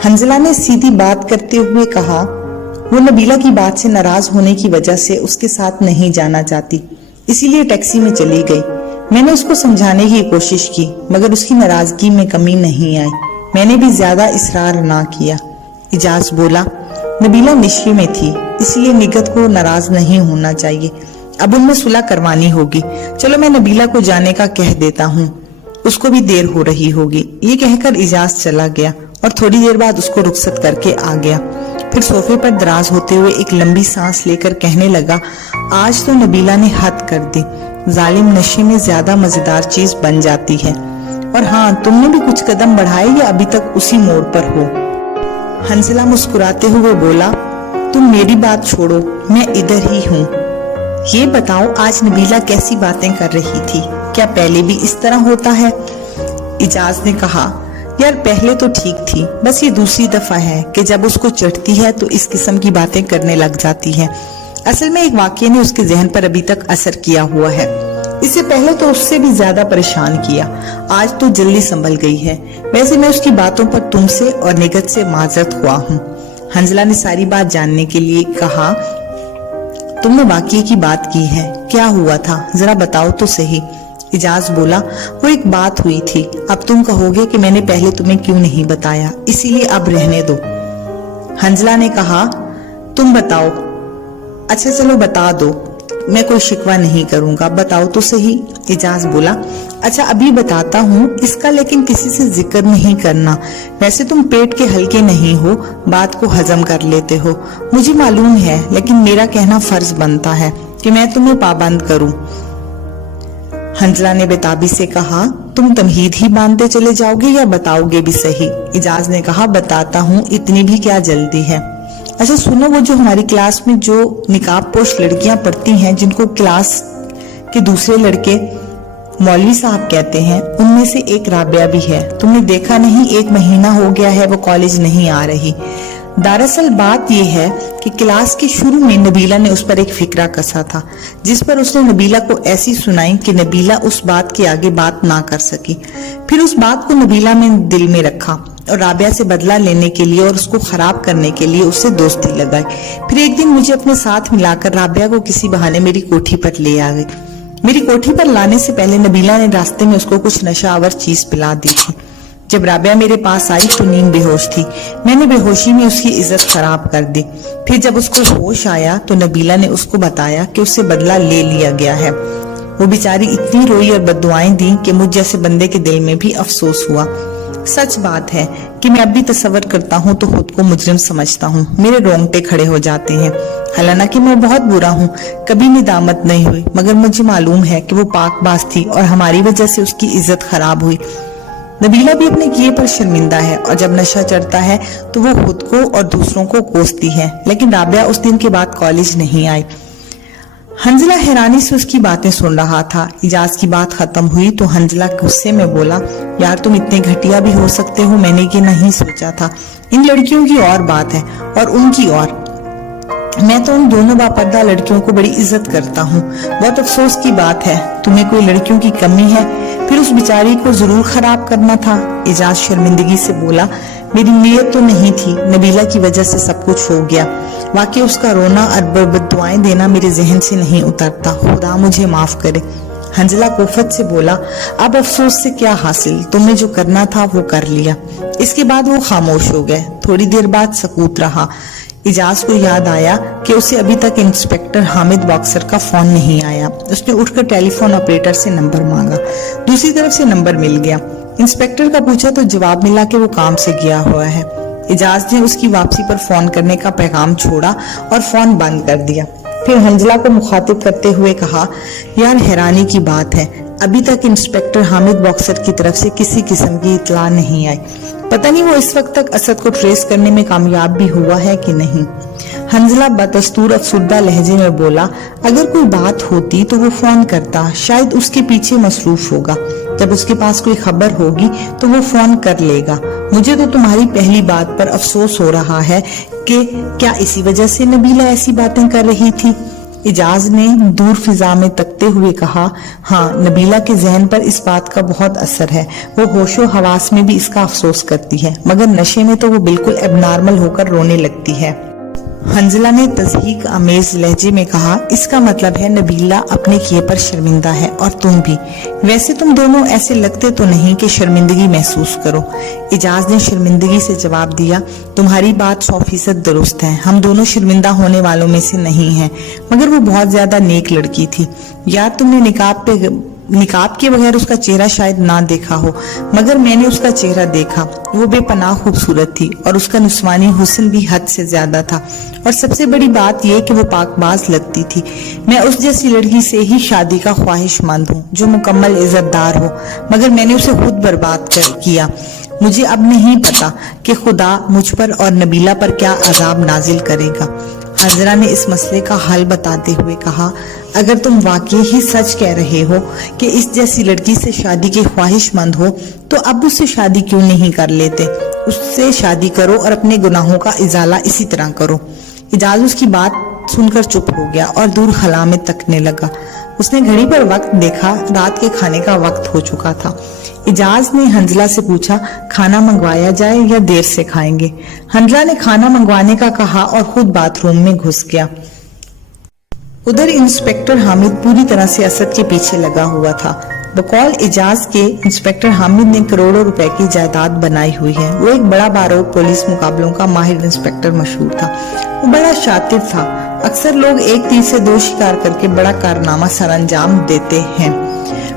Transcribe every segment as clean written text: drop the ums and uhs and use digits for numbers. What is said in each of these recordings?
हंजला ने सीधी बात करते हुए कहा, वो नबीला की बात से नाराज होने की वजह से उसके साथ नहीं जाना चाहती, इसीलिए टैक्सी में चली गई। मैंने उसको समझाने की कोशिश की, मगर उसकी नाराजगी में कमी नहीं आई। मैंने भी ज्यादा इसरार ना किया। इजाज बोला, नबीला नशे में थी, इसलिए निगत को नाराज नहीं होना चाहिए। अब उनमें सुलह करवानी होगी। चलो मैं नबीला को जाने का कह देता हूँ, उसको भी देर हो रही होगी। ये कहकर इजाज चला गया और थोड़ी देर बाद उसको रुखसत करके आ गया। फिर सोफे पर दराज होते हुए एक लंबी सांस लेकर कहने लगा, आज तो नबीला ने हद कर दी। जालिम नशे में ज्यादा मजेदार चीज बन जाती है। और हाँ, तुमने भी कुछ कदम बढ़ाए या अभी तक उसी मोड़ पर हो? हंसला मुस्कुराते हुए बोला, तुम मेरी बात छोड़ो, मैं इधर ही हूँ। ये बताओ, आज नबीला कैसी बातें कर रही थी? क्या पहले भी इस तरह होता है? इजाज ने कहा, यार पहले तो ठीक थी, बस ये दूसरी दफा है कि जब उसको चढ़ती है तो इस किस्म की बातें करने लग जाती है। असल में एक वाकये ने उसके जहन पर अभी तक असर किया हुआ है। इससे पहले तो उससे भी ज्यादा परेशान किया, आज तो जल्दी संभल गई है। वैसे मैं उसकी बातों पर तुमसे और निगत से माजरत हुआ हूँ। हंजला ने सारी बात जानने के लिए कहा, तुमने वाकये की बात की है, क्या हुआ था जरा बताओ तो सही। इजाज बोला, वो एक बात हुई थी, अब तुम कहोगे कि मैंने पहले तुम्हें क्यों नहीं बताया, इसीलिए अब रहने दो। हंजला ने कहा, तुम बताओ। अच्छा चलो बता दो, मैं कोई शिकवा नहीं करूंगा, बताओ तो सही। इजाज बोला, अच्छा अभी बताता हूँ, इसका लेकिन किसी से जिक्र नहीं करना। वैसे तुम पेट के हल्के नहीं हो, बात को हजम कर लेते हो, मुझे मालूम है, लेकिन मेरा कहना फर्ज बनता है कि मैं तुम्हें पाबंद करूं। हंजला ने बेताबी से कहा, तुम तमहीद ही बांधते चले जाओगे या बताओगे भी सही? इजाज ने कहा, बताता हूँ, इतनी भी क्या जल्दी है। अच्छा सुनो, वो जो हमारी क्लास में जो निकाब पोश लड़कियां पढ़ती हैं, जिनको क्लास के दूसरे लड़के मौलवी साहब कहते हैं, उनमें से एक राबिया भी है। तुमने देखा नहीं, 1 महीना हो गया है वो कॉलेज नहीं आ रही। दरअसल बात यह है कि क्लास के शुरू में नबीला ने उस पर एक फिक्रा कसा था, जिस पर उसने नबीला को ऐसी सुनाई कि नबीला उस बात के आगे बात ना कर सकी। फिर उस बात को नबीला ने दिल में रखा और राबिया से बदला लेने के लिए और उसको खराब करने के लिए उससे दोस्ती लगाई। फिर एक दिन मुझे अपने साथ मिलाकर राबिया को किसी बहाने मेरी कोठी पर ले आ गई। मेरी कोठी पर लाने से पहले नबीला ने रास्ते में उसको कुछ नशावर चीज पिला दी थी। जब राबिया मेरे पास आई तो नींद बेहोश थी। मैंने बेहोशी में उसकी इज्जत खराब कर दी। फिर जब उसको होश आया तो नबीला ने उसको बताया कि उससे बदला ले लिया गया है। वो बेचारी इतनी रोई और बद्दुआएं दी कि मुझ जैसे बंदे के दिल में भी अफसोस हुआ। सच बात है कि मैं अब भी तसव्वुर करता हूँ तो खुद को मुजरिम समझता हूँ, मेरे रोंगटे खड़े हो जाते हैं। हालांकि मैं बहुत बुरा हूँ, कभी निदामत नहीं हुई, मगर मुझे मालूम है कि वो पाकबाज थी और हमारी वजह से उसकी इज्जत खराब हुई। नबीला भी अपने किए पर शर्मिंदा है और जब नशा चढ़ता है तो वो खुद को और दूसरों को कोसती है। लेकिन राबिया उस दिन के बाद कॉलेज नहीं आई। हंजला हैरानी से उसकी बातें सुन रहा था। इजाज की बात खत्म हुई तो हंजला गुस्से में बोला, यार तुम इतने घटिया भी हो सकते हो, मैंने ये नहीं सोचा था। इन लड़कियों की और बात है और उनकी और। मैं तो उन दोनों बापर्दा लड़कियों को बड़ी इज्जत करता हूँ। बहुत अफसोस की बात है, तुम्हें कोई लड़कियों की कमी है, फिर उस बेचारी को जरूर खराब करना था। इजाज शर्मिंदगी से बोला, मेरी नीयत तो नहीं थी, नबीला की वजह से सब कुछ हो गया। वाकई उसका रोना और बद्दुआएं देना मेरे जहन से नहीं उतरता, खुदा मुझे माफ करे। हंजला कोफत से बोला, अब अफसोस से क्या हासिल, तुमने जो करना था वो कर लिया। इसके बाद वो खामोश हो गए। थोड़ी देर बाद सकूत रहा। इजाज को याद आया कि उसे अभी तक इंस्पेक्टर हामिद बॉक्सर का फोन नहीं आया। उसने उठकर टेलीफोन ऑपरेटर से नंबर मांगा। दूसरी तरफ से नंबर मिल गया। इंस्पेक्टर का पूछा तो जवाब मिला कि वो काम से गया हुआ है। इजाज ने उसकी वापसी पर फोन करने का पैगाम छोड़ा और फोन बंद कर दिया। फिर हंजला को मुखातिब करते हुए कहा, यार हैरानी की बात है, अभी तक इंस्पेक्टर हामिद बॉक्सर की तरफ से किसी किस्म की इत्तला नहीं आई। पता नहीं वो इस वक्त तक असद को ट्रेस करने में कामयाब भी हुआ है कि नहीं। हंजला बदस्तूर अफसुर्दा लहजे में बोला, अगर कोई बात होती तो वो फोन करता, शायद उसके पीछे मसरूफ होगा। जब उसके पास कोई खबर होगी तो वो फोन कर लेगा। मुझे तो तुम्हारी पहली बात पर अफसोस हो रहा है कि क्या इसी वजह से नबीला ऐसी बातें कर रही थी। एजाज ने दूर फिजा में तकते हुए कहा, हाँ, नबीला के जहन पर इस बात का बहुत असर है। वो होशो हवास में भी इसका अफसोस करती है, मगर नशे में तो वो बिल्कुल एबनॉर्मल होकर रोने लगती है। हंजला ने तज़हीक आमेज लहजे में कहा, इसका मतलब है नबीला अपने किए पर शर्मिंदा है और तुम भी। वैसे तुम दोनों ऐसे लगते तो नहीं कि शर्मिंदगी महसूस करो। एजाज ने शर्मिंदगी से जवाब दिया, तुम्हारी बात 100% दुरुस्त है, हम दोनों शर्मिंदा होने वालों में से नहीं हैं, मगर वो बहुत ज्यादा नेक लड़की थी। यार, तुमने निकाब के बगैर उसका चेहरा शायद ना देखा हो, मगर मैंने उसका चेहरा देखा। वो बेपनाह खूबसूरत थी और उसका नुस्वानी हुस्न भी हद से ज्यादा था, और सबसे बड़ी बात यह कि वो पाकबाज लगती थी। मैं उस जैसी लड़की से ही शादी का ख्वाहिशमंद हूँ जो मुकम्मल इज्जतदार हो, मगर मैंने उसे खुद बर्बाद किया। मुझे अब नहीं पता कि खुदा मुझ पर और नबीला पर क्या अजाब नाजिल करेगा। हजरा ने इस मसले का हल बताते हुए कहा, अगर तुम वाकई ही सच कह रहे हो कि इस जैसी लड़की से शादी के ख्वाहिशमंद हो, तो अब उससे शादी क्यों नहीं कर लेते? उससे शादी करो और अपने गुनाहों का इजाला इसी तरह करो। एजाज उसकी बात सुनकर चुप हो गया और दूर खला में तकने लगा। उसने घड़ी पर वक्त देखा, रात के खाने का वक्त हो चुका था। एजाज ने हंजला से पूछा, खाना मंगवाया जाए या देर से खाएंगे? हंजला ने खाना मंगवाने का कहा और खुद बाथरूम में घुस गया। उधर इंस्पेक्टर हामिद पूरी तरह से असद के पीछे लगा हुआ था। बकौल एजाज के इंस्पेक्टर हामिद ने करोड़ों रुपए की जायदाद बनाई हुई है। वो एक बड़ा बारोद पुलिस मुकाबलों का माहिर इंस्पेक्टर मशहूर था। वो बड़ा शातिर था। अक्सर लोग एक तीर से 2 शिकार करके बड़ा कारनामा सरअंजाम देते हैं,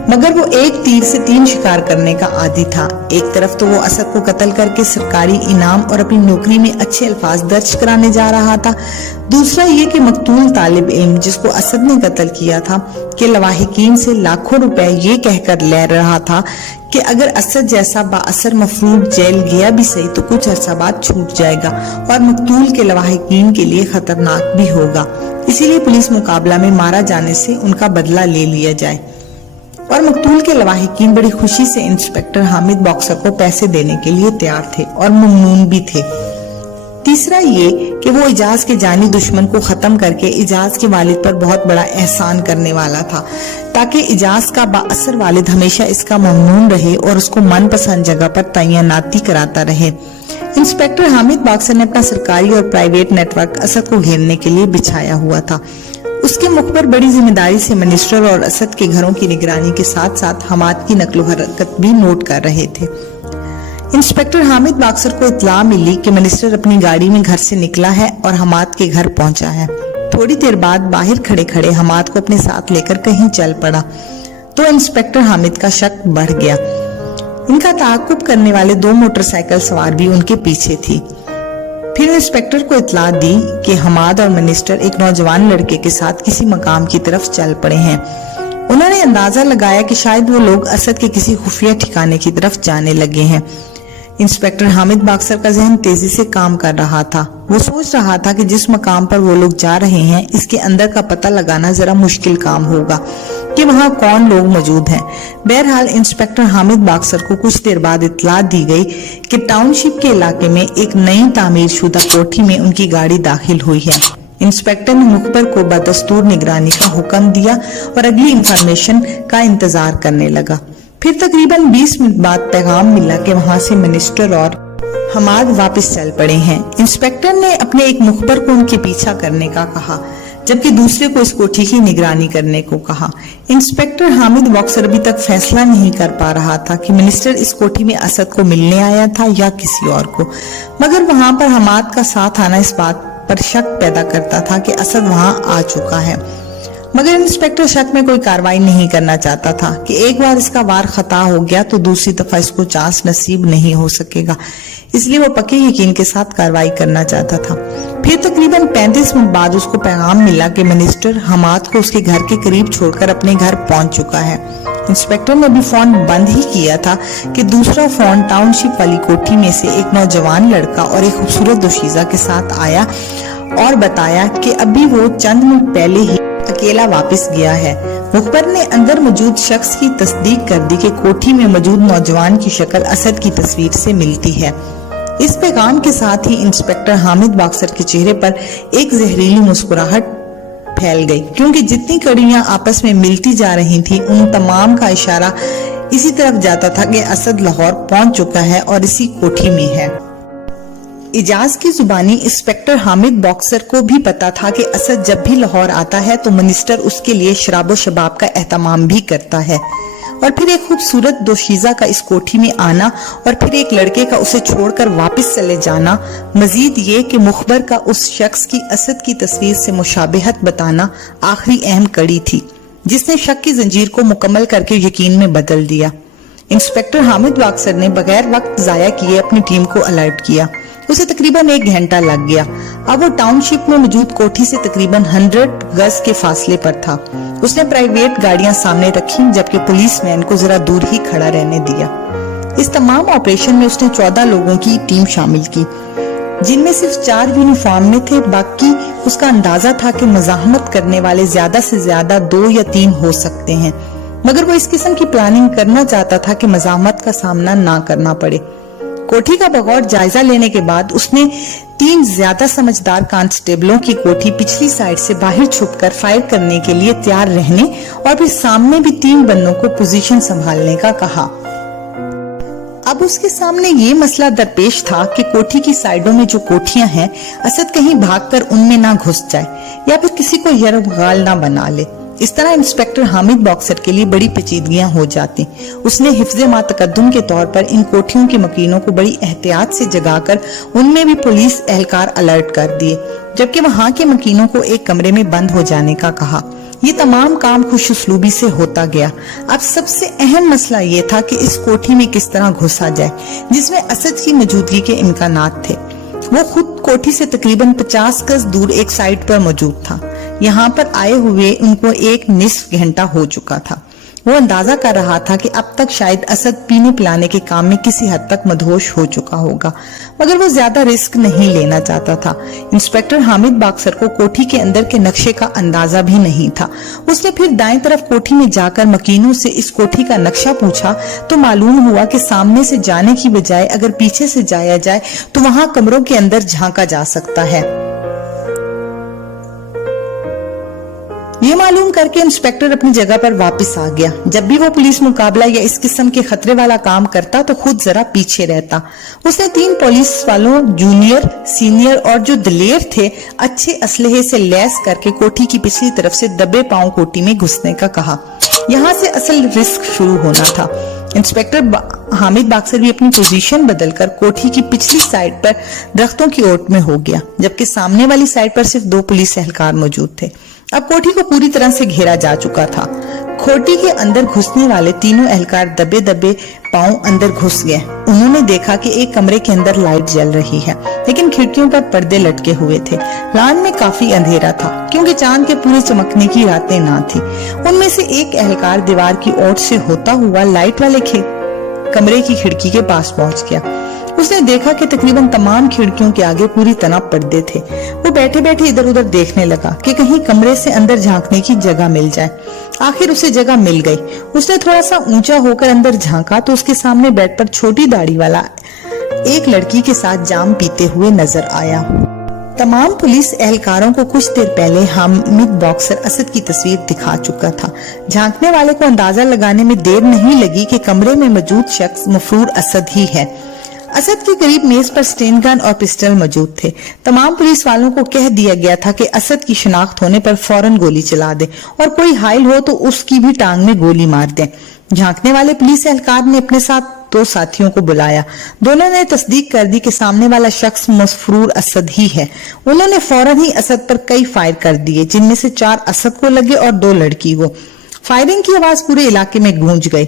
मगर वो एक तीर से 3 शिकार करने का आदी था। एक तरफ तो वो असद को कत्ल करके सरकारी इनाम और अपनी नौकरी में अच्छे अल्फाज दर्ज कराने जा रहा था। दूसरा ये कि मकतूल तालिब इल्म जिसको असद ने कत्ल किया था के लवाहिकीन से लाखों रुपए ये कहकर ले रहा था कि अगर असद जैसा बाअसर मफरूद जेल गया भी सही तो कुछ अरसा बाद छूट जाएगा और मकतूल के लवाहिकीन के लिए खतरनाक भी होगा। इसीलिए पुलिस मुकाबला में मारा जाने से उनका बदला ले लिया जाए। और मकतूल के लवाहिकीन बड़ी खुशी से इंस्पेक्टर हामिद बॉक्सर को पैसे देने के लिए तैयार थे और ममनून भी थे। तीसरा ये कि वो एजाज के जानी दुश्मन को खत्म करके एजाज के वालिद पर बहुत बड़ा एहसान करने वाला था, ताकि एजाज का बाअसर वालिद हमेशा इसका ममनून रहे और उसको मनपसंद जगह पर तैनाती कराता रहे। इंस्पेक्टर हामिद बॉक्सर ने अपना सरकारी और प्राइवेट नेटवर्क असद को घेरने के लिए बिछाया हुआ था। उसके मुख पर बड़ी जिम्मेदारी से मिनिस्टर और असद के घरों की निगरानी के साथ साथ हमाद की नकलो हरकत भी नोट कर रहे थे। इंस्पेक्टर हामिद बॉक्सर को इत्तला मिली कि मिनिस्टर अपनी गाड़ी में घर से निकला है और हमाद के घर पहुंचा है। थोड़ी देर बाद बाहर खड़े खड़े हमाद को अपने साथ लेकर कहीं चल पड़ा तो इंस्पेक्टर हामिद का शक बढ़ गया। इनका ताकुब करने वाले 2 मोटरसाइकिल सवार भी उनके पीछे थी। फिर इंस्पेक्टर को इत्तला दी कि हमाद और मिनिस्टर एक नौजवान लड़के के साथ किसी मकाम की तरफ चल पड़े हैं। उन्होंने अंदाजा लगाया कि शायद वो लोग असद के किसी खुफिया ठिकाने की तरफ जाने लगे हैं। इंस्पेक्टर हामिद बॉक्सर का जहन तेजी से काम कर रहा था। वो सोच रहा था कि जिस मकाम पर वो लोग जा रहे हैं इसके अंदर का पता लगाना जरा मुश्किल काम होगा कि वहाँ कौन लोग मौजूद हैं। बहरहाल इंस्पेक्टर हामिद बॉक्सर को कुछ देर बाद इत्तला दी गई कि टाउनशिप के इलाके में एक नई तामीर शुदा कोठी में उनकी गाड़ी दाखिल हुई है। इंस्पेक्टर ने मुखबर को बदस्तूर निगरानी का हुक्म दिया और अगली इंफॉर्मेशन का इंतजार करने लगा। फिर तकरीबन 20 मिनट बाद पैगाम मिला कि वहाँ से मिनिस्टर और हमाद वापस चल पड़े हैं। इंस्पेक्टर ने अपने एक मुखबर को उनके पीछा करने का कहा, जबकि दूसरे को इस कोठी की निगरानी करने को कहा। इंस्पेक्टर हामिद बॉक्सर अभी तक फैसला नहीं कर पा रहा था कि मिनिस्टर इस कोठी में असद को मिलने आया था या किसी और को, मगर वहाँ पर हमाद का साथ आना इस बात पर शक पैदा करता था कि असद वहाँ आ चुका है। मगर इंस्पेक्टर शक में कोई कार्रवाई नहीं करना चाहता था कि एक बार इसका वार खता हो गया तो दूसरी दफा इसको चांस नसीब नहीं हो सकेगा। इसलिए वो पक्के यकीन के साथ कार्रवाई करना चाहता था। फिर तकरीबन 35 मिनट बाद उसको पैगाम मिला कि मिनिस्टर हमाद को उसके घर के करीब छोड़कर अपने घर पहुंच चुका है। इंस्पेक्टर ने अभी फोन बंद ही किया था कि दूसरा फोन टाउनशिप वाली कोठी में से एक नौजवान लड़का और एक खूबसूरत दोशीजा के साथ आया और बताया कि अभी वो चंद मिनट पहले ही अकेला वापस गया है। मुखबर ने अंदर मौजूद शख्स की तस्दीक कर दी कि कोठी में मौजूद नौजवान की शक्ल असद की तस्वीर से मिलती है। इस पैगाम के साथ ही इंस्पेक्टर हामिद बॉक्सर के चेहरे पर एक जहरीली मुस्कुराहट फैल गई, क्योंकि जितनी कड़ियां आपस में मिलती जा रही थी उन तमाम का इशारा इसी तरफ जाता था कि असद लाहौर पहुंच चुका है और इसी कोठी में है। इजाज की जुबानी इंस्पेक्टर हामिद बॉक्सर को भी पता था कि असद जब भी लाहौर आता है तो मिनिस्टर उसके लिए शराबो शबाब का एहतमाम भी करता है, और फिर एक खूबसूरत दोशीजा का इस कोठी में आना और फिर एक लड़के का उसे छोड़कर वापस चले जाना, मजीद ये कि मुखबर का उस शख्स की असद की तस्वीर से मुशाबिहत बताना आखिरी अहम कड़ी थी जिसने शक की जंजीर को मुकम्मल करके यकीन में बदल दिया। इंस्पेक्टर हामिद बॉक्सर ने बगैर वक्त जाया किए अपनी टीम को अलर्ट किया। उसे तकरीबन 1 घंटा लग गया। अब वो टाउनशिप में मौजूद कोठी से तकरीबन 100 गज के फासले पर था। उसने प्राइवेट गाड़ियां सामने रखी जबकि पुलिसमैन को जरा दूर ही खड़ा रहने दिया। इस तमाम ऑपरेशन में उसने 14 लोगों की टीम शामिल की, जिनमें सिर्फ 4 यूनिफॉर्म में थे। बाकी उसका अंदाजा था कि मज़ाहमत करने वाले ज्यादा से ज्यादा 2 या 3 हो सकते हैं, मगर वो इस किस्म की प्लानिंग करना चाहता था कि मज़ाहमत का सामना ना करना पड़े। कोठी का बगौर जायजा लेने के बाद उसने 3 ज्यादा समझदार कांस्टेबलों की कोठी पिछली साइड से बाहर छुपकर फायर करने के लिए तैयार रहने और फिर सामने भी 3 बंदों को पोजीशन संभालने का कहा। अब उसके सामने ये मसला दरपेश था कि कोठी की साइडों में जो कोठियां हैं, असद कहीं भागकर उनमें ना घुस जाए या फिर किसी को यरगहाल ना बना ले। इस तरह इंस्पेक्टर हामिद बॉक्सर के लिए बड़ी पेचीदगियां हो जाती। उसने हिफ्ज़े मा तकद्दुम के तौर पर इन कोठियों के मकीनों को बड़ी एहतियात से जगाकर उनमें भी पुलिस एहलकार अलर्ट कर दिए, जबकि वहां के मकीनों को एक कमरे में बंद हो जाने का कहा। ये तमाम काम खुश उसलूबी से होता गया। अब सबसे अहम मसला ये था कि इस कोठी में किस तरह घुसा जाए जिसमें असद की मौजूदगी के इम्कानात थे। वो खुद कोठी से तकरीबन 50 गज दूर एक साइड पर मौजूद था। यहाँ पर आए हुए उनको 1 निस्फ घंटा हो चुका था। वो अंदाजा कर रहा था कि अब तक शायद असद पीने पिलाने के काम में किसी हद तक मदहोश हो चुका होगा, मगर वो ज्यादा रिस्क नहीं लेना चाहता था। इंस्पेक्टर हामिद बॉक्सर को कोठी के अंदर के नक्शे का अंदाजा भी नहीं था। उसने फिर दाएं तरफ कोठी में जाकर मकीनों से इस कोठी का नक्शा पूछा तो मालूम हुआ कि सामने से जाने की बजाय अगर पीछे से जाया जाए तो वहां कमरों के अंदर झांका जा सकता है। ये मालूम करके इंस्पेक्टर अपनी जगह पर वापस आ गया। जब भी वो पुलिस मुकाबला या इस किस्म के खतरे वाला काम करता तो खुद जरा पीछे रहता। उसने 3 पुलिस वालों, जूनियर, सीनियर और जो दलेर थे, अच्छे असलहे से लैस करके कोठी की पिछली तरफ से दबे पांव कोठी में घुसने का कहा। यहाँ से असल रिस्क शुरू होना था। इंस्पेक्टर हामिद बॉक्सर भी अपनी पोजीशन बदलकर कोठी की पिछली साइड पर दरख्तों की ओट में हो गया, जबकि सामने वाली साइड पर सिर्फ 2 पुलिस एहलकार मौजूद थे। अब कोठी को पूरी तरह से घेरा जा चुका था। कोठी के अंदर घुसने वाले तीनों एहलकार दबे दबे पांव अंदर घुस गए। उन्होंने देखा कि एक कमरे के अंदर लाइट जल रही है, लेकिन खिड़कियों पर पर्दे लटके हुए थे। लान में काफी अंधेरा था क्योंकि चांद के पूरे चमकने की रातें ना थी। उनमें से एक एहलकार दीवार की ओर से होता हुआ लाइट वाले कमरे की खिड़की के पास पहुंच गया। उसने देखा कि तकरीबन तमाम खिड़कियों के आगे पूरी तरह पर्दे थे। वो बैठे बैठे इधर उधर देखने लगा कि कहीं कमरे से अंदर झांकने की जगह मिल जाए। आखिर उसे जगह मिल गई। उसने थोड़ा सा ऊंचा होकर अंदर झांका तो उसके सामने बेड पर छोटी दाढ़ी वाला एक लड़की के साथ जाम पीते हुए नजर आया। तमाम पुलिस एहलकारों को कुछ देर पहले हामिद बॉक्सर असद की तस्वीर दिखा चुका था। झांकने वाले को अंदाजा लगाने में देर नहीं लगी कि कमरे में मौजूद शख्स मफरूर असद ही है। असद के करीब मेज पर स्टेन गन और पिस्टल मौजूद थे। तमाम पुलिस वालों को कह दिया गया था कि असद की शिनाख्त होने पर फौरन गोली चला दे और कोई हाइल हो तो उसकी भी टांग में गोली मार दे। झांकने वाले पुलिस एहलकार ने अपने साथ 2 साथियों को बुलाया। दोनों ने तस्दीक कर दी कि सामने वाला शख्स मफरूर असद ही है। उन्होंने फौरन ही असद पर कई फायर कर दिए, जिनमें से 4 असद को लगे और 2 लड़की को। फायरिंग की आवाज पूरे इलाके में गूंज गई।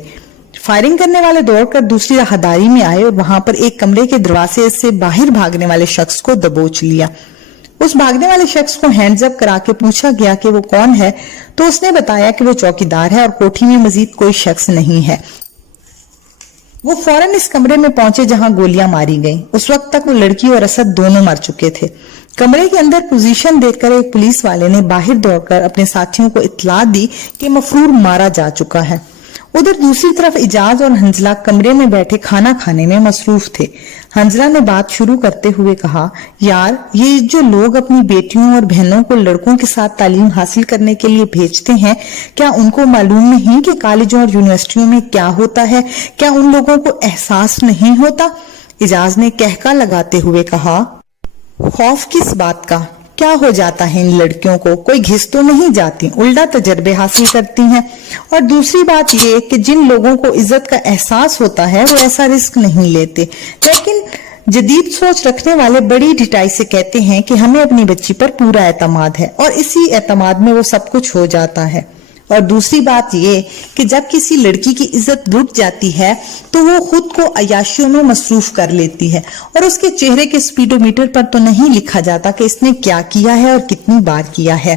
फायरिंग करने वाले दौड़कर दूसरी राहदारी में आए और वहां पर एक कमरे के दरवाजे से बाहर भागने वाले शख्स को दबोच लिया। उस भागने वाले शख्स को हैंड्स अप करा के पूछा गया कि वो कौन है, तो उसने बताया कि वो चौकीदार है और कोठी में मजीद कोई शख्स नहीं है। वो फौरन इस कमरे में पहुंचे जहां गोलियां मारी गईं। उस वक्त तक वो लड़की और असद दोनों मर चुके थे। कमरे के अंदर पोजीशन देखकर एक पुलिस वाले ने बाहर दौड़कर अपने साथियों को इत्तला दी कि मफरूर मारा जा चुका है। उधर दूसरी तरफ इजाज और हंजला कमरे में बैठे खाना खाने में मसरूफ थे। हंजला ने बात शुरू करते हुए कहा, यार ये जो लोग अपनी बेटियों और बहनों को लड़कों के साथ तालीम हासिल करने के लिए भेजते हैं, क्या उनको मालूम नहीं कि कॉलेजों और यूनिवर्सिटियों में क्या होता है? क्या उन लोगों को एहसास नहीं होता? इजाज ने कहका लगाते हुए कहा, खौफ किस बात का? क्या हो जाता है इन लड़कियों को? कोई घिस तो नहीं जाती, उल्टा तजर्बे हासिल करती हैं। और दूसरी बात ये कि जिन लोगों को इज्जत का एहसास होता है वो ऐसा रिस्क नहीं लेते, लेकिन जदीद सोच रखने वाले बड़ी ढिठाई से कहते हैं कि हमें अपनी बच्ची पर पूरा एतमाद है और इसी एतमाद में वो सब कुछ हो जाता है। और दूसरी बात ये कि जब किसी लड़की की इज्जत रुक जाती है तो वो खुद को अयाशियों में मसरूफ कर लेती है और उसके चेहरे के स्पीडोमीटर पर तो नहीं लिखा जाता कि इसने क्या किया है और कितनी बार किया है,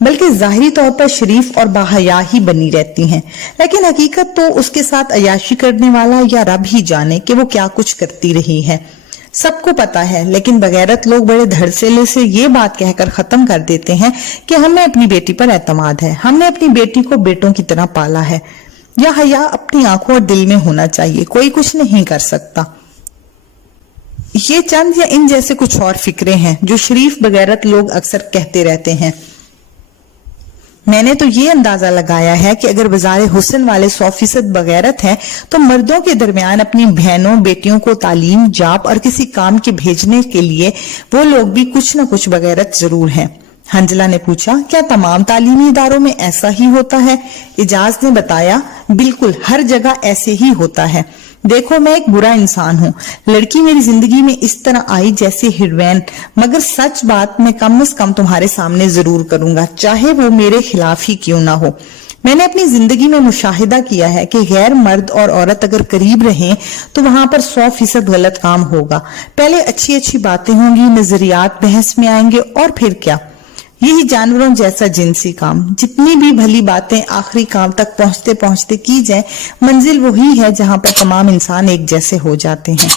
बल्कि जाहिरी तौर पर शरीफ और बाहया ही बनी रहती हैं, लेकिन हकीकत तो उसके साथ अयाशी करने वाला या रब ही जाने कि वो क्या कुछ करती रही है। सबको पता है, लेकिन बगैरत लोग बड़े धड़सेले से ये बात कहकर खत्म कर देते हैं कि हमें अपनी बेटी पर एतमाद है, हमने अपनी बेटी को बेटों की तरह पाला है। या हया अपनी आंखों और दिल में होना चाहिए, कोई कुछ नहीं कर सकता। ये चंद या इन जैसे कुछ और फिक्रे हैं जो शरीफ बगैरत लोग अक्सर कहते रहते हैं। मैंने तो ये अंदाजा लगाया है कि अगर वज़ारे हुस्न वाले 100% बगैरत हैं तो मर्दों के दरमियान अपनी बहनों बेटियों को तालीम जाप और किसी काम के भेजने के लिए वो लोग भी कुछ न कुछ बगैरत जरूर हैं। हंजला ने पूछा, क्या तमाम तालीमी इदारों में ऐसा ही होता है? इजाज ने बताया, बिल्कुल हर जगह ऐसे ही होता है। देखो मैं एक बुरा इंसान हूँ, लड़की मेरी जिंदगी में इस तरह आई जैसे हिरवैन, मगर सच बात मैं कम से कम तुम्हारे सामने जरूर करूंगा, चाहे वो मेरे खिलाफ ही क्यों ना हो। मैंने अपनी जिंदगी में मुशाहिदा किया है कि गैर मर्द और औरत अगर करीब रहें तो वहां पर 100% गलत काम होगा। पहले अच्छी अच्छी बातें होंगी, नजरियात बहस में आएंगे और फिर क्या, यही जानवरों जैसा जिनसी काम। जितनी भी भली बातें आखिरी काम तक पहुंचते पहुंचते की जाए, मंजिल वही है जहां पर तमाम इंसान एक जैसे हो जाते हैं।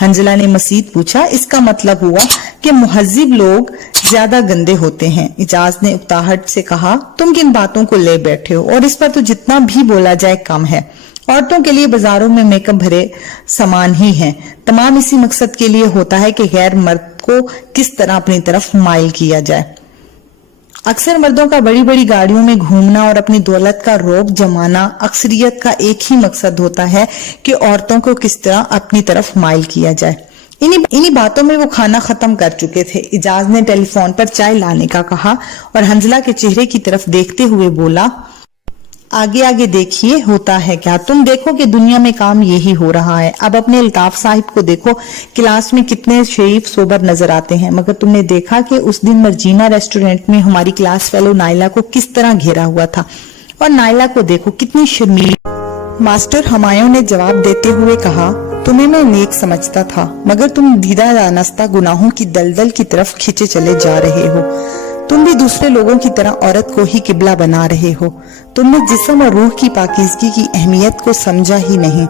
हंजला ने मसीद पूछा, इसका मतलब हुआ कि मुहज्जिब लोग ज्यादा गंदे होते हैं। इजाज ने उकताहट से कहा, तुम किन बातों को ले बैठे हो और इस पर तो जितना भी बोला जाए कम है। औरतों के लिए बाजारों में मेकअप भरे सामान ही हैं, तमाम इसी मकसद के लिए होता है कि गैर मर्द को किस तरह अपनी तरफ माइल किया जाए। अक्सर मर्दों का बड़ी बड़ी गाड़ियों में घूमना और अपनी दौलत का रौब जमाना, अक्सरियत का एक ही मकसद होता है कि औरतों को किस तरह अपनी तरफ माइल किया जाए। इन्हीं बातों में वो खाना खत्म कर चुके थे। इजाज ने टेलीफोन पर चाय लाने का कहा और हंजला के चेहरे की तरफ देखते हुए बोला, आगे आगे देखिए होता है क्या, तुम देखो कि दुनिया में काम यही हो रहा है। अब अपने अल्ताफ साहिब को देखो, क्लास में कितने शरीफ सोबर नजर आते हैं, मगर तुमने देखा कि उस दिन मर्जीना रेस्टोरेंट में हमारी क्लास फेलो नाइला को किस तरह घेरा हुआ था, और नाइला को देखो कितनी शर्मीली। मास्टर हमायूं ने जवाब देते हुए कहा, तुम्हें मैं नेक समझता था, मगर तुम दीदा दानस्ता गुनाहों की दलदल की तरफ खींचे चले जा रहे हो। तुम भी दूसरे लोगों की तरह औरत को ही किबला बना रहे हो। तुमने जिस्म और रूह की पाकीज़गी की अहमियत को समझा ही नहीं।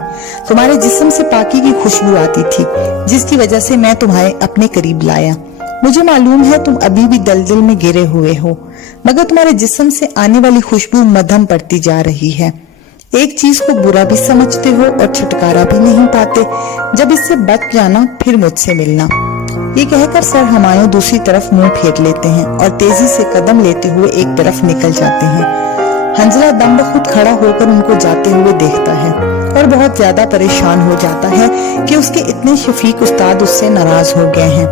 तुम्हारे जिस्म से पाकी की खुशबू आती थी, जिसकी वजह से मैं तुम्हारे अपने करीब लाया। मुझे मालूम है तुम अभी भी दलदल में गिरे हुए हो, मगर तुम्हारे जिस्म से आने वाली खुशबू मध्यम पड़ती जा रही है। एक चीज को बुरा भी समझते हो और छुटकारा भी नहीं पाते। जब इससे बच जाना फिर मुझसे मिलना। ये कहकर सर हमायूं दूसरी तरफ मुंह फेर लेते हैं और तेजी से कदम लेते हुए एक तरफ निकल जाते हैं। हंजला दम बखुद खड़ा होकर उनको जाते हुए देखता है और बहुत ज्यादा परेशान हो जाता है कि उसके इतने शफीक उस्ताद उससे नाराज हो गए हैं।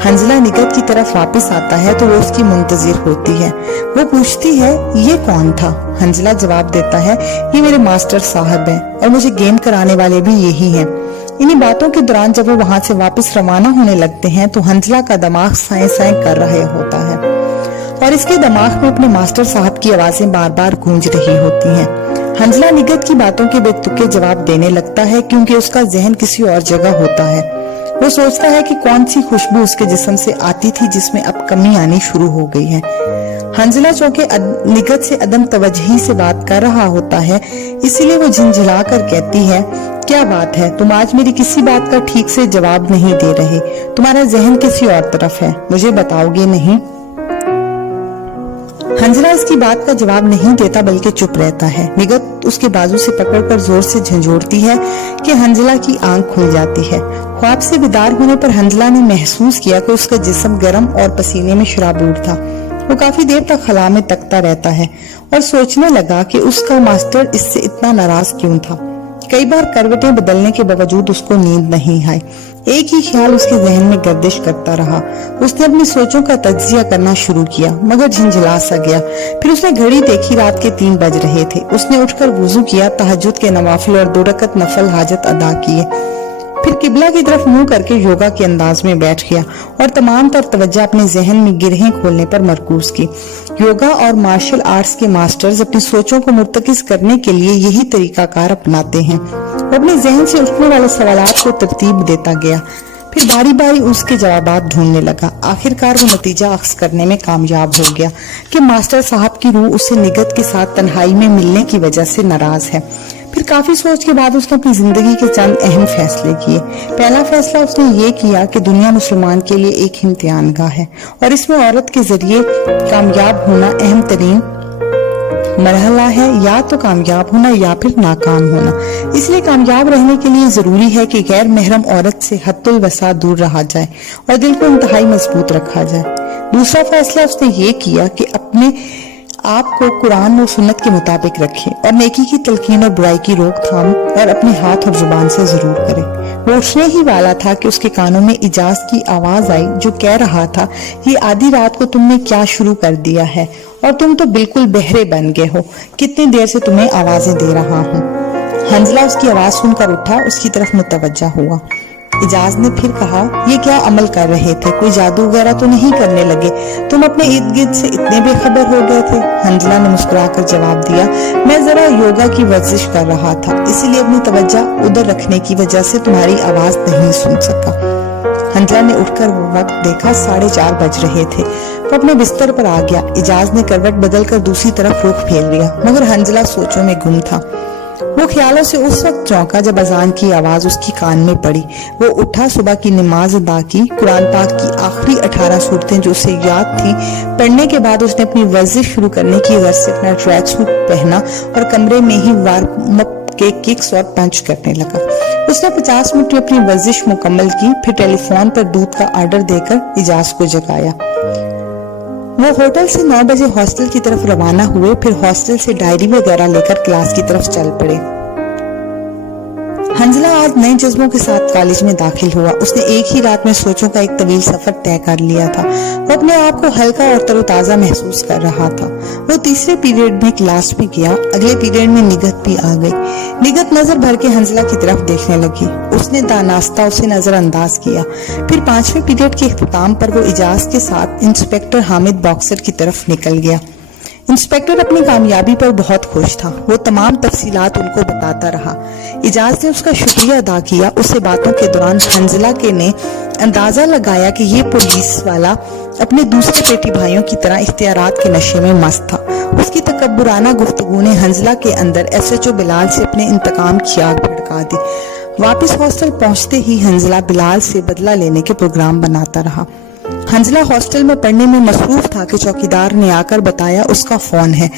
हंजला निगत की तरफ वापस आता है तो वो उसकी मुंतजिर होती है। वो पूछती है, ये कौन था? हंजला जवाब देता है, ये मेरे मास्टर साहब हैं और मुझे गेम कराने वाले भी यही हैं। इन्हीं बातों के दौरान जब वो वहां से वापस रवाना होने लगते हैं तो हंजला का दिमाग साए साए कर रहा होता है और इसके दिमाग में अपने मास्टर साहब की आवाजें बार बार गूंज रही होती हैं। हंजला निगत की बातों के बेतुके जवाब देने लगता है क्योंकि उसका जहन किसी और जगह होता है। वो सोचता है कि कौन सी खुशबू उसके जिस्म से आती थी जिसमें अब कमी आनी शुरू हो गई है। हंजला चौंके निगत से अदम तवज्जही से बात कर रहा होता है, इसीलिए वो झिंझला कर कहती है, क्या बात है, तुम आज मेरी किसी बात का ठीक से जवाब नहीं दे रहे। तुम्हारा जहन किसी और तरफ है, मुझे बताओगे नहीं? हंजला इसकी बात का जवाब नहीं देता बल्कि चुप रहता है। निगत वक्त उसके बाजू से पकड़कर जोर से झंझोड़ती है कि हंजला की आंख खुल जाती है। ख्वाब से बेदार होने पर हंजला ने महसूस किया कि उसका जिस्म गर्म और पसीने में शराबूर था। वो काफी देर तक खला में तकता रहता है और सोचने लगा कि उसका मास्टर इससे इतना नाराज क्यों था। कई बार करवटें बदलने के बावजूद उसको नींद नहीं आई। एक ही ख्याल उसके जहन में गर्दिश करता रहा। उसने अपनी सोचों का तज्जिया करना शुरू किया मगर झंझला सा गया। फिर उसने घड़ी देखी, रात के 3 बज रहे थे। उसने उठकर वुजू किया, तहज्जुद के नवाफिल और 2 रकत नफल हाजत अदा किए। फिर किबला की तरफ मुंह करके योगा के अंदाज में बैठ गया और तमाम तर तवज्जो अपने जहन में गिरहें खोलने पर मरकूज की। योगा और मार्शल आर्ट्स के मास्टर्स अपनी सोचों को मुर्तकिज करने के लिए यही तरीकाकार अपनाते हैं। वो अपने जहन से उठने वाले सवालात को तरतीब देता गया, फिर बारी बारी उसके जवाबात ढूंढने लगा। आखिरकार वो नतीजा अख्स करने में कामयाब हो गया कि मास्टर साहब की रूह उससे निगत के साथ तन्हाई में मिलने की वजह से नाराज है। फिर काफी सोच के बाद उसने अपनी जिंदगी के चंद अहम फैसले किए। पहला फैसला उसने ये किया कि दुनिया मुसलमान के लिए एक इम्तिहानगाह है और इसमें औरत के जरिए कामयाब होना अहम तरीन मरहला है। या तो कामयाब होना या फिर नाकाम होना। इसलिए कामयाब रहने के लिए जरूरी है कि गैर महरम औरत से हद्दुल वसा दूर रहा जाए और दिल को इंतहाई मजबूत रखा जाए। दूसरा फैसला उसने ये किया कि अपने आप को कुरान और सुन्नत के मुताबिक रखे और नेकी की तलकीन और बुराई की रोकथाम और अपने हाथ और जुबान से जरूर करे। वो उठने ही वाला था कि उसके कानों में इजाज की आवाज आई जो कह रहा था, ये आधी रात को तुमने क्या शुरू कर दिया है और तुम तो बिल्कुल बहरे बन गए हो। कितनी देर से तुम्हें आवाजें दे रहा हूँ। हंजला उसकी आवाज सुनकर उठा, उसकी तरफ मुतवज्जा हुआ। इजाज ने फिर कहा, ये क्या अमल कर रहे थे? कोई जादू वगैरह तो नहीं करने लगे? तुम अपने इर्द गिर्द से इतने बेखबर हो गए थे? हंजला ने मुस्कुराकर जवाब दिया, मैं जरा योगा की वर्जिश कर रहा था, इसीलिए अपनी तवज्जो उधर रखने की वजह से तुम्हारी आवाज नहीं सुन सका। हंजला ने उठकर वो वक्त देखा, 4:30 बज रहे थे। वो अपने बिस्तर पर आ गया। इजाज ने करवट बदलकर दूसरी तरफ रुख फेर लिया मगर हंजला सोचों में गुम था। वो ख्यालों से उस वक्त चौंका जब अजान की आवाज उसकी कान में पड़ी। वो उठा, सुबह की नमाज अदा की। कुरान पाक की आखिरी 18 सूरतें जो उसे याद थी पढ़ने के बाद उसने अपनी वर्जिश शुरू करने की गर्ज से अपना ट्रैक सूट पहना और कमरे में ही वार्म अप के किक्स और पंच करने लगा। उसने 50 मिनट में अपनी वर्जिश मुकम्मल की। फिर टेलीफोन पर दूध का ऑर्डर देकर इजाज को जगाया। वो होटल से 9 बजे हॉस्टल की तरफ रवाना हुए। फिर हॉस्टल से डायरी वगैरह लेकर क्लास की तरफ चल पड़े। हंजला आज नए जज्बों के साथ कॉलेज में दाखिल हुआ। उसने एक ही रात में सोचों का एक तवील सफर तय कर लिया था। वो अपने आप को हल्का और तरोताजा महसूस कर रहा था। वो तीसरे पीरियड में क्लास में गया। अगले पीरियड में निगत भी आ गई। निगत नजर भर के हंजला की तरफ देखने लगी। उसने दानास्ता उसे नजरअंदाज किया। फिर 5वें पीरियड के इख्तिताम पर वो इजाज के साथ इंस्पेक्टर हामिद बॉक्सर की तरफ निकल गया। इंस्पेक्टर अपनी कामयाबी पर बहुत खुश था। वो तमाम तफसीलात उनको बताता रहा। इजाज ने उसका शुक्रिया अदा किया। उससे बातों के दौरान हंजला के ने अंदाजा लगाया कि ये पुलिस वाला अपने दूसरे बेटी भाइयों की तरह इख्तियारात के नशे में मस्त था। उसकी तकब्बुराना गुफ्तगू ने हंजला के अंदर SHO बिलाल से अपने इंतकाम की आग भड़का दी। वापस हॉस्टल पहुंचते ही हंजला बिलाल से बदला लेने के प्रोग्राम बनाता रहा। हंजला हॉस्टल में पढ़ने में मसरूफ था कि चौकीदार ने आकर बताया उसका फोन है।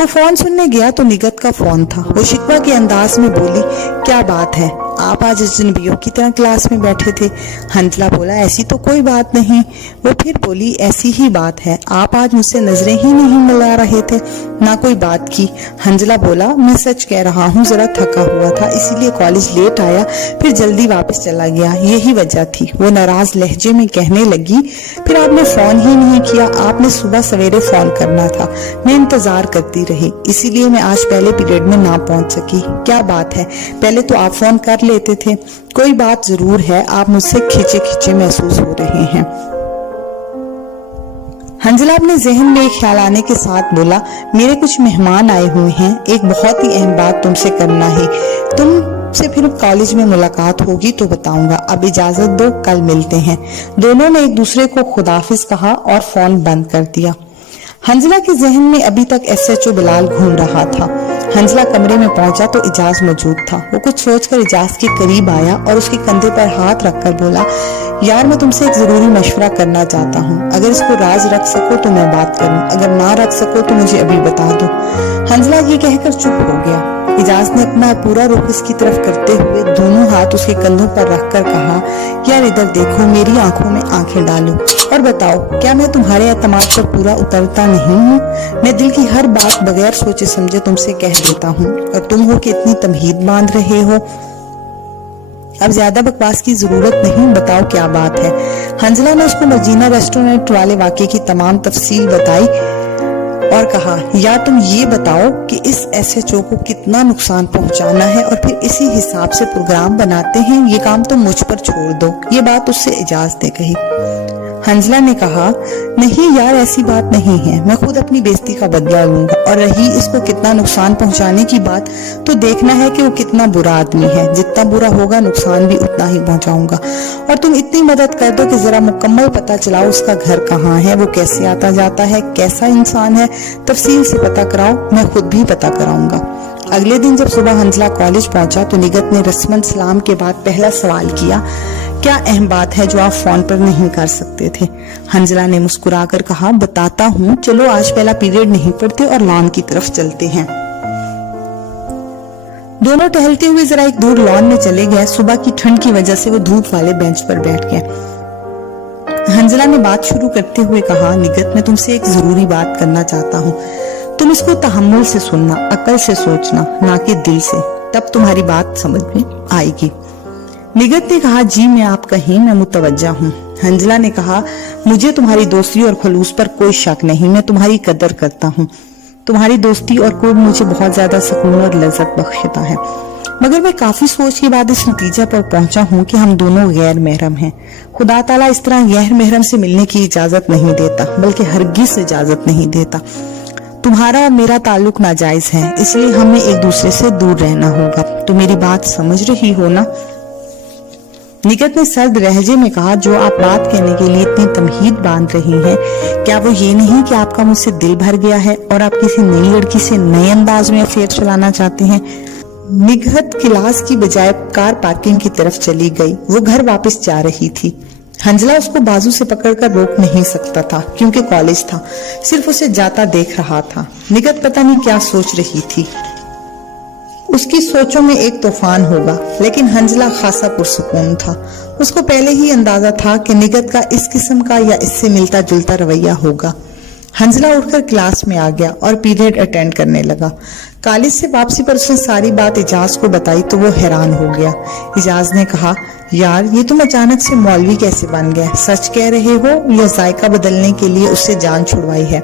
वो फोन सुनने गया तो निगत का फोन था। वो शिकवा के अंदाज में बोली, क्या बात है, आप आज अजनबियों की तरह क्लास में बैठे थे? हंजला बोला, ऐसी तो कोई बात नहीं। वो फिर बोली, ऐसी ही बात है, आप आज मुझसे नजरें ही नहीं मिला रहे थे, ना कोई बात की। हंजला बोला, मैं सच कह रहा हूँ, जरा थका हुआ था इसीलिए कॉलेज लेट आया, फिर जल्दी वापस चला गया, यही वजह थी। वो नाराज लहजे में कहने लगी, फिर आपने फोन ही नहीं किया, आपने सुबह सवेरे फोन करना था। मैं इंतजार करती रही, इसीलिए मैं आज पहले पीरियड में ना पहुंच सकी। क्या बात है, पहले तो आप फोन कर लेते थे। कोई बात जरूर है, आप मुझसे खींचे खींचे महसूस हो रहे हैं। हंजला अपने जहन में एक ख्याल आने के साथ बोला, मेरे कुछ मेहमान आए हुए हैं, एक बहुत ही अहम बात तुमसे करना है। तुमसे फिर कॉलेज में मुलाकात होगी तो बताऊंगा, अब इजाजत दो, कल मिलते हैं। दोनों ने एक दूसरे को खुदाफिज कहा और फोन बंद कर दिया। हंजला के जहन में अभी तक SHO बिलाल घूम रहा था। हंजला कमरे में पहुंचा तो इजाज मौजूद था। वो कुछ सोचकर इजाज के करीब आया और उसके कंधे पर हाथ रखकर बोला, यार मैं तुमसे एक जरूरी मशवरा करना चाहता हूँ। अगर इसको राज रख सको तो मैं बात करूँ, अगर ना रख सको तो मुझे अभी बता दो। हंजला ये कहकर चुप हो गया। एजाज ने अपना पूरा रुख इसकी तरफ करते हुए दोनों हाथ उसके कंधों पर रखकर कहा, यार इधर देखो, मेरी आंखों में आंखें डालो और बताओ, क्या मैं तुम्हारे एतमाद पर पूरा उतरता नहीं हूँ? मैं दिल की हर बात बगैर सोचे समझे तुमसे कह देता हूँ और तुम हो कि इतनी तमहीद बांध रहे हो। अब ज्यादा बकवास की जरूरत नहीं, बताओ क्या बात है। हंजला ने उसको मदीना रेस्टोरेंट वाले वाकये की तमाम तफसील बताई और कहा, या तुम ये बताओ कि इस SHO को कितना नुकसान पहुंचाना है और फिर इसी हिसाब से प्रोग्राम बनाते हैं, ये काम तो मुझ पर छोड़ दो। ये बात उससे एजाज ने कही। हंजला ने कहा, नहीं यार, ऐसी बात नहीं है, मैं खुद अपनी बेइज्जती का बदला लूंगा, और रही इसको कितना नुकसान पहुंचाने की बात, तो देखना है कि वो कितना बुरा आदमी है, जितना बुरा होगा नुकसान भी उतना ही पहुंचाऊंगा। और तुम इतनी मदद कर दो कि जरा मुकम्मल पता चलाओ उसका घर कहाँ है, वो कैसे आता जाता है, कैसा इंसान है, तफसील से पता कराओ, मैं खुद भी पता कराऊंगा। अगले दिन जब सुबह हंजला कॉलेज पहुंचा तो निगत ने रस्मन सलाम के बाद पहला सवाल किया, क्या अहम बात है जो आप फोन पर नहीं कर सकते थे? हंजला ने मुस्कुराकर कहा, बताता हूँ, चलो आज पहला पीरियड नहीं पढ़ते और लॉन की तरफ चलते हैं। दोनों टहलते हुए जरा एक दूर लॉन में चले गए। सुबह की ठंड की वजह से वो धूप वाले बेंच पर बैठ गए। हंजला ने बात शुरू करते हुए कहा, निगत, मैं तुमसे एक जरूरी बात करना चाहता हूँ, तुम इसको तहम्मुल से सुनना, अकल से सोचना, ना कि दिल से, तब तुम्हारी बात समझ में आएगी। निगत ने कहा, जी मैं आप कहीं, मैं मुतवज्जा हूँ। हंजला ने कहा, मुझे तुम्हारी दोस्ती और खलूस पर कोई शक नहीं, मैं तुम्हारी कदर करता हूँ। तुम्हारी दोस्ती और कुर्ब मुझे बहुत ज्यादा सुकून और लज्जत बख्शता है, मगर मैं काफी सोच के बाद इस नतीजे पर पहुंचा हूँ कि हम दोनों गैर महरम हैं। खुदा ताला इस तरह गैर महरम से मिलने की इजाजत नहीं देता, बल्कि हरगिज इजाजत नहीं देता। तुम्हारा और मेरा ताल्लुक नाजायज है, इसलिए हमें एक दूसरे से दूर रहना होगा। तो मेरी बात समझ रही हो ना? निगत ने सर्द लहजे में कहा, जो आप बात कहने के लिए इतनी तमहीद बांध रही हैं, क्या वो ये नहीं कि आपका मुझसे दिल भर गया है और आप किसी नई लड़की से नए अंदाज में अफेयर चलाना चाहते हैं? निगत क्लास की बजाय कार पार्किंग की तरफ चली गई। वो घर वापस जा रही थी। हंजला उसको बाजू से पकड़कर रोक नहीं सकता था, क्योंकि कॉलेज था, सिर्फ उसे जाता देख रहा था। निगत पता नहीं क्या सोच रही थी, उसकी सोचों में एक तूफान होगा, लेकिन हंजला खासा पुरसुकून था। उसको पहले ही अंदाजा था कि निगत का इस किस्म का या इससे मिलता जुलता रवैया होगा। हंजला उठकर क्लास में आ गया और पीरियड अटेंड करने लगा। कॉलेज से वापसी पर उसने सारी बात इजाज को बताई तो वो हैरान हो गया। इजाज ने कहा, यार ये तुम अचानक से मौलवी कैसे बन गए? सच कह रहे हो या जायका बदलने के लिए उससे जान छुड़वाई है?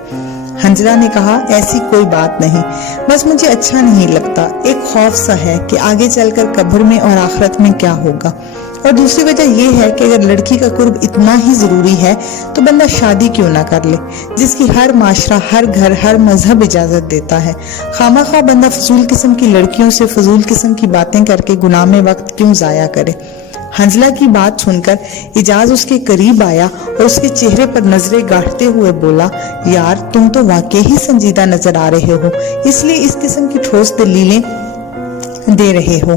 हंजला ने कहा, ऐसी कोई बात नहीं, बस मुझे अच्छा नहीं लगता। एक खौफ सा है कि आगे चलकर कब्र में और आखिरत में क्या होगा। और दूसरी वजह यह है कि अगर लड़की का कुर्ब इतना ही जरूरी है तो बंदा शादी क्यों ना कर ले, जिसकी हर माशरा, हर घर, हर मजहब इजाजत देता है। खामखा बंदा फजूल किस्म की लड़कियों से फजूल किस्म की बातें करके गुनाह में वक्त क्यों जाया करे। हंजला की बात सुनकर इजाज उसके करीब आया और उसके चेहरे पर नजरें गाड़ते हुए बोला, यार तुम तो वाकई ही संजीदा नजर आ रहे हो, इसलिए इस किस्म की ठोस दलीलें दे रहे हो।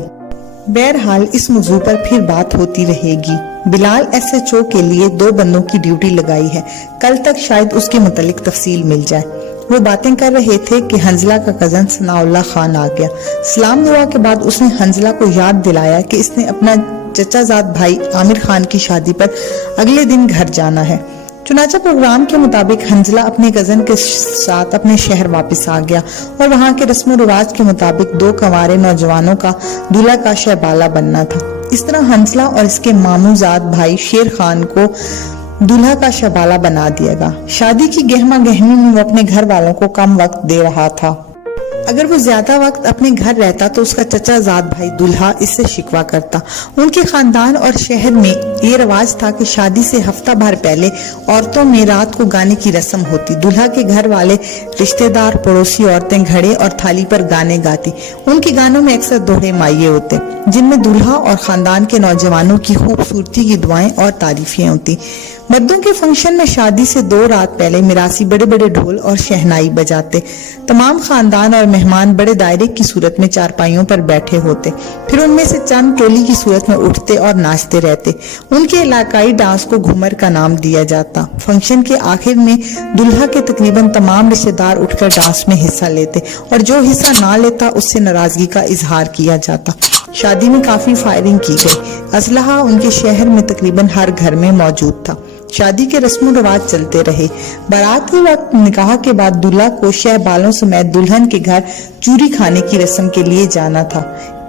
बहरहाल इस मौजू पर फिर बात होती रहेगी। बिलाल SHO के लिए 2 बंदों की ड्यूटी लगाई है, कल तक शायद उसके मुतालिक तफसील मिल जाए। वो बातें कर रहे थे कि हंजला का कजन सनाउल्लाह खान आ गया। सलाम दुआ के बाद उसने हंजला को याद दिलाया कि इसने अपना चचाजाद भाई आमिर खान की शादी पर अगले दिन घर जाना है। चुनाचा प्रोग्राम के मुताबिक हंजला अपने कजन के साथ अपने शहर वापस आ गया और वहाँ के रस्म रिवाज के मुताबिक 2 कंवारे नौजवानों का दूल्हा का शहबाला बनना था। इस तरह हंजला और इसके मामूजाद भाई शेर खान को दूल्हा का शहबाला बना दिएगा। शादी की गहमा गहमी में वो अपने घर वालों को कम वक्त दे रहा था। अगर वो ज्यादा वक्त अपने घर रहता तो उसका चचाजाद भाई दूल्हा इससे शिकवा करता। उनके खानदान और शहर में ये रिवाज था कि शादी से हफ्ता भर पहले औरतों में रात को गाने की रस्म होती। दूल्हा के घर वाले, रिश्तेदार, पड़ोसी औरतें घड़े और थाली पर गाने गाती। उनके गानों में अक्सर दोहरे माये होते, जिनमें दूल्हा और खानदान के नौजवानों की खूबसूरती की दुआएं और तारीफें होती। मर्दों के फंक्शन में शादी से 2 रात पहले मिरासी बड़े बड़े ढोल और शहनाई बजाते। तमाम खानदान और मेहमान बड़े दायरे की सूरत में चारपाइयों पर बैठे होते, फिर उनमें से चंद टोली की सूरत में उठते और नाचते रहते। उनके इलाकाई डांस को घूमर का नाम दिया जाता। फंक्शन के आखिर में दुल्हा के तकरीबन तमाम रिश्तेदार उठकर डांस में हिस्सा लेते और जो हिस्सा ना लेता उससे नाराजगी का इजहार किया जाता। शादी में काफी फायरिंग की गई। असलहा उनके शहर में तकरीबन हर घर में मौजूद था। शादी के रस्म रिवाज चलते रहे। बारात के वक्त निकाह के बाद दूल्हा को शह बालों समेत दुल्हन के घर चूरी खाने की रस्म के लिए जाना था।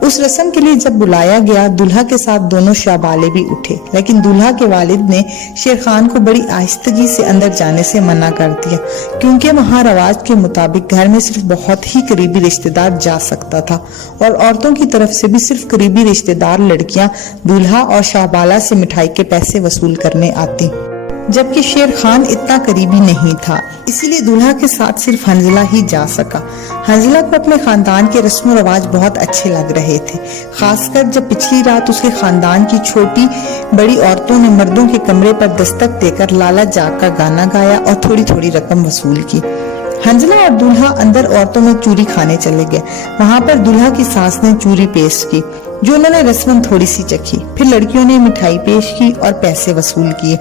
उस रस्म के लिए जब बुलाया गया, दूल्हा के साथ दोनों शाहबाले भी उठे, लेकिन दूल्हा के वालिद ने शेर खान को बड़ी आहिस्तगी से अंदर जाने से मना कर दिया, क्योंकि वहाँ रवाज के मुताबिक घर में सिर्फ बहुत ही करीबी रिश्तेदार जा सकता था और औरतों की तरफ से भी सिर्फ करीबी रिश्तेदार लड़कियां दूल्हा और शाहबाला से मिठाई के पैसे वसूल करने आती, जबकि शेर खान इतना करीबी नहीं था। इसीलिए दूल्हा के साथ सिर्फ हंजला ही जा सका। हंजला को अपने खानदान के रस्म रिवाज बहुत अच्छे लग रहे थे, खासकर जब पिछली रात उसके खानदान की छोटी बड़ी औरतों ने मर्दों के कमरे पर दस्तक देकर लाला जाग का गाना गाया और थोड़ी थोड़ी रकम वसूल की। हंजला और दूल्हा अंदर औरतों में चूरी खाने चले गए। वहाँ पर दूल्हा की सास ने चूरी पेश की, जो उन्होंने रस्मन थोड़ी सी चखी। फिर लड़कियों ने मिठाई पेश की और पैसे वसूल किए।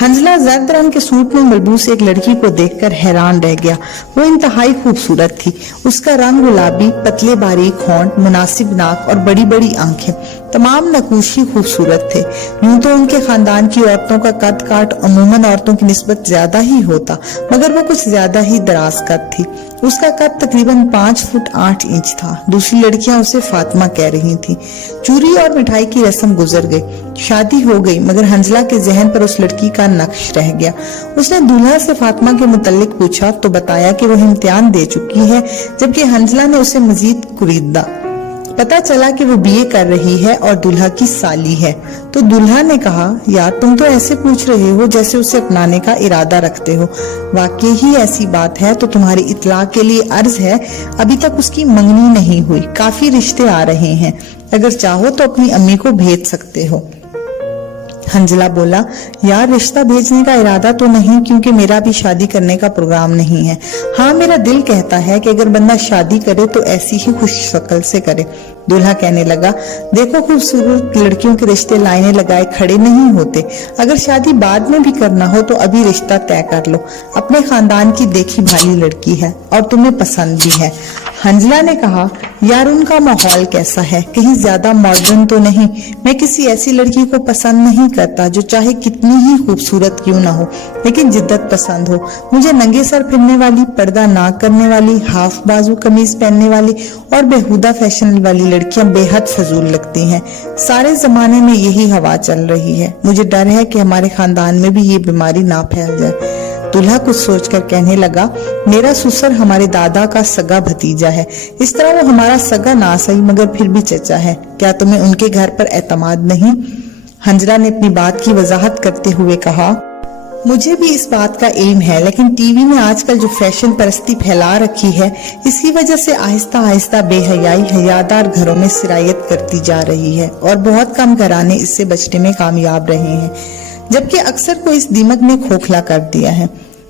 हंजला जर्द रंग के सूट में मलबूस एक लड़की को देखकर हैरान रह गया। वो इंतहाई खूबसूरत थी। उसका रंग गुलाबी, पतले बारीक होंठ, मुनासिब नाक और बड़ी बड़ी आंखें, तमाम नकूशी खूबसूरत थे। यूं तो उनके खानदान की औरतों का कद काट अमूमन औरतों की निस्बत ज्यादा ही होता, मगर वो कुछ ज्यादा ही दराज कद थी। उसका कद तकरीबन 5 फुट 8 इंच था। दूसरी लड़कियां उसे फातिमा कह रही थी। चूरी और मिठाई की रस्म गुजर गई। शादी हो गई, मगर हंजला के जहन पर उस लड़की का नक्श रह गया। उसने दूल्हा से फातिमा के मुतल्लिक पूछा तो बताया कि वो इम्तिहान दे चुकी है, जबकि हंजला ने उसे मजीद कुरीदा। पता चला कि वो बीए कर रही है और दूल्हा की साली है। तो दूल्हा ने कहा, यार तुम तो ऐसे पूछ रहे हो जैसे उसे अपनाने का इरादा रखते हो। वाकई ही ऐसी बात है तो तुम्हारी इत्तला के लिए अर्ज है, अभी तक उसकी मंगनी नहीं हुई। काफी रिश्ते आ रहे हैं, अगर चाहो तो अपनी अम्मी को भेज सकते हो। हंजला बोला, यार रिश्ता भेजने का इरादा तो नहीं, क्योंकि मेरा भी शादी करने का प्रोग्राम नहीं है। हाँ, मेरा दिल कहता है कि अगर बंदा शादी करे तो ऐसी ही खुश शक्ल से करे। दूल्हा कहने लगा, देखो खूबसूरत लड़कियों के रिश्ते लाइनें लगाए खड़े नहीं होते। अगर शादी बाद में भी करना हो तो अभी रिश्ता तय कर लो। अपने खानदान की देखी भाली लड़की है और तुम्हें पसंद भी है। हंजला ने कहा, यार उनका माहौल कैसा है, कहीं ज्यादा मॉडर्न तो नहीं? मैं किसी ऐसी लड़की को पसंद नहीं करता जो चाहे कितनी ही खूबसूरत क्यों ना हो, लेकिन जिद्दत पसंद हो। मुझे नंगे सर फिरने वाली, पर्दा ना करने वाली, हाफ बाजू कमीज पहनने वाली और बेहुदा फैशन वाली लड़कियां बेहद फजूल लगती हैं। सारे जमाने में यही हवा चल रही है। मुझे डर है कि हमारे खानदान में भी ये बीमारी ना फैल जाए। दूल्हा कुछ सोचकर कहने लगा, मेरा ससुर हमारे दादा का सगा भतीजा है। इस तरह वो हमारा सगा ना सही मगर फिर भी चचा है। क्या तुम्हें उनके घर पर एतमाद नहीं? हंजला ने अपनी बात की वजाहत करते हुए कहा, मुझे भी इस बात का इल्म है, लेकिन टीवी में आजकल जो फैशन परस्ती फैला रखी है, इसकी वजह से आहिस्ता आहिस्ता बेहयाई हयादार घरों में सिरायत करती जा रही है और बहुत कम घराने इससे बचने में कामयाब रहे हैं, जबकि अक्सर को इस दीमक ने खोखला कर दिया है।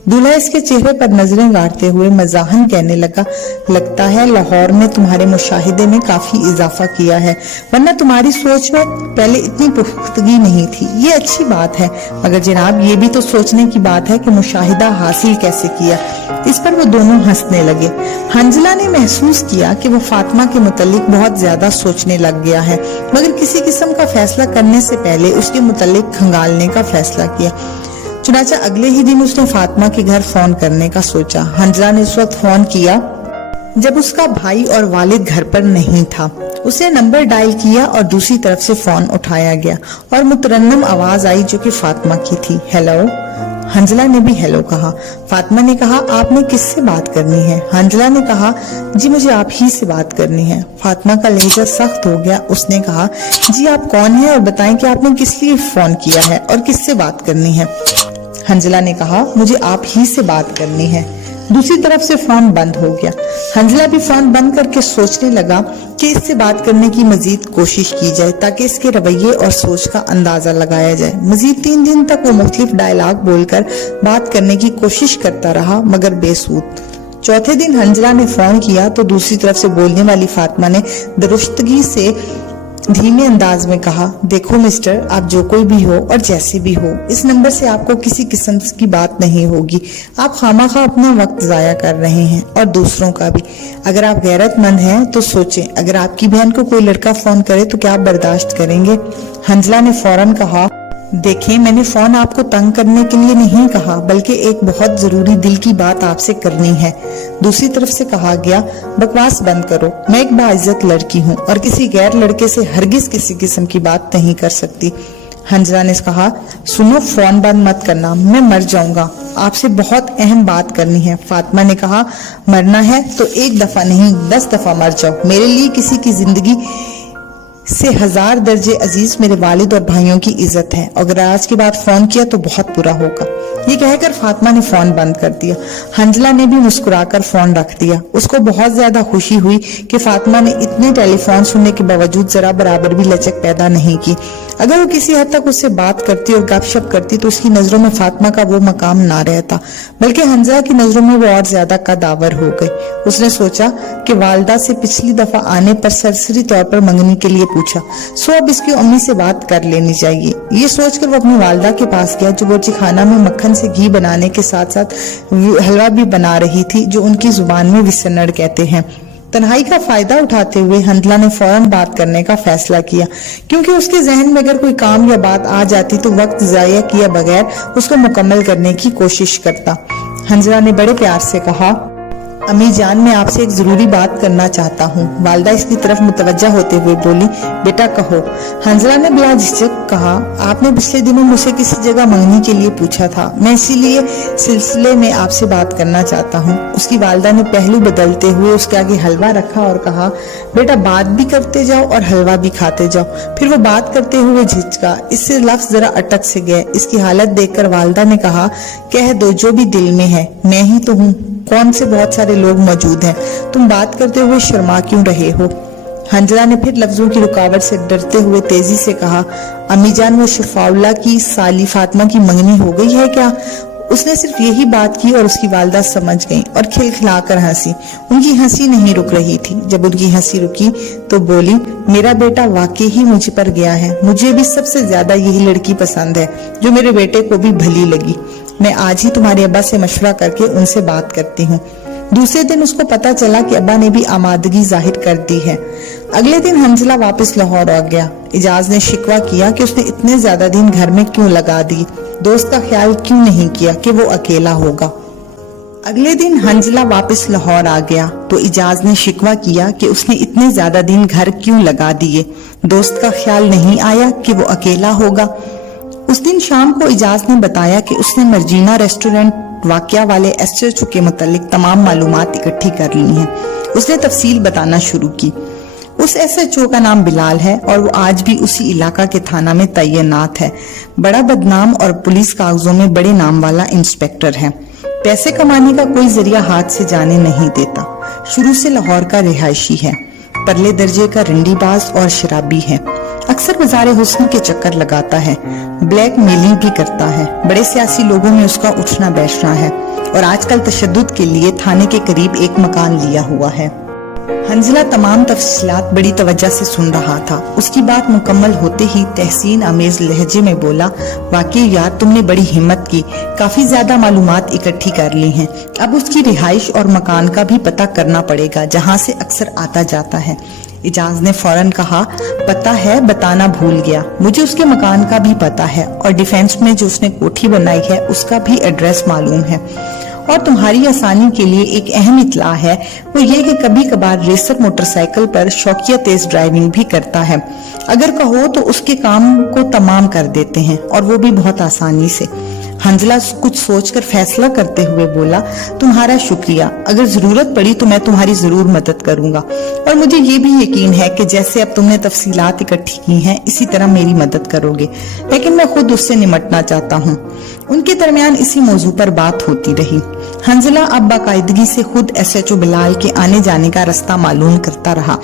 दूल्हा इसके चेहरे पर नजरें गाड़ते हुए मजाहन कहने लगा, लगता है लाहौर ने तुम्हारे मुशाहिदे में काफी इजाफा किया है, वरना तुम्हारी सोच में पहले इतनी पुख्तगी नहीं थी। ये अच्छी बात है, मगर जनाब ये भी तो सोचने की बात है कि मुशाहिदा हासिल कैसे किया। इस पर वो दोनों हंसने लगे। हंजला ने महसूस किया कि वो फातिमा के मुतल्लिक बहुत ज्यादा सोचने लग गया है, मगर किसी किस्म का फैसला करने से पहले उसके मुतल्लिक खंगालने का फैसला किया। चुनाचा अगले ही दिन उसने फातिमा के घर फोन करने का सोचा। हंजला ने उस वक्त फोन किया जब उसका भाई और वालिद घर पर नहीं था। उसे नंबर डायल किया और दूसरी तरफ से फोन उठाया गया और मुतरन्नम आवाज आई जो कि फातिमा की थी। हेलो। हंजला ने भी हेलो कहा। फातिमा ने कहा, आपने किससे बात करनी है? हंजला ने कहा, जी मुझे आप ही से बात करनी है। फातिमा का लहजा सख्त हो गया। उसने कहा, जी आप कौन है और बताएं कि आपने किस लिए फोन किया है और किससे बात करनी है? हंजला ने कहा, मुझे आप ही से बात करनी है। दूसरी तरफ से फोन बंद हो गया। हंजला भी फोन बंद करके सोचने लगा कि इससे बात करने की मजीद कोशिश की जाए ताकि इसके रवैये और सोच का अंदाजा लगाया जाए। मजीद 3 दिन तक वो मुख्तलिफ डायलॉग बोलकर बात करने की कोशिश करता रहा, मगर बेसूद। चौथे दिन हंजला ने फोन किया तो दूसरी तरफ से बोलने वाली फातिमा ने दुरुस्तगी से धीमे अंदाज में कहा, देखो मिस्टर, आप जो कोई भी हो और जैसे भी हो, इस नंबर से आपको किसी किस्म की बात नहीं होगी। आप खामखा अपना वक्त जाया कर रहे हैं और दूसरों का भी। अगर आप गैरतमंद हैं तो सोचें, अगर आपकी बहन को कोई लड़का फोन करे तो क्या आप बर्दाश्त करेंगे? हंजला ने फौरन कहा, देखें, मैंने फोन आपको तंग करने के लिए नहीं कहा, बल्कि एक बहुत जरूरी दिल की बात आपसे करनी है। दूसरी तरफ से कहा गया, बकवास बंद करो, मैं एक बाइज्जत लड़की हूँ और किसी गैर लड़के से हरगिज किसी किस्म की बात नहीं कर सकती। हंजला ने कहा, सुनो, फोन बंद मत करना, मैं मर जाऊंगा, आपसे बहुत अहम बात करनी है। फातिमा ने कहा, मरना है तो एक दफा नहीं 10 दफा मर जाओ, मेरे लिए किसी की जिंदगी से 1000 दर्जे अजीज मेरे वालिद और भाइयों की इज्जत है। अगर आज के बाद फोन किया तो बहुत बुरा होगा। ये कहकर फातिमा ने फोन बंद कर दिया। हंजला ने भी मुस्कुराकर फोन रख दिया। उसको बहुत ज्यादा खुशी हुई कि फातिमा ने इतने टेलीफोन सुनने के बावजूद जरा बराबर भी लचक पैदा नहीं की। अगर वो किसी हद तक उससे बात करती और गपशप करती तो उसकी नजरों में फातिमा का वो मकाम ना रहता, बल्कि हंजला की नजरों में वो और ज्यादा कदावर हो गई। उसने सोचा कि वालदा से पिछली दफा आने पर सरसरी तौर पर मंगनी के लिए पूछा, सो अब इसकी अम्मी से बात कर लेनी चाहिए। ये सोचकर वो अपनी वालदा के पास गया, जो बोची खाना में मक्खन से घी बनाने के साथ साथ हलवा भी बना रही थी, जो उनकी जुबान में विसनड़ कहते हैं। तन्हाई का फायदा उठाते हुए हंजला ने फौरन बात करने का फैसला किया, क्योंकि उसके जहन में अगर कोई काम या बात आ जाती तो वक्त जाया किए बगैर उसको मुकम्मल करने की कोशिश करता। हंजला ने बड़े प्यार से कहा, अम्मी जान, मैं आपसे एक जरूरी बात करना चाहता हूँ। वालदा इसकी तरफ मुतवज्जा होते हुए बोली, बेटा कहो। हंजला ने बिला झिझक कहा, आपने पिछले दिनों मुझसे किसी जगह मंगनी के लिए पूछा था, मैं इसीलिए सिलसिले में आपसे बात करना चाहता हूँ। उसकी वालदा ने पहलू बदलते हुए उसके आगे हलवा रखा और कहा, बेटा बात भी करते जाओ और हलवा भी खाते जाओ। फिर वो बात करते हुए झिझका, इससे लफ्ज जरा अटक से गए। इसकी हालत देखकर वालदा ने कहा, कह दो जो भी दिल में है, मैं ही तो हूँ, कौन से बहुत सारे लोग मौजूद हैं, तुम बात करते हुए शर्मा क्यों रहे हो? हंजला ने फिर लफ्जों की रुकावट से डरते हुए तेजी से कहा, अम्मी जान, वो शफाउल्ला की साली फातिमा की मंगनी हो गई है क्या? उसने सिर्फ यही बात की और उसकी वालदा समझ गई और खिलखिलाकर हंसी। उनकी हंसी नहीं रुक रही थी। जब उनकी हंसी रुकी तो बोली, मेरा बेटा वाकई ही मुझ पर गया है। मुझे भी सबसे ज्यादा यही लड़की पसंद है, जो मेरे बेटे को भी भली लगी। मैं आज ही तुम्हारे अब्बा से मशवरा करके उनसे बात करती हूँ। दूसरे दिन उसको पता चला कि अब्बा ने भी आमादगी जाहिर कर दी है। अगले दिन हंजला वापस लाहौर आ गया। इजाज ने शिकवा किया कि उसने इतने ज्यादा दिन घर में क्यों लगा दी, दोस्त का ख्याल क्यों नहीं किया कि वो अकेला होगा। अगले दिन हंजला वापस लाहौर आ गया तो इजाज ने शिकवा किया कि उसने इतने ज्यादा दिन घर क्यों लगा दिए, दोस्त का ख्याल नहीं आया कि वो अकेला होगा। उस दिन शाम को इजाज ने बताया कि उसने मर्जीना रेस्टोरेंट वाकया वाले एसएचओ के मुतालिक तमाम मालूमात इकट्ठी कर ली हैं। उसने तफसील बताना शुरू की। उस एसएचओ का नाम बिलाल है और वो आज भी उसी इलाका के थाना में तैनात है। बड़ा बदनाम और पुलिस कागजों में बड़े नाम वाला इंस्पेक्टर है। पैसे कमाने का कोई जरिया हाथ से जाने नहीं देता। शुरू से लाहौर का रिहायशी है। परले दर्जे का रंडीबाज और शराबी है। अक्सर बाजार हुस्न के चक्कर लगाता है। ब्लैक मेलिंग भी करता है। बड़े सियासी लोगों में उसका उठना बैठना है और आजकल तशद्दुद के लिए थाने के करीब एक मकान लिया हुआ है। हंजला तमाम तफसीलात बड़ी तवज्जो से सुन रहा था। उसकी बात मुकम्मल होते ही तहसीन आमेज लहजे में बोला, वाकई यार तुमने बड़ी हिम्मत की, काफी ज्यादा मालूमात इकट्ठी कर ली हैं। अब उसकी रिहाइश और मकान का भी पता करना पड़ेगा, जहाँ से अक्सर आता जाता है। इजाज ने फौरन कहा, पता है, बताना भूल गया, मुझे उसके मकान का भी पता है और डिफेंस में जो उसने कोठी बनाई है उसका भी एड्रेस मालूम है। और तुम्हारी आसानी के लिए एक अहम इत्तला है, वो ये कि कभी कभार रेसर मोटरसाइकिल पर शौकिया तेज ड्राइविंग भी करता है। अगर कहो तो उसके काम को तमाम कर देते हैं और वो भी बहुत आसानी से। हंजला कुछ सोचकर फैसला करते हुए बोला, तुम्हारा शुक्रिया, अगर जरूरत पड़ी तो मैं तुम्हारी जरूर मदद करूंगा और मुझे ये भी यकीन है कि जैसे अब तुमने तफसीलात इकट्ठी की हैं इसी तरह मेरी मदद करोगे, लेकिन मैं खुद उससे निमटना चाहता हूँ। उनके दरमियान इसी मौजू पर बात होती रही। हंजला अब बाकायदगी से खुद SHO बिलाल के आने जाने का रास्ता मालूम करता रहा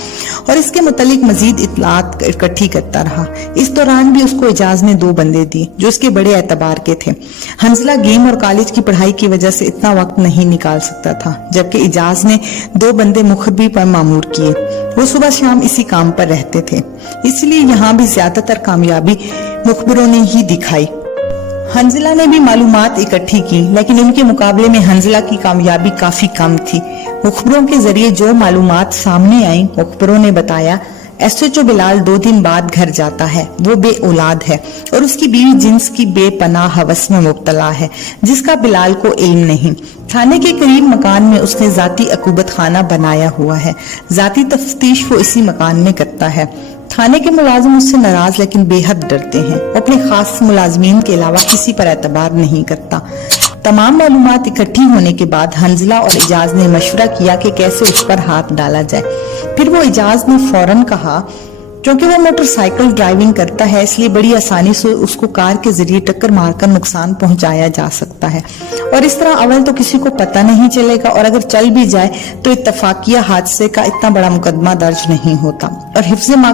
और इसके मुतालिक मजीद इत्तलात इकट्ठी करता रहा। इस दौरान भी उसको एजाज ने 2 बंदे दिए जो उसके बड़े एतबार के थे। हंजला गेम और कॉलेज की पढ़ाई की वजह से इतना वक्त नहीं निकाल सकता था, जबकि एजाज ने 2 बंदे मुखबरी पर मामूर किए। वो सुबह शाम इसी काम पर रहते थे, इसलिए यहाँ भी ज्यादातर कामयाबी मुखबरों ने ही दिखाई। हंजला ने भी मालूमात इकट्ठी की, लेकिन उनके मुकाबले में हंजला की कामयाबी काफी कम थी। मुखबरों के जरिए जो मालूमात सामने आई, मुखबरों ने बताया SHO बिलाल 2 दिन बाद घर जाता है। वो बे औलाद है और उसकी बीवी जिन्स की बेपनाह हवस में मुब्तला है, जिसका बिलाल को इल्म नहीं। थाने के करीब मकान में उसने जाती अकूबत खाना बनाया हुआ है। जाती तफ्तीश वो इसी मकान में करता है। थाने के मुलाजिम उससे नाराज लेकिन बेहद डरते हैं। वो अपने खास मुलाजमीन के अलावा किसी पर एतबार नहीं करता। तमाम मालूमात इकट्ठी होने के बाद हंजला और एजाज ने मशवरा किया कि कैसे उस पर हाथ डाला जाए। फिर वो एजाज ने फौरन कहा, क्योंकि वो मोटरसाइकिल ड्राइविंग करता है इसलिए बड़ी आसानी से उसको कार के जरिए टक्कर मारकर नुकसान पहुंचाया जा सकता है, और इस तरह अवल तो किसी को पता नहीं चलेगा और अगर चल भी जाए तो इत्तफाकिया हादसे का इतना बड़ा मुकदमा दर्ज नहीं होता, और हिफ्ज़े मा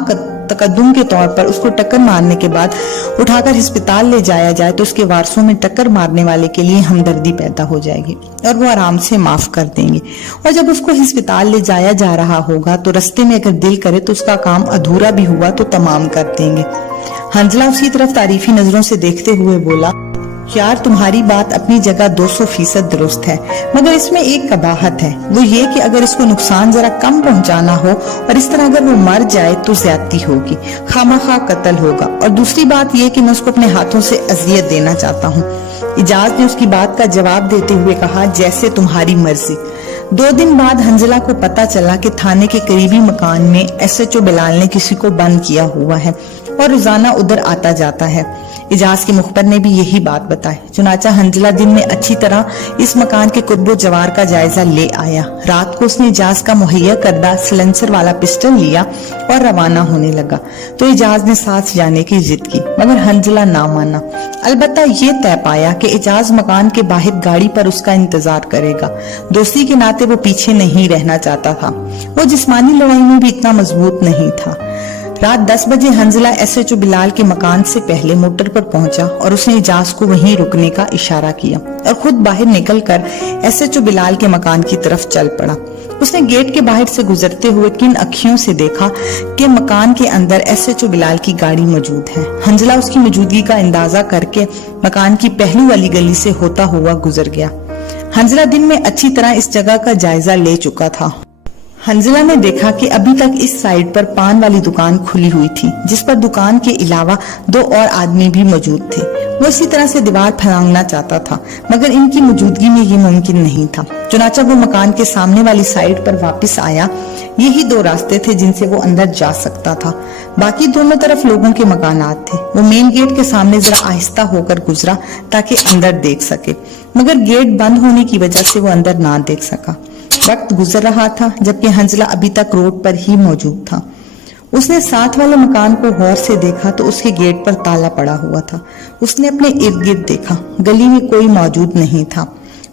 तकद्दुम के तौर पर उसको टक्कर मारने के बाद उठाकर अस्पताल ले जाया जाए तो उसके वारसों में टक्कर मारने वाले के लिए हमदर्दी पैदा हो जाएगी और वो आराम से माफ कर देंगे। और जब उसको अस्पताल ले जाया जा रहा होगा तो रास्ते में अगर दिल करे तो उसका काम अधूरा भी हुआ तो तमाम कर देंगे। हंजला उसकी तरफ तारीफी नजरों से देखते हुए बोला, यार तुम्हारी बात अपनी जगह 200% दुरुस्त है, मगर इसमें एक कबाहत है, वो ये कि अगर इसको नुकसान जरा कम पहुंचाना हो और इस तरह अगर वो मर जाए तो ज्यादती होगी, खामखा कत्ल होगा, और दूसरी बात ये कि मैं उसको अपने हाथों से अजियत देना चाहता हूँ। इजाज ने उसकी बात का जवाब देते हुए कहा, जैसे तुम्हारी मर्जी। 2 दिन बाद हंजला को पता चला कि थाने के करीबी मकान में SHO बिलाल ने किसी को बंद किया हुआ है और रोजाना उधर आता जाता है। इजाज के मुखबर ने भी यही बात बताई। चुनाचा हंजला दिन में अच्छी तरह इस मकान के कुर्बो जवार का जायजा ले आया। रात को उसने इजाज का मुहैया करदा सिलेंसर वाला पिस्टल लिया और रवाना होने लगा तो इजाज ने साथ जाने की जिद की, मगर हंजला ना माना। अलबत्ता ये तय पाया कि इजाज मकान के बाहर गाड़ी पर उसका इंतजार करेगा। दोस्ती के नाते वो पीछे नहीं रहना चाहता था। वो जिस्मानी लड़ाई में भी इतना मजबूत नहीं था। रात 10 बजे हंजला SHO बिलाल के मकान से पहले मोटर पर पहुंचा और उसने इजाज को वहीं रुकने का इशारा किया और खुद बाहर निकलकर SHO बिलाल के मकान की तरफ चल पड़ा। उसने गेट के बाहर से गुजरते हुए किन अखियों से देखा कि मकान के अंदर SHO बिलाल की गाड़ी मौजूद है। हंजला उसकी मौजूदगी का अंदाजा करके मकान की पहलू वाली गली से होता हुआ गुजर गया। हंजला दिन में अच्छी तरह इस जगह का जायजा ले चुका था। हंजला ने देखा कि अभी तक इस साइड पर पान वाली दुकान खुली हुई थी, जिस पर दुकान के अलावा 2 और आदमी भी मौजूद थे। वो इसी तरह से दीवार फलांगना चाहता था, मगर इनकी मौजूदगी में ये मुमकिन नहीं था। चुनाचा वो मकान के सामने वाली साइड पर वापस आया। यही 2 रास्ते थे जिनसे वो अंदर जा सकता था। बाकी दोनों तरफ लोगों के मकानात थे। वो मेन गेट के सामने जरा आहिस्ता होकर गुजरा ताकि अंदर देख सके, मगर गेट बंद होने की वजह से वो अंदर ना देख सका। वक्त गुजर रहा था जबकि हंजला अभी तक रोड पर ही मौजूद था। उसने साथ वाले मकान को गौर से देखा तो उसके गेट पर ताला पड़ा हुआ था। उसने अपने इर्द गिर्द देखा, गली में कोई मौजूद नहीं था।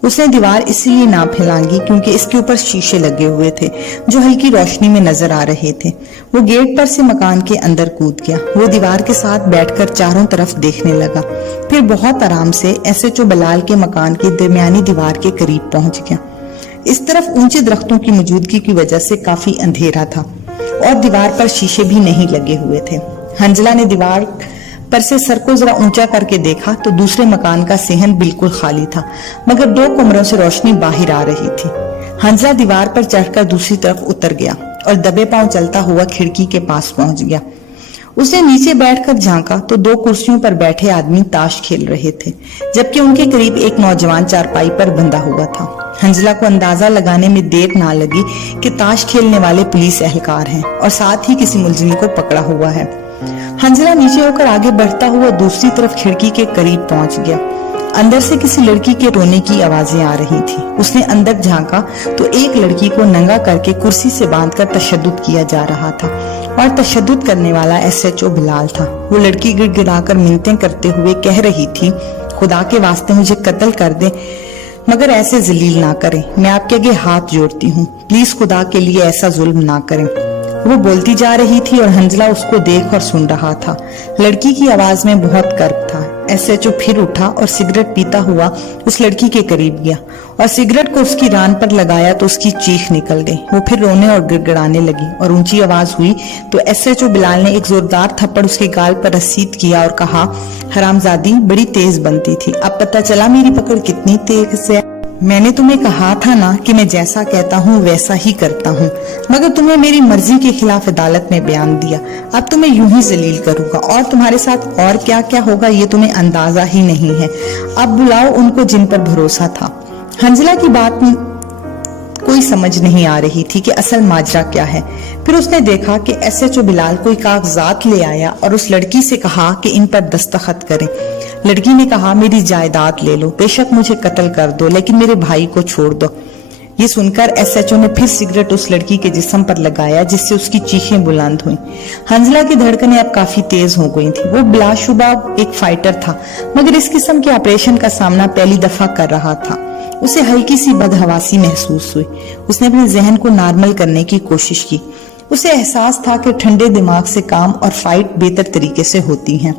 उसने दीवार इसलिए ना फैलांगी क्योंकि इसके ऊपर शीशे लगे हुए थे जो हल्की रोशनी में नजर आ रहे थे। वो गेट पर से मकान के अंदर कूद गया। वो दीवार के साथ बैठकर चारों तरफ देखने लगा, फिर बहुत आराम से SHO बिलाल के मकान की दरमियानी दीवार के करीब पहुंच गया। इस तरफ ऊंचे दरख्तों की मौजूदगी की वजह से काफी अंधेरा था और दीवार पर शीशे भी नहीं लगे हुए थे। हंजला ने दीवार पर से सर को जरा ऊंचा करके देखा तो दूसरे मकान का सेहन बिल्कुल खाली था, मगर 2 कमरों से रोशनी बाहर आ रही थी। हंजला दीवार पर चढ़कर दूसरी तरफ उतर गया और दबे पांव चलता हुआ खिड़की के पास पहुंच गया। उसने नीचे बैठकर झांका तो 2 कुर्सियों पर बैठे आदमी ताश खेल रहे थे, जबकि उनके करीब एक नौजवान चारपाई पर बंधा हुआ था। हंजला को अंदाजा लगाने में देर ना लगी कि ताश खेलने वाले पुलिस एहलकार हैं और साथ ही किसी मुलजिम को पकड़ा हुआ है। हंजला नीचे होकर आगे बढ़ता हुआ दूसरी तरफ खिड़की के करीब पहुंच गया। अंदर से किसी लड़की के रोने की आवाजें आ रही थी। उसने अंदर झांका तो एक लड़की को नंगा करके कुर्सी से बांधकर तशद्दुद किया जा रहा था और तशद्दुद करने वाला SHO बिलाल था। वो लड़की गिड़गिड़ाकर मिन्नतें करते हुए कह रही थी, खुदा के वास्ते मुझे कत्ल कर दे मगर ऐसे जलील ना करें। मैं आपके आगे हाथ जोड़ती हूँ, प्लीज खुदा के लिए ऐसा जुल्म ना करें। वो बोलती जा रही थी और हंजला उसको देख और सुन रहा था। लड़की की आवाज में बहुत कर्ब था। एसएचओ फिर उठा और सिगरेट पीता हुआ उस लड़की के करीब गया और सिगरेट को उसकी रान पर लगाया तो उसकी चीख निकल गई। वो फिर रोने और गिड़गिड़ाने लगी और ऊंची आवाज हुई तो एसएचओ बिलाल ने एक जोरदार थप्पड़ उसके गाल पर रसीद किया और कहा, हरामजादी बड़ी तेज बनती थी, अब पता चला मेरी पकड़ कितनी तेज है। मैंने तुम्हें कहा था ना कि मैं जैसा कहता हूँ वैसा ही करता हूँ, मगर तुमने मेरी मर्जी के खिलाफ अदालत में बयान दिया। अब तुम्हें यूं ही जलील करूंगा और तुम्हारे साथ और क्या क्या होगा ये तुम्हें अंदाजा ही नहीं है। अब बुलाओ उनको जिन पर भरोसा था। हंजला की बात कोई समझ नहीं आ रही थी कि असल माजरा क्या है। फिर उसने देखा कि एसएचओ बिलाल कोई कागजात ले आया और उस लड़की से कहा कि इन पर दस्तखत करें। लड़की ने कहा, मेरी जायदाद ले लो, बेशक मुझे कत्ल कर दो, लेकिन मेरे भाई को छोड़ दो। ये सुनकर एसएचओ ने फिर सिगरेट उस लड़की के जिस्म पर लगाया जिससे उसकी चीखें बुलंद हुईं। हंजला की धड़कनें अब काफी तेज हो गई थी। वो बिलाशुबा एक फाइटर था, मगर इस किस्म के ऑपरेशन का सामना पहली दफा कर रहा था। उसे हल्की सी बदहवासी महसूस हुई। उसने अपने जहन को नॉर्मल करने की कोशिश की। उसे एहसास था कि ठंडे दिमाग से काम और फाइट बेहतर तरीके से होती हैं।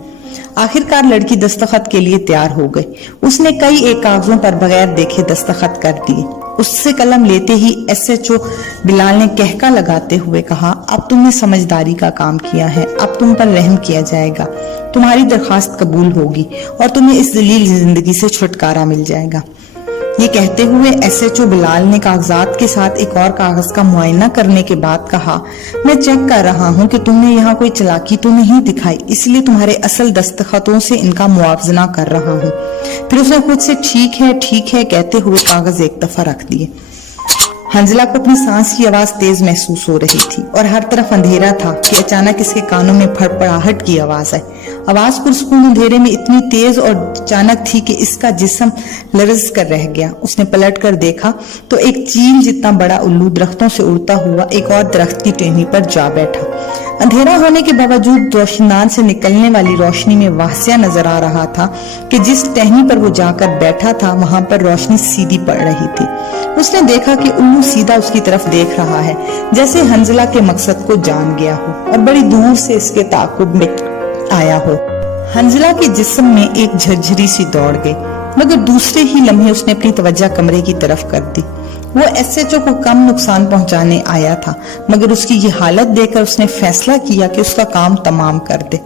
आखिरकार लड़की दस्तखत के लिए तैयार हो गई। उसने कई एक कागजों पर बगैर देखे दस्तखत कर दिए। उससे कलम लेते ही एसएचओ बिलाल ने कहका लगाते हुए कहा, अब तुमने समझदारी का काम किया है, अब तुम पर रहम किया जाएगा, तुम्हारी दरखास्त कबूल होगी और तुम्हें इस जलील जिंदगी से छुटकारा मिल जाएगा। ये कहते हुए एसएचओ बिलाल ने कागजात के साथ एक और कागज का मुआयना करने के बाद कहा, मैं चेक कर रहा हूँ कि तुमने यहाँ कोई चालाकी तो नहीं दिखाई, इसलिए तुम्हारे असल दस्तखतों से इनका मुआवजना कर रहा हूँ। फिर उसने खुद से ठीक है कहते हुए कागज एक दफा रख दिए। हंजला को अपनी सांस की आवाज तेज महसूस हो रही थी और हर तरफ अंधेरा था कि अचानक इसके कानों में फड़फड़ाहट की आवाज आई। आवाज पुरसकून अंधेरे में इतनी तेज और अचानक थी कि इसका जिस्म लरज कर रह गया। उसने पलट कर देखा तो एक चील जितना बड़ा उल्लू दरख्तों से उड़ता हुआ एक और दरख्त की टहनी पर जा बैठा। अंधेरा होने के बावजूद रोशनदान से निकलने वाली रोशनी में वासिया नजर आ रहा था कि जिस टहनी पर वो जाकर बैठा था वहां पर रोशनी सीधी पड़ रही थी। उसने देखा कि उल्लू सीधा उसकी तरफ देख रहा है, जैसे हंजला के मकसद को जान गया हो और बड़ी दूर से इसके ताकुब में आया हो। हंजला के जिस्म में एक झरझरी सी दौड़ गई, मगर दूसरे ही लम्हे उसने अपनी तवज्जो कमरे की तरफ कर दी। वो एसएचओ को कम नुकसान पहुंचाने आया था, मगर उसकी ये हालत देखकर उसने फैसला किया कि उसका काम तमाम कर दे।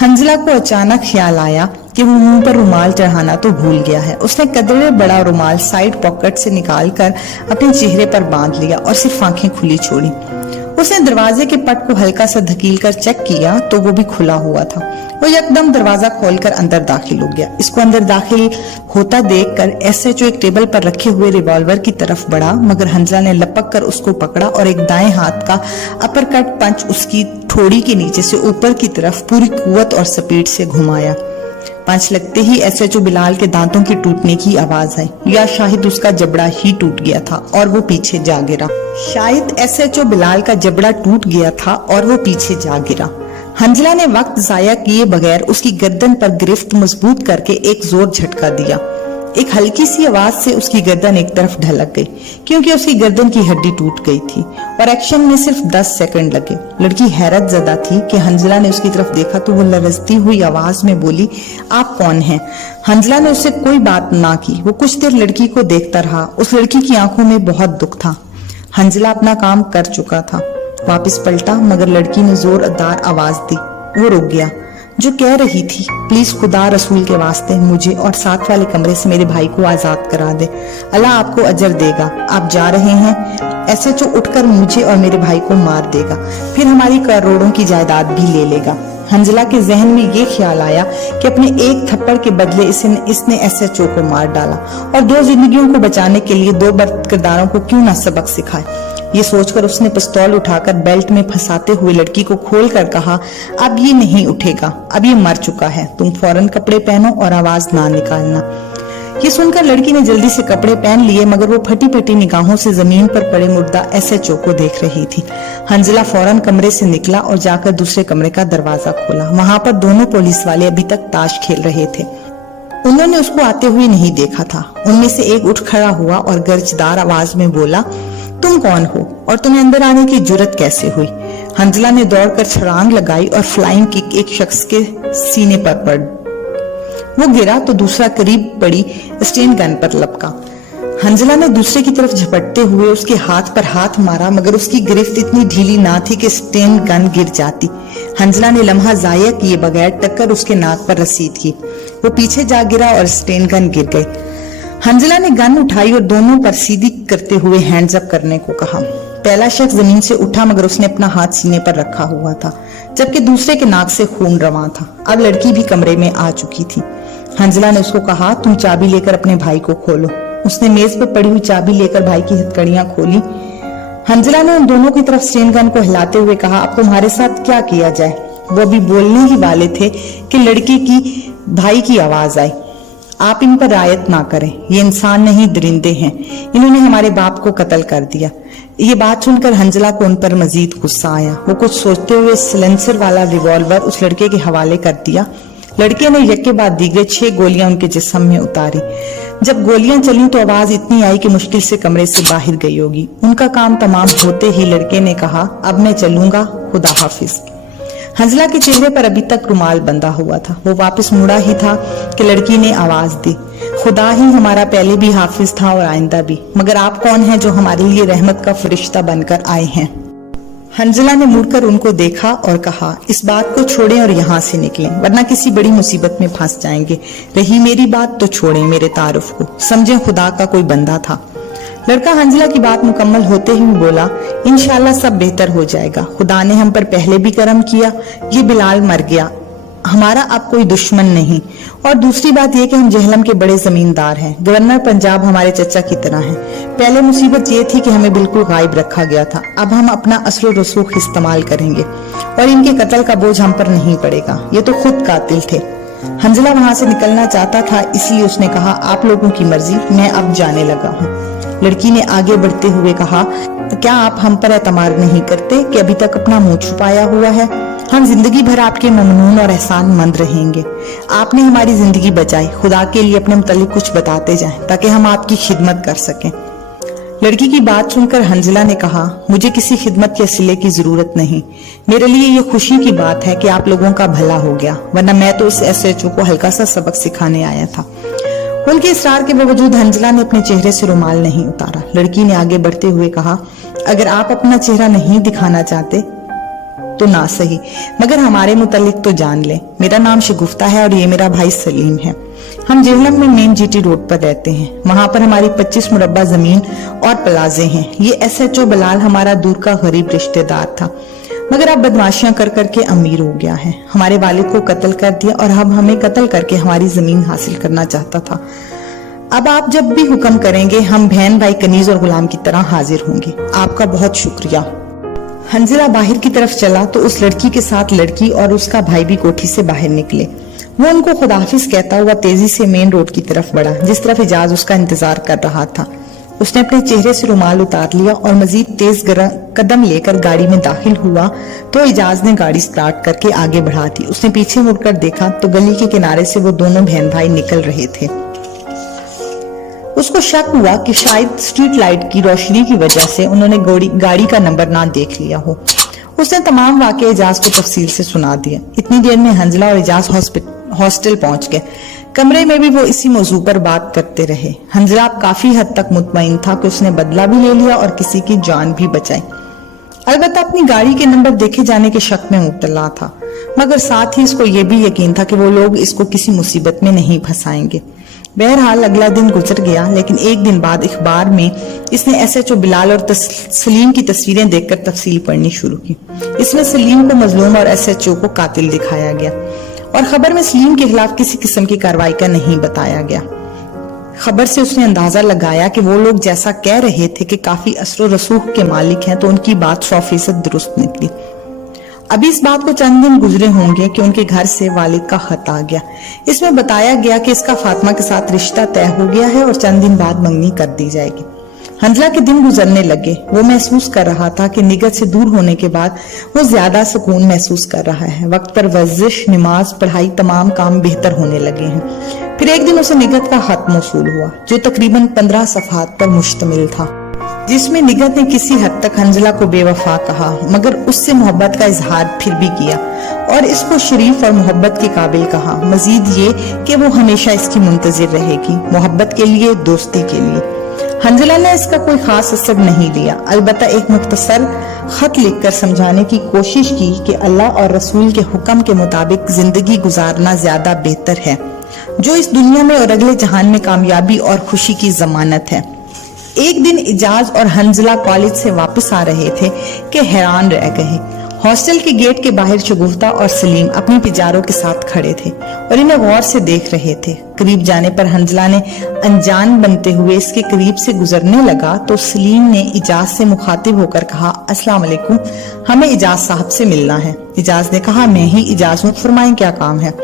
हंजला को अचानक ख्याल आया कि वो मुंह पर रुमाल चढ़ाना तो भूल गया है। उसने कदरे बड़ा रुमाल साइड पॉकेट से निकालकर अपने चेहरे पर बांध लिया और सिर्फ आंखें खुली छोड़ी। उसने दरवाजे के पट को हल्का सा धकील कर चेक किया तो वो भी खुला हुआ था। वो एकदम दरवाजा खोलकर अंदर दाखिल हो गया। इसको अंदर दाखिल होता देखकर एसएचओ एक टेबल पर रखे हुए रिवॉल्वर की तरफ बढ़ा, मगर हंजला ने लपक कर उसको पकड़ा और एक दाएं हाथ का अपरकट पंच उसकी ठोड़ी के नीचे से ऊपर की तरफ पूरी कुव्वत और स्पीड से घुमाया। पंच लगते ही एसएचओ बिलाल के दांतों की टूटने की आवाज आई, या शायद उसका जबड़ा ही टूट गया था और वो पीछे जा गिरा। शायद एसएचओ बिलाल का जबड़ा टूट गया था और वो पीछे जा गिरा। हंजला ने वक्त जाया किए बगैर उसकी गर्दन पर गिरफ्त मजबूत करके एक जोर झटका दिया। एक हल्की सी आवाज से उसकी गर्दन एक तरफ ढलक गई, क्योंकि उसकी गर्दन की हड्डी टूट गई थी और एक्शन में सिर्फ 10 सेकंड लगे। लड़की हैरत ज़दा थी कि हंजला ने उसकी तरफ देखा तो वो लरजती हुई आवाज में बोली, आप कौन हैं? हंजला ने उससे कोई बात ना की। वो कुछ देर लड़की को देखता रहा। उस लड़की की आंखों में बहुत दुख था। हंजला अपना काम कर चुका था। वापस पलटा, मगर लड़की ने जोरदार आवाज दी। वो रुक गया। जो कह रही थी, प्लीज खुदा रसूल के वास्ते मुझे और साथ वाले कमरे से मेरे भाई को आजाद करा दे, अल्लाह आपको अजर देगा। आप जा रहे हैं, एसएचओ उठकर मुझे और मेरे भाई को मार देगा, फिर हमारी करोड़ों की जायदाद भी ले लेगा। हंजला के जहन में ये ख्याल आया कि अपने एक थप्पड़ के बदले इसने एसएचओ को मार डाला और 2 जिंदगियों को बचाने के लिए 2 बद किरदारों को क्यों ना सबक सिखाए। ये सोचकर उसने पिस्तौल उठाकर बेल्ट में फंसाते हुए लड़की को खोलकर कहा, अब ये नहीं उठेगा, अब ये मर चुका है, तुम फौरन कपड़े पहनो और आवाज ना निकालना। ये सुनकर लड़की ने जल्दी से कपड़े पहन लिए, मगर वो फटी फटी निगाहों से जमीन पर पड़े मुर्दा एसएचओ को देख रही थी। हंजला फौरन कमरे से निकला और जाकर दूसरे कमरे का दरवाजा खोला। वहां पर दोनों पुलिस वाले अभी तक ताश खेल रहे थे। उन्होंने उसको आते हुए नहीं देखा था। उनमें से एक उठ खड़ा हुआ और गर्जदार आवाज में बोला, तुम कौन हो और तुम्हें अंदर आने की जुर्रत कैसे हुई? हंजला ने दौड़कर छलांग लगाई और फ्लाइंग किक एक शख्स के सीने पर पड़। वो गिरा तो दूसरा करीब पड़ी स्टेन गन पर लपका। हंजला ने दूसरे की तरफ झपटते हुए उसके हाथ पर हाथ मारा, मगर उसकी गिरफ्त इतनी ढीली ना थी कि स्टेन गन गिर जाती। हंजला ने लम्हा जाया किए बगैर टक्कर उसके नाक पर रसीद की। वो पीछे जा गिरा और स्टेन गन गिर गई। हंजला ने गन उठाई और दोनों पर सीधी करते हुए हैंड्स अप करने को कहा। पहला शख्स जमीन से उठा, मगर उसने अपना हाथ सीने पर रखा हुआ था, जबकि दूसरे के नाक से खून रवां था। अब लड़की भी कमरे में आ चुकी थी। हंजला ने उसको कहा, तुम चाबी लेकर अपने भाई को खोलो। उसने मेज पर पड़ी हुई चाबी लेकर भाई की हथकड़ियां खोली। हंजला ने उन दोनों की तरफ स्टेन गन को हिलाते हुए कहा, अब तुम्हारे साथ क्या किया जाए? वो अभी बोलने ही वाले थे कि लड़के की भाई की आवाज आई, आप इन पर रायत ना करें, ये इंसान नहीं दरिंदे हैं, इन्होंने हमारे बाप को कत्ल कर दिया। ये बात सुनकर हंजला को उन पर मजीद गुस्सा आया। वो कुछ सोचते हुए सिलेंसर वाला रिवॉल्वर उस लड़के के हवाले कर दिया। लड़के ने यके बाद दीगरे 6 गोलियां उनके जिस्म में उतारी। जब गोलियां चली तो आवाज इतनी आई कि मुश्किल से कमरे से बाहर गई होगी। उनका काम तमाम होते ही लड़के ने कहा, अब मैं चलूंगा, खुदा हाफिज। हंजला के चेहरे पर अभी तक रुमाल बंधा हुआ था। वो वापस मुड़ा ही था कि लड़की ने आवाज दी, खुदा ही हमारा पहले भी हाफिज था और आइंदा भी, मगर आप कौन हैं जो हमारे लिए रहमत का फरिश्ता बनकर आए हैं? हंजला ने मुड़कर उनको देखा और कहा, इस बात को छोड़ें और यहाँ से निकलें, वरना किसी बड़ी मुसीबत में फंस जाएंगे। रही मेरी बात तो छोड़ें मेरे तारुफ को, समझें खुदा का कोई बंदा था। लड़का हंजला की बात मुकम्मल होते ही बोला, इंशाल्लाह सब बेहतर हो जाएगा, खुदा ने हम पर पहले भी करम किया, ये बिलाल मर गया, हमारा अब कोई दुश्मन नहीं। और दूसरी बात यह कि हम जहलम के बड़े जमींदार हैं, गवर्नर पंजाब हमारे चचा की तरह हैं। पहले मुसीबत ये थी कि हमें बिल्कुल गायब रखा गया था, अब हम अपना असर रसूख इस्तेमाल करेंगे और इनके कत्ल का बोझ हम पर नहीं पड़ेगा, ये तो खुद कातिल थे। हंजला वहां से निकलना चाहता था, इसलिए उसने कहा, आप लोगों की मर्जी, मैं अब जाने लगा हूँ। लड़की ने आगे बढ़ते हुए कहा, क्या आप हम पर एतमाद नहीं करते कि अभी तक अपना मुंह छुपाया हुआ है? हम जिंदगी भर आपके ममनून और एहसान मंद रहेंगे। आपने हमारी जिंदगी बचाई, खुदा के लिए अपने मुतालिक कुछ बताते जाएं ताकि हम आपकी खिदमत कर सकें। लड़की की बात सुनकर हंजला ने कहा, मुझे किसी खिदमत के सिले की जरूरत नहीं, मेरे लिए ये खुशी की बात है कि आप लोगों का भला हो गया, वरना मैं तो इस SHO को हल्का सा सबक सिखाने आया था। उनके इसरार के बावजूद हंजला ने अपने चेहरे से रुमाल नहीं उतारा। लड़की ने आगे बढ़ते हुए कहा, अगर आप अपना चेहरा नहीं दिखाना चाहते तो ना सही, मगर हमारे मुतालिक तो जान ले, मेरा नाम शगुफ्ता है और ये मेरा भाई सलीम है। हम जेहलम में मेन GT रोड पर रहते हैं, वहां पर हमारी 25 मुरब्बा जमीन और प्लाजे हैं। ये SHO बिलाल हमारा दूर का गरीब रिश्तेदार था, मगर अब बदमाशियां कर करके अमीर हो गया है। हमारे वालिद को कत्ल कर दिया और अब हमें कत्ल करके हमारी जमीन हासिल करना चाहता था। अब आप जब भी हुक्म करेंगे हम बहन भाई कनीज और गुलाम की तरह हाजिर होंगे। आपका बहुत शुक्रिया। हंजला बाहर की तरफ चला तो उस लड़की के साथ लड़की और उसका भाई भी कोठी से बाहर निकले। वो उनको खुदाफिज कहता हुआ तेजी से मेन रोड की तरफ बढ़ा, जिस तरफ इजाज उसका इंतजार कर रहा था। उसने अपने चेहरे से रुमाल उतार लिया और मजीद तेज कदम लेकर गाड़ी में दाखिल हुआ तो इजाज ने गाड़ी स्टार्ट करके आगे बढ़ा दी। उसने पीछे मुड़कर देखा तो गली के किनारे से वो दोनों बहन भाई निकल रहे थे। उसको शक हुआ कि शायद स्ट्रीट लाइट की रोशनी की वजह से उन्होंने गाड़ी का नंबर ना देख लिया हो। उसने तमाम वाकये इजाज को तफसील से सुना दिया। इतनी देर में हंजला और इजाज हॉस्टल पहुंच गए। कमरे में भी वो इसी मौजू पर बात करते रहे। हंजला काफी हद तक मुतमईन था कि उसने बदला भी ले लिया और किसी की जान भी बचाई। अलबत्ता अपनी गाड़ी के नंबर देखे जाने के शक में मुब्तला था, मगर साथ ही इसको ये भी यकीन था कि वो लोग इसको किसी मुसीबत में नहीं फंसाएंगे। बहरहाल अगला दिन गुजर गया, लेकिन एक दिन बाद अखबार में इसने SHO बिलाल और सलीम की तस्वीरें देखकर तफसील पढ़नी शुरू की। इसमें सलीम को मजलूम और SHO को कातिल दिखाया गया और खबर में सलीम के खिलाफ किसी किस्म की कार्रवाई का नहीं बताया गया। खबर से उसने अंदाजा लगाया कि वो लोग जैसा कह रहे थे कि काफी असर रसूख के मालिक हैं, तो उनकी बात 100% दुरुस्त निकली। अभी इस बात को चंद दिन गुजरे होंगे कि उनके घर से वालिद का खत आ गया। इसमें बताया गया कि इसका फातिमा के साथ रिश्ता तय हो गया है और चंद दिन बाद मंगनी कर दी जाएगी। हंजला के दिन गुजरने लगे। वो महसूस कर रहा था कि निगत से दूर होने के बाद वो ज्यादा सुकून महसूस कर रहा है। वक्त पर वर्जिश, नमाज, पढ़ाई, तमाम काम बेहतर होने लगे हैं। फिर एक दिन उसे निगहत का खत मौसूल हुआ जो तकरीबन 15 सफ़हात पर मुश्तमिल था, जिसमें निगहत ने किसी हद तक हंजला को बेवफा कहा मगर उससे मोहब्बत का इजहार फिर भी किया और इसको शरीफ और मोहब्बत के काबिल कहा। मजीद ये कि वो हमेशा इसकी मुंतजिर रहेगी, मोहब्बत के लिए, दोस्ती के लिए। हंजला ने इसका कोई खास असर नहीं लिया, अलबत्ता एक मुख्तसर खत लिखकर समझाने की कोशिश की कि अल्लाह और रसूल के हुक्म के मुताबिक जिंदगी गुजारना ज्यादा बेहतर है, जो इस दुनिया में और अगले जहान में कामयाबी और खुशी की जमानत है। एक दिन इजाज और हंजला कॉलेज से वापस आ रहे थे कि हैरान रह गए। हॉस्टल के गेट के बाहर शगुफ्ता और सलीम अपनी पिजारों के साथ खड़े थे और इन्हें गौर से देख रहे थे। करीब जाने पर हंजला ने अनजान बनते हुए इसके करीब से गुजरने लगा तो सलीम ने इजाज से मुखातिब होकर कहा, अस्सलाम वालेकुम, हमें इजाज साहब से मिलना है। इजाज ने कहा, मैं ही इजाज हूँ, फरमाएं क्या काम है।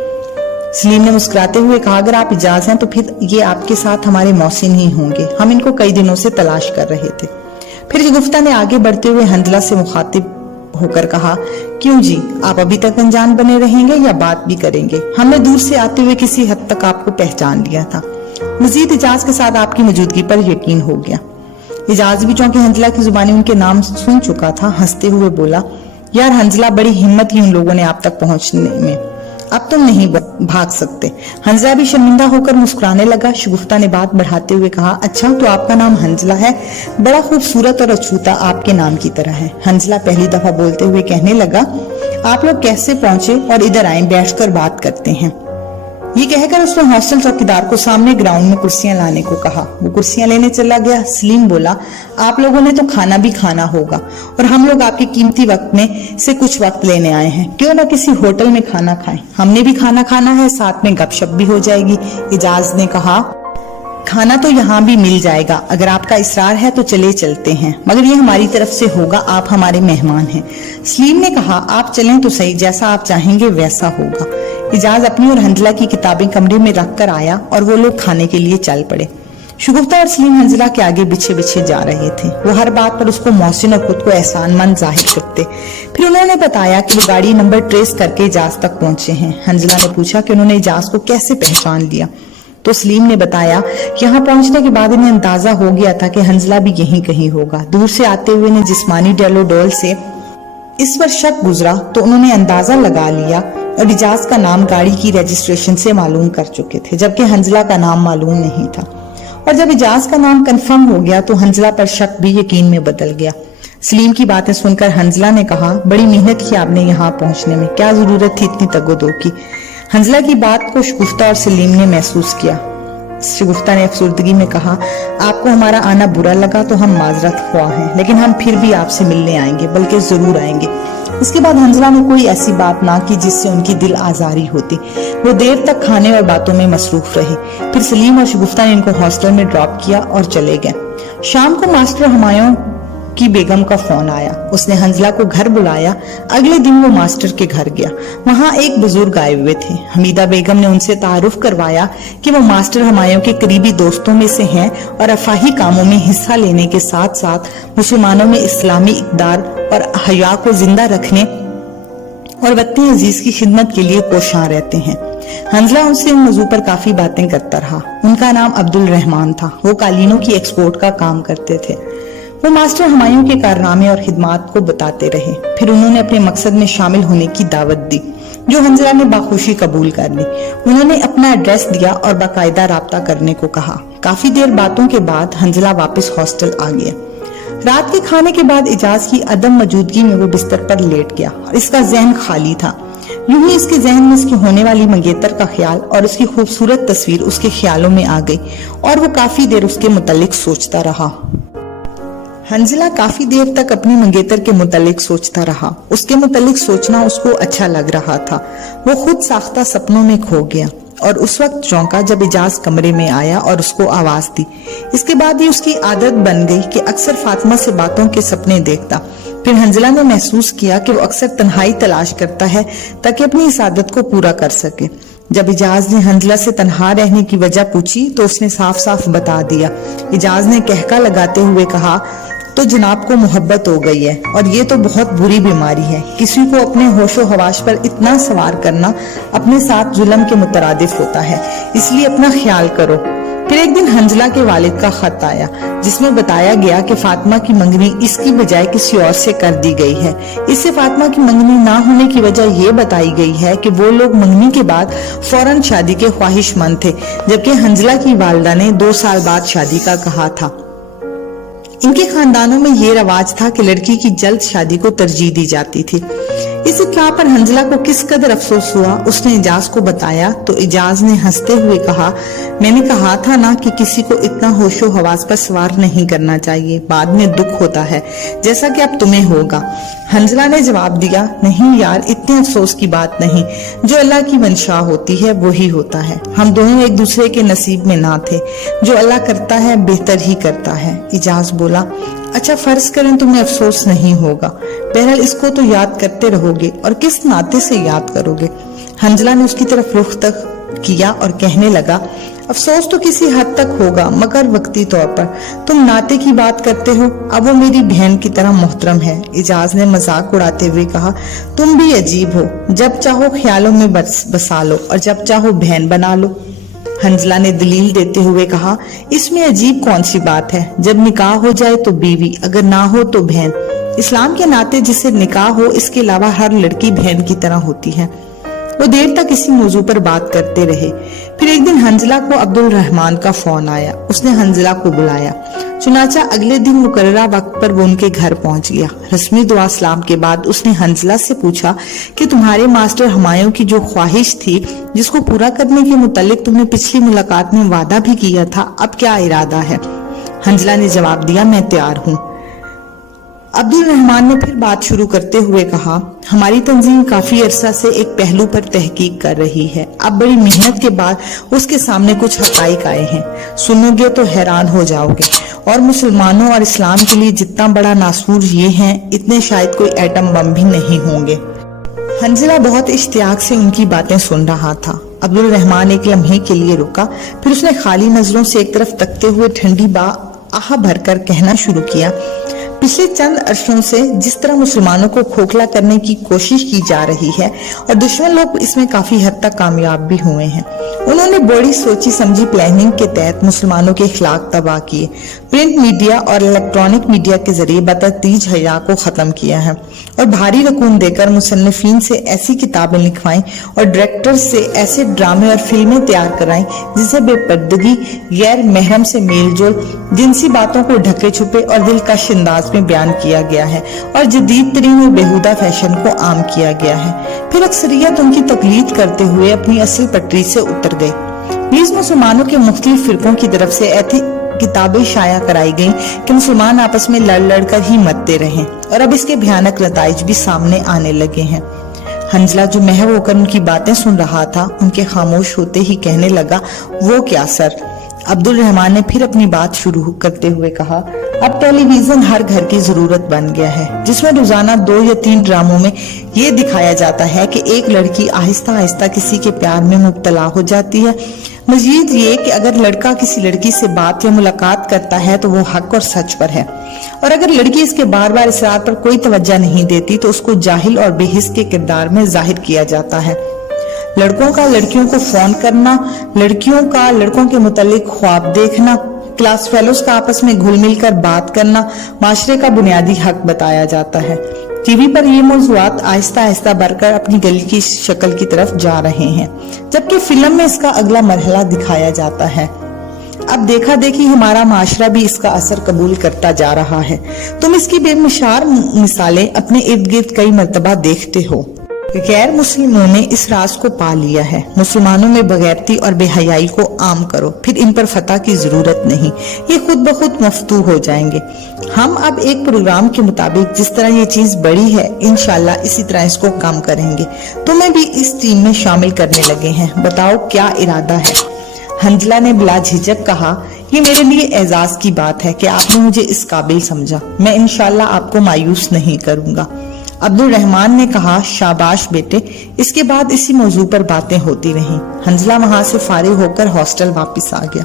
सलीम ने मुस्कुराते हुए कहा, अगर आप इजाज हैं तो फिर ये आपके साथ हमारे मौसिन ही होंगे, हम इनको कई दिनों से तलाश कर रहे थे। फिर शगुफ्ता ने आगे बढ़ते हुए हंजला से मुखातिब होकर कहा, क्यों जी, आप अभी तक अनजान बने रहेंगे या बात भी करेंगे? हमने दूर से आते हुए किसी हद तक आपको पहचान लिया था, मजीद इजाज के साथ आपकी मौजूदगी पर यकीन हो गया। इजाज भी चूंकि हंजला की जुबानी उनके नाम सुन चुका था, हंसते हुए बोला, यार हंजला, बड़ी हिम्मत की उन लोगों ने आप तक पहुंचने में, अब तुम नहीं भाग सकते। हंजला भी शर्मिंदा होकर मुस्कुराने लगा। शगुफ्ता ने बात बढ़ाते हुए कहा, अच्छा तो आपका नाम हंजला है, बड़ा खूबसूरत और अछूता आपके नाम की तरह है। हंजला पहली दफा बोलते हुए कहने लगा, आप लोग कैसे पहुंचे और इधर आए, बैठकर बात करते हैं। ये कहकर उसने हॉस्टल चौकीदार को सामने ग्राउंड में कुर्सियां लाने को कहा। वो कुर्सियां लेने चला गया। सलीम बोला, आप लोगों ने तो खाना भी खाना होगा और हम लोग आपके कीमती वक्त में से कुछ वक्त लेने आए हैं, क्यों ना किसी होटल में खाना खाएं। हमने भी खाना खाना है, साथ में गपशप भी हो जाएगी। इजाज ने कहा, खाना तो यहाँ भी मिल जाएगा, अगर आपका इसरार है तो चले चलते हैं, मगर ये हमारी तरफ से होगा, आप हमारे मेहमान हैं। सलीम ने कहा, आप चलें तो सही, जैसा आप चाहेंगे वैसा होगा। इजाज अपनी और हंजला की किताबें कमरे में रख कर आया और वो लोग खाने के लिए चल पड़े। शगुफ्ता और सलीम हंजला के आगे पीछे पीछे जा रहे थे। वो हर बात पर उसको मौसिन और खुद को एहसानमंद जाहिर करते। फिर उन्होंने बताया कि वो गाड़ी नंबर ट्रेस करके इजाज तक पहुंचे हैं। हंजला ने पूछा कि उन्होंने इजाज को कैसे पहचान लिया, तो सलीम ने बताया कि यहाँ पहुंचने के बाद इन्हें अंदाजा हो गया था कि हंजला भी यहीं कहीं होगा। दूर से आते हुए ने जिस्मानी डेलोडोल से इस पर शक गुजरा तो उन्होंने अंदाजा लगा लिया और इजाज का नाम गाड़ी की रजिस्ट्रेशन से मालूम कर चुके थे, जबकि हंजला का नाम मालूम नहीं था। और जब इजाज का नाम कंफर्म हो गया तो हंजला पर शक भी यकीन में बदल गया। सलीम की बातें सुनकर हंजला ने कहा, बड़ी मेहनत की आपने यहाँ पहुंचने में, क्या जरूरत थी इतनी तगोदो की। हंजला की बात को शगुफ्ता और सलीम ने महसूस किया। शगुफ्ता ने अफसुर्दगी में कहा, आपको हमारा आना बुरा लगा तो हम माजरत ख्वाह हैं, लेकिन हम फिर भी आपसे मिलने आएंगे, बल्कि जरूर आएंगे। इसके बाद हंजला ने कोई ऐसी बात ना की जिससे उनकी दिल आजारी होती। वो देर तक खाने और बातों में मसरूफ रहे। फिर सलीम और शगुफ्ता ने इनको हॉस्टल में ड्रॉप किया और चले गए। शाम को मास्टर हुमायूं की बेगम का फोन आया। उसने हंजला को घर बुलाया। अगले दिन वो मास्टर के घर गया। वहाँ एक बुजुर्ग आए हुए थे। हमीदा बेगम ने उनसे तारुफ करवाया कि वो मास्टर हुमायूं के करीबी दोस्तों में से हैं और अफाही कामों में हिस्सा लेने के साथ साथ मुसलमानों में इस्लामी इक़दार और हया को जिंदा रखने और वतन अजीज की खिदमत के लिए कोशां रहते हैं। हंजला उनसे इन मौजू पर काफी बातें करता रहा। उनका नाम अब्दुल रहमान था। वो कालीनों की एक्सपोर्ट का काम करते थे। वो मास्टर हुमायूं के कारनामे और खिदमात को बताते रहे। फिर उन्होंने अपने मकसद में शामिल होने की दावत दी, जो हंजला ने बाखुशी कबूल कर ली। उन्होंने अपना एड्रेस दिया और बाकायदा राब्ता करने को कहा। काफी देर बातों के बाद हंजला वापस हॉस्टल आ गया। रात के खाने के बाद इजाज की अदम मौजूदगी में वो बिस्तर पर लेट गया और इसका जहन खाली था। यूं ही इसके जहन में इसकी होने वाली मंगेतर का ख्याल और उसकी खूबसूरत तस्वीर उसके ख्यालों में आ गई और वो काफी देर उसके मुतालिक सोचता रहा। हंजला काफी देर तक अपनी मंगेतर के मुतालिक सोचता रहा। उसके मुतालिक सोचना उसको अच्छा लग रहा था। वो खुद साख्ता सपनों में खो गया और उस वक्त चौंका जब इजाज कमरे में आया और उसको आवाज दी। इसके बाद ही उसकी आदत बन गई कि अक्सर फातिमा से बातों के सपने देखता। फिर हंजला ने महसूस किया कि वो अक्सर तन्हाई तलाश करता है ताकि अपनी इस आदत को पूरा कर सके। जब इजाज ने हंजला से तन्हा रहने की वजह पूछी तो उसने साफ साफ बता दिया। इजाज ने कहका लगाते हुए कहा, तो जनाब को मोहब्बत हो गई है और ये तो बहुत बुरी बीमारी है। किसी को अपने होशो हवास पर इतना सवार करना अपने साथ जुल्म के मुतरादिफ होता है, इसलिए अपना ख्याल करो। फिर एक दिन हंजला के वालिद का खत आया जिसमें बताया गया कि फातिमा की मंगनी इसकी बजाय किसी और से कर दी गई है। इससे फातिमा की मंगनी ना होने की वजह ये बताई गई है कि वो लोग मंगनी के बाद फौरन शादी के ख्वाहिशमंद थे, जबकि हंजला की वालिदा ने 2 साल बाद शादी का कहा था। इनके खानदानों में ये रवाज था कि लड़की की जल्द शादी को तरजीह दी जाती थी। इस इत्तला पर हंजला को किस कदर अफसोस हुआ। उसने इजाज को बताया तो इजाज ने हंसते हुए कहा, मैंने कहा था ना कि किसी को इतना होशो हवास पर सवार नहीं करना चाहिए, बाद में दुख होता है, जैसा कि अब तुम्हें होगा। हंजला ने जवाब दिया, नहीं यार, इतने अफसोस की बात नहीं, जो अल्लाह की मंशा होती है वो ही होता है। हम दोनों एक दूसरे के नसीब में ना थे, जो अल्लाह करता है बेहतर ही करता है। इजाज बोला, अच्छा फर्ज करें तुम्हें अफसोस नहीं होगा, बहरहाल इसको तो याद करते रहोगे, और किस नाते से याद करोगे। हंजला ने उसकी तरफ रुख तक किया और कहने लगा, अफसोस तो किसी हद तक होगा, मगर वक्ती तौर पर। तुम नाते की बात करते हो, अब वो मेरी बहन की तरह मोहतरम है। इजाज ने मजाक उड़ाते हुए कहा, तुम भी अजीब हो, जब चाहो ख्यालों में बसा लो और जब चाहो बहन बना लो। हंजला ने दलील देते हुए कहा, इसमें अजीब कौन सी बात है, जब निकाह हो जाए तो बीवी, अगर ना हो तो बहन। इस्लाम के नाते जिसे निकाह हो, इसके अलावा हर लड़की बहन की तरह होती है। वो देर तक इसी मौजू पर बात करते रहे। फिर एक दिन हंजला को अब्दुल रहमान का फोन आया। उसने हंजला को बुलाया, चुनाचा अगले दिन मुकर्ररा वक्त पर वो उनके घर पहुंच गया। रस्मी दुआ सलाम के बाद उसने हंजला से पूछा कि तुम्हारे मास्टर हुमायूं की जो ख्वाहिश थी, जिसको पूरा करने के मुतालिक तुमने पिछली मुलाकात में वादा भी किया था, अब क्या इरादा है। हंजला ने जवाब दिया, मैं तैयार हूँ। अब्दुल रहमान ने फिर बात शुरू करते हुए कहा, हमारी तंजीम काफी अरसा से एक पहलू पर तहकीक कर रही है। अब बड़ी मेहनत के बाद उसके सामने कुछ हकाइक आए हैं, सुनोगे तो हैरान हो जाओगे। और मुसलमानों और इस्लाम के लिए जितना बड़ा नासूर ये हैं, इतने शायद कोई एटम बम भी नहीं होंगे। हंजला बहुत इश्तियाक से उनकी बातें सुन रहा था। अब्दुल रहमान एक लम्हे के लिए रुका, फिर उसने खाली नजरों से एक तरफ तकते हुए ठंडी आह भरकर कहना शुरू किया, पिछले चंद अरसों से जिस तरह मुसलमानों को खोखला करने की कोशिश की जा रही है, और दुश्मन लोग इसमें काफी हद तक कामयाब भी हुए हैं। उन्होंने बड़ी सोची समझी प्लानिंग के तहत मुसलमानों के अखलाक तबाह किए, प्रिंट मीडिया और इलेक्ट्रॉनिक मीडिया के जरिए बतदरीज हया को खत्म किया है, और भारी रकूम देकर मुसन्निफीन से ऐसी किताबें लिखवाई और डायरेक्टर से ऐसे ड्रामे और फिल्में तैयार कराई जिसे बेपर्दगी, गैर महरम से मेलजोल, जिनसी बातों को ढके छुपे और दिलकश अंदाज में बयान किया गया है, और जदीद तरीन और बेहुदा फैशन को आम किया गया है। फिर अक्सरियत उनकी तकलीद करते हुए अपनी असल पटरी से उतर गई। प्लीज मुसलमानों के मुख्तलिफ फिरकों की तरफ से ऐसी किताबें शाया कराई गईं कि मुसलमान आपस में लड़ लड़ कर ही मरते रहें, और अब इसके भयानक नताइज भी सामने आने लगे हैं। हंजला जो महव होकर उनकी बातें सुन रहा था, उनके खामोश होते ही कहने लगा, वो क्या सर। अब्दुल रहमान ने फिर अपनी बात शुरू करते हुए कहा, अब टेलीविजन हर घर की जरूरत बन गया है, जिसमें रोजाना 2 या 3 ड्रामों में ये दिखाया जाता है कि एक लड़की आहिस्ता आहिस्ता किसी के प्यार में मुब्तला हो जाती है। मजीद ये कि अगर लड़का किसी लड़की से बात या मुलाकात करता है तो वो हक और सच पर है, और अगर लड़की इसके बार बार इसरार पर कोई तवज्जो नहीं देती तो उसको जाहिल और बेहिस के किरदार में जाहिर किया जाता है। लड़कों का लड़कियों को फोन करना, लड़कियों का लड़कों के मुतालिक ख्वाब देखना, क्लास फेलोज का आपस में घुल मिल कर बात करना माशरे का बुनियादी हक बताया जाता है। टीवी पर ये मौज़ूआत आहिस्ता आहिस्ता बढ़कर अपनी गली की शक्ल की तरफ जा रहे हैं, जबकि फिल्म में इसका अगला मरहला दिखाया जाता है। अब देखा देखी हमारा माशरा भी इसका असर कबूल करता जा रहा है। तुम इसकी बेमिसाल मिसालें अपने इर्द गिर्द कई मर्तबा देखते हो। गैर मुस्लिमों ने इस राज को पा लिया है। मुसलमानों में बगैरती और बेहयाई को आम करो, फिर इन पर फतह की जरूरत नहीं, ये खुद ब खुद मफ्तू हो जाएंगे। हम अब एक प्रोग्राम के मुताबिक जिस तरह ये चीज बड़ी है, इंशाल्लाह इसी तरह इसको कम करेंगे। तुम्हें भी इस टीम में शामिल करने लगे हैं, बताओ क्या इरादा है। हंजला ने बिला झिझक कहा, ये मेरे लिए एजाज की बात है कि आपने मुझे इस काबिल समझा। मैं इंशाल्लाह आपको मायूस नहीं करूंगा। अब्दुल रहमान ने कहा, शाबाश बेटे। इसके बाद इसी मौजू पर बातें होती रहीं। हंजला वहां से फारिग होकर हॉस्टल वापस आ गया।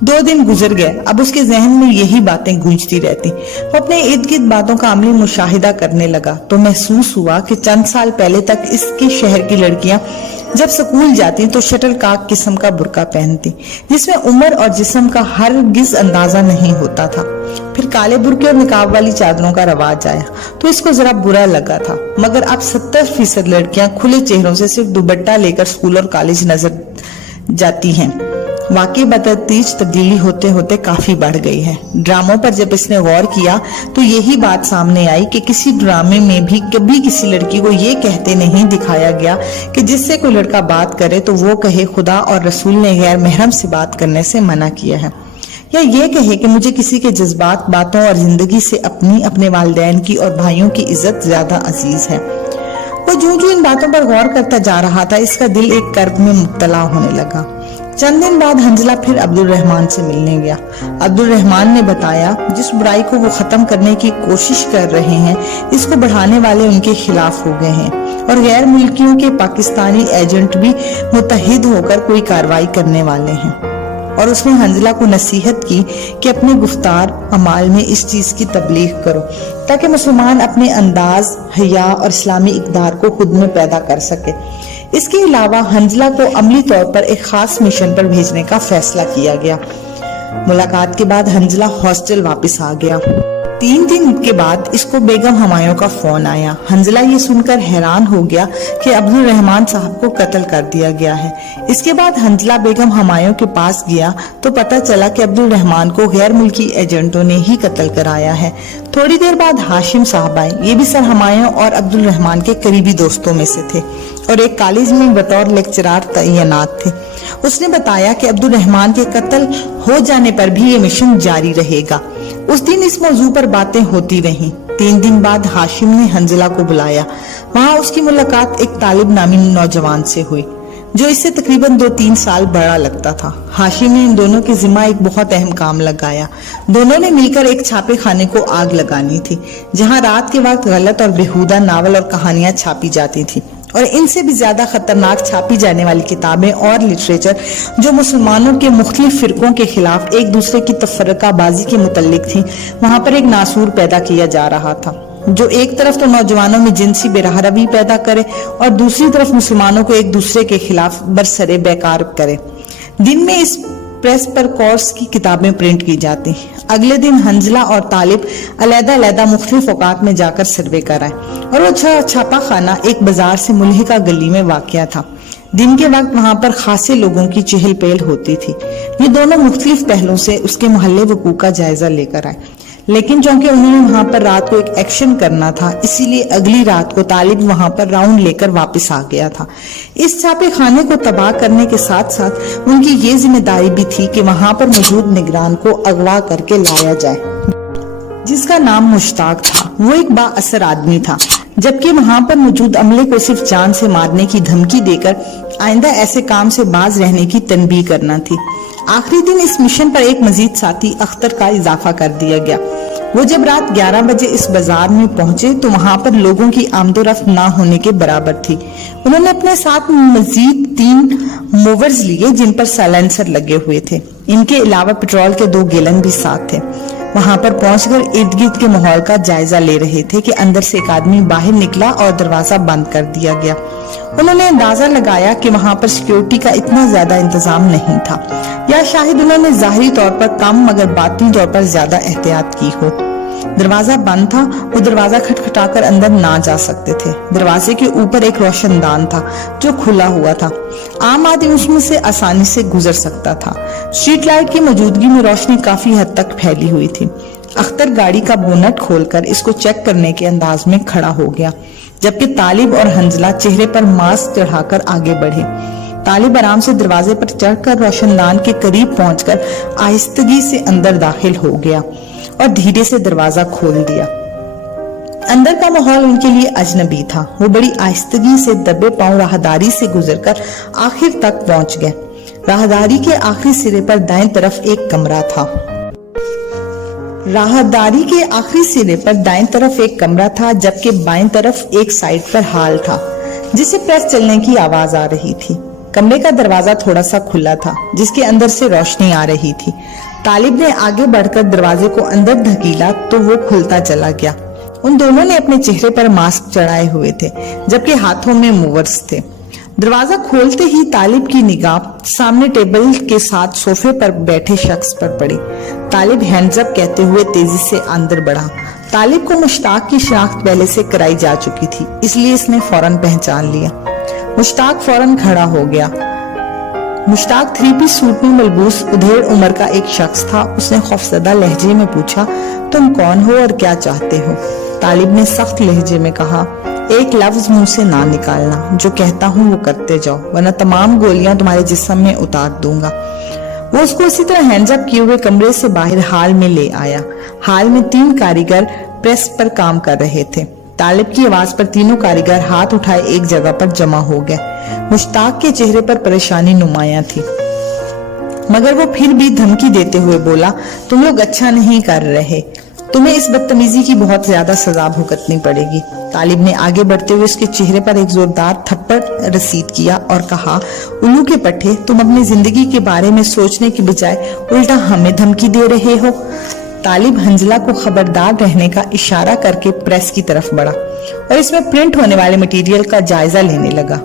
2 दिन गुजर गए। अब उसके जहन में यही बातें गूंजती रहती। वो अपने इर्द गिर्द बातों का अमली मुशाहिदा करने लगा तो महसूस हुआ कि चंद साल पहले तक इसके शहर की लड़कियां जब स्कूल जाती तो शटल काक किस्म का बुर्का पहनती, जिसमें उम्र और जिस्म का हरगिज अंदाजा नहीं होता था। फिर काले बुर्के और निकाब वाली चादरों का रवाज आया तो इसको जरा बुरा लगा था, मगर अब 70% लड़कियां खुले चेहरों से सिर्फ दुपट्टा लेकर स्कूल और कॉलेज नजर जाती हैं। वाकई बतदरीज तब्दीली होते होते काफी बढ़ गई है। ड्रामों पर जब इसने गौर किया तो यही बात सामने आई कि किसी ड्रामे में भी कभी किसी लड़की को ये कहते नहीं दिखाया गया कि जिससे कोई लड़का बात करे तो वो कहे खुदा और रसूल ने गैर महरम से बात करने से मना किया है, या ये कहे कि मुझे किसी के जज्बात, बातों और जिंदगी से अपने वालिदैन की और भाइयों की इज्जत ज्यादा अजीज है। वो जो इन बातों पर गौर करता जा रहा था, इसका दिल एक कर्ब में मुब्तला होने लगा। चंद दिन बाद हंजला फिर अब्दुल रहमान से मिलने गया। अब्दुल रहमान ने बताया जिस बुराई को वो खत्म करने की कोशिश कर रहे हैं, इसको बढ़ाने वाले उनके खिलाफ हो गए हैं और गैर मुल्कियों के पाकिस्तानी एजेंट भी मुत्तहिद होकर कोई कार्रवाई करने वाले हैं। और उसने हंजला को नसीहत की कि अपने गुफ्तार अमाल में इस चीज की तबलीग करो ताकि मुसलमान अपने अंदाज, हया और इस्लामी इक़दार को खुद में पैदा कर सके। इसके अलावा हंजला को अमली तौर पर एक खास मिशन पर भेजने का फैसला किया गया। मुलाकात के बाद हंजला हॉस्टल वापस आ गया। 3 दिन के बाद इसको बेगम हमायूं का फोन आया। हंजला ये सुनकर हैरान हो गया कि अब्दुल रहमान साहब को कत्ल कर दिया गया है। इसके बाद हंजला बेगम हमायूं के पास गया तो पता चला कि अब्दुल रहमान को गैर मुल्की एजेंटों ने ही कत्ल कराया है। थोड़ी देर बाद हाशिम साहब आए। ये भी सर हमायूं और अब्दुल रहमान के करीबी दोस्तों में से थे और एक कॉलेज में बतौर लेक्चरार तैनात थे। उसने बताया कि अब्दुल रहमान के कत्ल हो जाने पर भी ये मिशन जारी रहेगा। उस दिन इस मौजू पर बातें होती रहीं। 3 दिन बाद हाशिम ने हंजला को बुलाया। वहाँ उसकी मुलाकात एक तालिब नामी नौजवान से हुई जो इससे तकरीबन 2-3 साल बड़ा लगता था। हाशिम ने इन दोनों के जिम्मा एक बहुत अहम काम लगाया। दोनों ने मिलकर एक छापे खाने को आग लगानी थी जहाँ रात के वक्त गलत और बेहुदा नावल और कहानियां छापी जाती थी और इनसे भी ज्यादा खतरनाक छापी जाने वाली किताबें और लिटरेचर जो मुसलमानों के मुख्तलिफ फिरकों के खिलाफ एक दूसरे की तफरकाबाजी के मुतल्लिक थी। वहां पर एक नासूर पैदा किया जा रहा था जो एक तरफ तो नौजवानों में जिनसी बेरहरवी पैदा करे और दूसरी तरफ मुसलमानों को एक दूसरे के खिलाफ बरसरे बेकार करे। दिन में इस प्रेस पर कोर्स की किताबें प्रिंट की जाती। अगले दिन हंजला और तालिब अलग-अलग मुख्तलिफ औकात में जाकर सर्वे कराए और वो छापा खाना एक बाजार से मुल्हिका गली में वाक़या था। दिन के वक्त वहां पर खासे लोगों की चहल पहल होती थी। ये दोनों मुख्तलिफ पहलों से उसके मोहल्ले वकूअ का जायजा लेकर आए, लेकिन चूंकि उन्होंने वहां पर रात को एक एक्शन करना था, इसीलिए अगली रात को तालिब वहां पर राउंड लेकर वापस आ गया था। इस छापे खाने को तबाह करने के साथ साथ उनकी ये जिम्मेदारी भी थी कि वहां पर मौजूद निगरान को अगवा करके लाया जाए, जिसका नाम मुश्ताक था। वो एक बाअसर आदमी था, जबकि वहां पर मौजूद अमले को सिर्फ जान से मारने की धमकी देकर आइंदा ऐसे काम से बाज रहने की तनबीह करना थी। आखिरी दिन इस मिशन पर एक मजीद साथी अख्तर का इजाफा कर दिया गया। वो जब रात 11 बजे इस बाजार में पहुंचे तो वहां पर लोगों की आमदोरफ्त ना होने के बराबर थी। उन्होंने अपने साथ मजीद 3 मूवर्स लिए जिन पर साइलेंसर लगे हुए थे। इनके अलावा पेट्रोल के 2 गैलन भी साथ थे। वहां पर पहुंचकर इर्द गिर्द के माहौल का जायजा ले रहे थे कि अंदर से एक आदमी बाहर निकला और दरवाजा बंद कर दिया गया। उन्होंने अंदाजा लगाया कि वहां पर सिक्योरिटी का इतना ज्यादा इंतजाम नहीं था, या शायद उन्होंने जाहिरी तौर पर कम मगर बातिनी तौर पर ज्यादा एहतियात की हो। दरवाजा बंद था। वो दरवाजा खटखटाकर अंदर ना जा सकते थे। दरवाजे के ऊपर एक रोशनदान था जो खुला हुआ था। आम आदमी उसमें से आसानी से गुजर सकता था। स्ट्रीट लाइट की मौजूदगी में रोशनी काफी हद तक फैली हुई थी। अख्तर गाड़ी का बोनट खोलकर इसको चेक करने के अंदाज में खड़ा हो गया, जबकि तालिब और हंजला चेहरे पर मास्क चढ़ाकर आगे बढ़े। तालिब आराम से दरवाजे पर चढ़कर रोशनदान के करीब पहुंचकर आहिस्तगी से अंदर दाखिल हो गया और धीरे से दरवाजा खोल दिया। अंदर का माहौल उनके लिए अजनबी था। वो बड़ी आहिस्तगी से दबे पांव राहदारी से गुजरकर आखिर तक पहुंच गए। राहदारी के आखिरी सिरे पर दाएं तरफ एक कमरा था। राहदारी के आखिरी सिरे पर दाएं तरफ एक कमरा था, जबकि बाएं तरफ एक साइड पर हॉल था जिसे प्रेस चलने की आवाज आ रही थी। कमरे का दरवाजा थोड़ा सा खुला था, जिसके अंदर से रोशनी आ रही थी। तालिब ने आगे बढ़कर दरवाजे को अंदर धकेला तो वो खुलता चला गया। उन दोनों ने अपने चेहरे पर मास्क चढ़ाए हुए थे, जबकि हाथों में मूवर्स थे। दरवाजा खोलते ही तालिब की निगाह सामने टेबल के साथ सोफे पर बैठे शख्स पर पड़ी। तालिब हैंड्स अप कहते हुए तेजी से अंदर बढ़ा। तालिब को मुश्ताक की शिनाख्त पहले से कराई जा चुकी थी, इसलिए इसने फौरन पहचान लिया। मुश्ताक फौरन खड़ा हो गया। मुश्ताक 3 पीस सूट में मलबूस उधेड़ उम्र का एक शख्स था। उसने खौफजदा लहजे में पूछा, तुम कौन हो और क्या चाहते हो? तालिब ने सख्त लहजे में कहा, एक लफ्ज मुंह से ना निकालना, जो कहता हूँ वो करते जाओ, वरना तमाम गोलियां तुम्हारे जिस्म में उतार दूंगा। वो उसको इसी तरह हैंड्स अप किए हुए कमरे से बाहर हाल में ले आया। हाल में 3 कारीगर प्रेस पर काम कर रहे थे। तालिब की आवाज पर तीनों कारीगर हाथ उठाए एक जगह पर जमा हो गए। मुश्ताक के चेहरे पर परेशानी नुमाया थी, मगर वो फिर भी धमकी देते हुए बोला, तुम लोग अच्छा नहीं कर रहे, तुम्हें इस बदतमीजी की बहुत ज्यादा सजा भुगतनी पड़ेगी। तालिब ने आगे बढ़ते हुए उसके चेहरे पर एक जोरदार थप्पड़ रसीद किया और कहा, उल्लू के पट्टे, तुम अपनी जिंदगी के बारे में सोचने की बजाय उल्टा हमें धमकी दे रहे हो। तालिब हंजला को खबरदार रहने का इशारा करके प्रेस की तरफ बढ़ा और इसमें प्रिंट होने वाले मटेरियल का जायजा लेने लगा।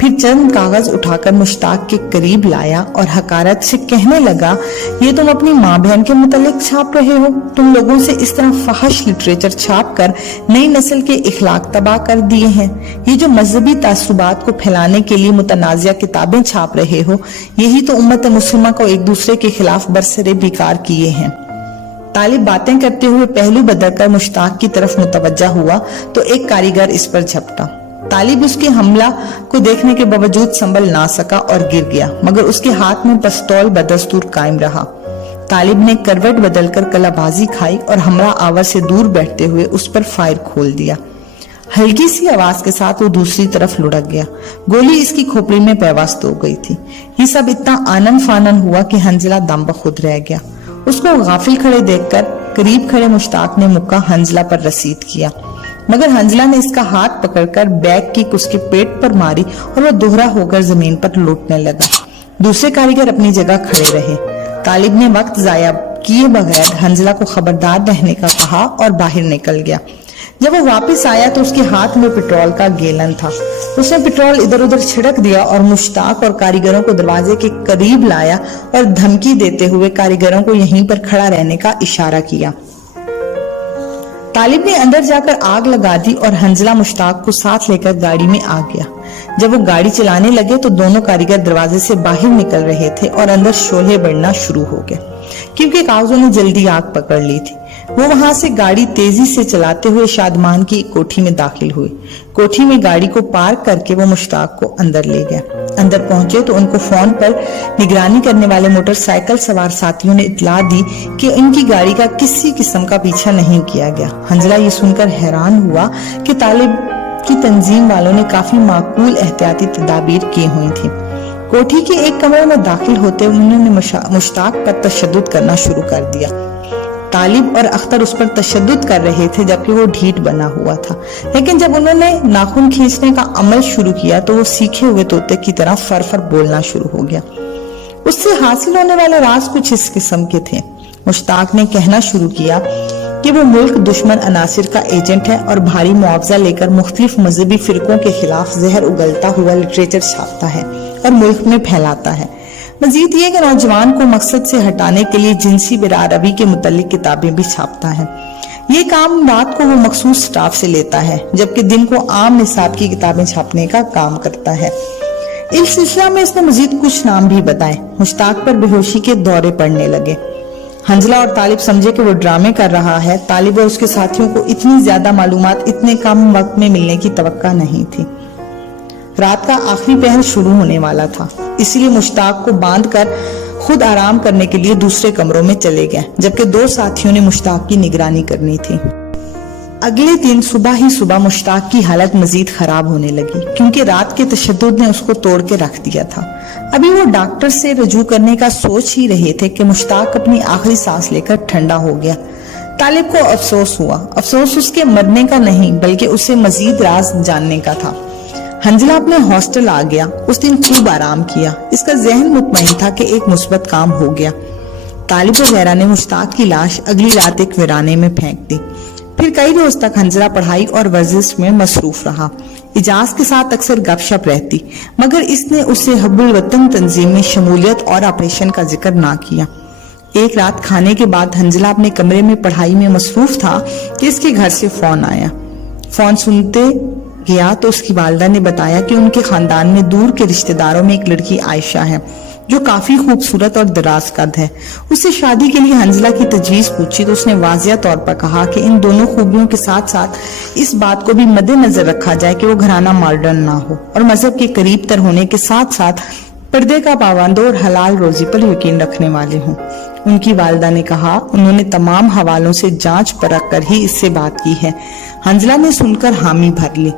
फिर चंद कागज उठाकर मुश्ताक के करीब लाया और हकारत से कहने लगा, ये तुम अपनी माँ बहन के मुतालिक छाप रहे हो? तुम लोगों से इस तरह फहश लिटरेचर छाप कर नई नस्ल के इखलाक तबाह कर दिए हैं। ये जो मजहबी तासुबात को फैलाने के लिए मुतनाज़िया किताबें छाप रहे हो, यही तो उम्मत मुस्लिमा को एक दूसरे के खिलाफ बरसरे बेकार किए हैं। तालिब बातें करते हुए पहलू बदलकर मुश्ताक की तरफ मुतवज्जा हुआ तो एक कारीगर इस पर झपटा। तालिब उसके हमला को देखने के बावजूद संभल ना सका और गिर गया, मगर उसके हाथ में पिस्तौल बदस्तूर कायम रहा। तालिब ने करवट बदलकर कलाबाजी खाई और हमला आवर से दूर बैठते हुए उस पर फायर खोल दिया। हल्की सी आवाज के साथ वो दूसरी तरफ लुढ़क गया। गोली इसकी खोपड़ी में पैवस्त हो गई थी। ये सब इतना आनन फानन हुआ कि हंजला दम बखुद रह गया। उसको गाफिल खड़े देखकर करीब खड़े मुश्ताक ने मुक्का हंजला पर रसीद किया, मगर हंजला ने इसका हाथ पकड़कर बैग की उसके पेट पर मारी और वो दोहरा होकर जमीन पर लौटने लगा। दूसरे कारीगर अपनी जगह खड़े रहे। तालिब ने वक्त जाया किए बगैर हंजला को खबरदार रहने का कहा और बाहर निकल गया। जब वो वापस आया तो उसके हाथ में पेट्रोल का गैलन था। उसने पेट्रोल इधर उधर छिड़क दिया और मुश्ताक और कारीगरों को दरवाजे के करीब लाया और धमकी देते हुए कारीगरों को यहीं पर खड़ा रहने का इशारा किया। तालिब ने अंदर जाकर आग लगा दी और हंजला मुश्ताक को साथ लेकर गाड़ी में आ गया। जब वो गाड़ी चलाने लगे तो दोनों कारीगर दरवाजे से बाहर निकल रहे थे और अंदर शोले बढ़ना शुरू हो गए, क्योंकि कागजों ने जल्दी आग पकड़ ली थी। वो वहां से गाड़ी तेजी से चलाते हुए शादमान की कोठी में दाखिल हुए। कोठी में गाड़ी को पार्क करके वो मुश्ताक को अंदर ले गया। अंदर पहुंचे तो उनको फोन पर निगरानी करने वाले मोटरसाइकिल सवार साथियों ने इत्तला दी कि इनकी गाड़ी का किसी किस्म का पीछा नहीं किया गया। हंजला ये सुनकर हैरान हुआ कि तालिब की तंजीम वालों ने काफी माकूल एहतियाती तदाबीर की हुई थी। कोठी के एक कमरे में दाखिल होते उन्होंने मुश्ताक पर तशद्दुद करना शुरू कर दिया। तालिब और अख्तर उस पर तशद्दुद कर रहे थे जबकि वो ढीठ बना हुआ था, लेकिन जब उन्होंने नाखून खींचने का अमल शुरू किया तो वो सीखे हुए तोते की तरह फर फर बोलना शुरू हो गया। उससे हासिल होने वाले राज कुछ इस किस्म के थे। मुश्ताक ने कहना शुरू किया कि वो मुल्क दुश्मन अनासिर का एजेंट है और भारी मुआवजा लेकर मुख्तलिफ मजहबी फिरकों के खिलाफ जहर उगलता हुआ लिटरेचर छापता है और मुल्क में फैलाता है। मजीद ये कि नौजवान को मकसद से हटाने के लिए जिनसी बिरारवी के मुतालिक किताबें भी छापता है। ये काम रात को वो मखसूस स्टाफ से लेता है, जबकि दिन को आम निसाब की किताबें छापने का काम करता है। इस सिलसिला में इसने मजीद कुछ नाम भी बताए। मुश्ताक पर बेहोशी के दौरे पड़ने लगे। हंजला और तालिब समझे कि वो ड्रामे कर रहा है। तालिब और उसके साथियों को इतनी ज्यादा मालूमात इतने कम वक्त में मिलने की तवक्का नहीं थी। रात का आखिरी पहर शुरू होने वाला था, इसीलिए मुश्ताक को बांधकर खुद आराम करने के लिए दूसरे कमरों में चले गए, जबकि 2 साथियों ने मुश्ताक की निगरानी करनी थी। अगले दिन सुबह ही सुबह मुश्ताक की हालत मजीद खराब होने लगी, क्योंकि रात के तशद्दुद ने उसको तोड़ के रख दिया था। अभी वो डॉक्टर से रजू करने का सोच ही रहे थे कि मुश्ताक अपनी आखिरी सांस लेकर ठंडा हो गया। तालिब को अफसोस हुआ। अफसोस उसके मरने का नहीं, बल्कि उसे मजीद राज जानने का था। حنزلہ اپنے ہاسٹل آ گیا۔ اس دن خوب آرام کیا۔ اس کا ذہن مطمئن تھا کہ ایک مثبت کام ہو گیا۔ طالب وغیرہ نے مشتاق کی لاش اگلی رات ایک ویرانے میں پھینک دی۔ پھر کئی روز تک حنزلہ پڑھائی اور ورزش میں مصروف رہا۔ اجاز کے ساتھ اکثر گپ شپ رہتی، مگر اس نے اسے حب الوطن تنظیم میں شمولیت اور آپریشن کا ذکر نہ کیا۔ ایک رات کھانے کے بعد حنزلہ اپنے کمرے میں پڑھائی میں مصروف تھا کہ اس کے گھر سے فون آیا۔ فون سنتے گیا تو اس کی والدہ نے بتایا کہ ان کے خاندان میں دور کے رشتہ داروں میں ایک لڑکی عائشہ ہے جو کافی خوبصورت اور دراز قد ہے۔ اس سے شادی کے لیے حنزلہ کی تجویز پوچھی تو اس نے واضح طور پر کہا کہ ان دونوں خوبیوں کے ساتھ ساتھ اس بات کو بھی مد نظر رکھا جائے کہ وہ گھرانہ ماڈرن نہ ہو اور مذہب کے قریب تر ہونے کے ساتھ ساتھ پردے کا پابند اور حلال روزی پر یقین رکھنے والے ہوں۔ ان کی والدہ نے کہا انہوں نے تمام حوالوں سے جانچ پرکھ کر ہی اس سے بات کی ہے۔ حنزلہ نے سن کر حامی بھر لی۔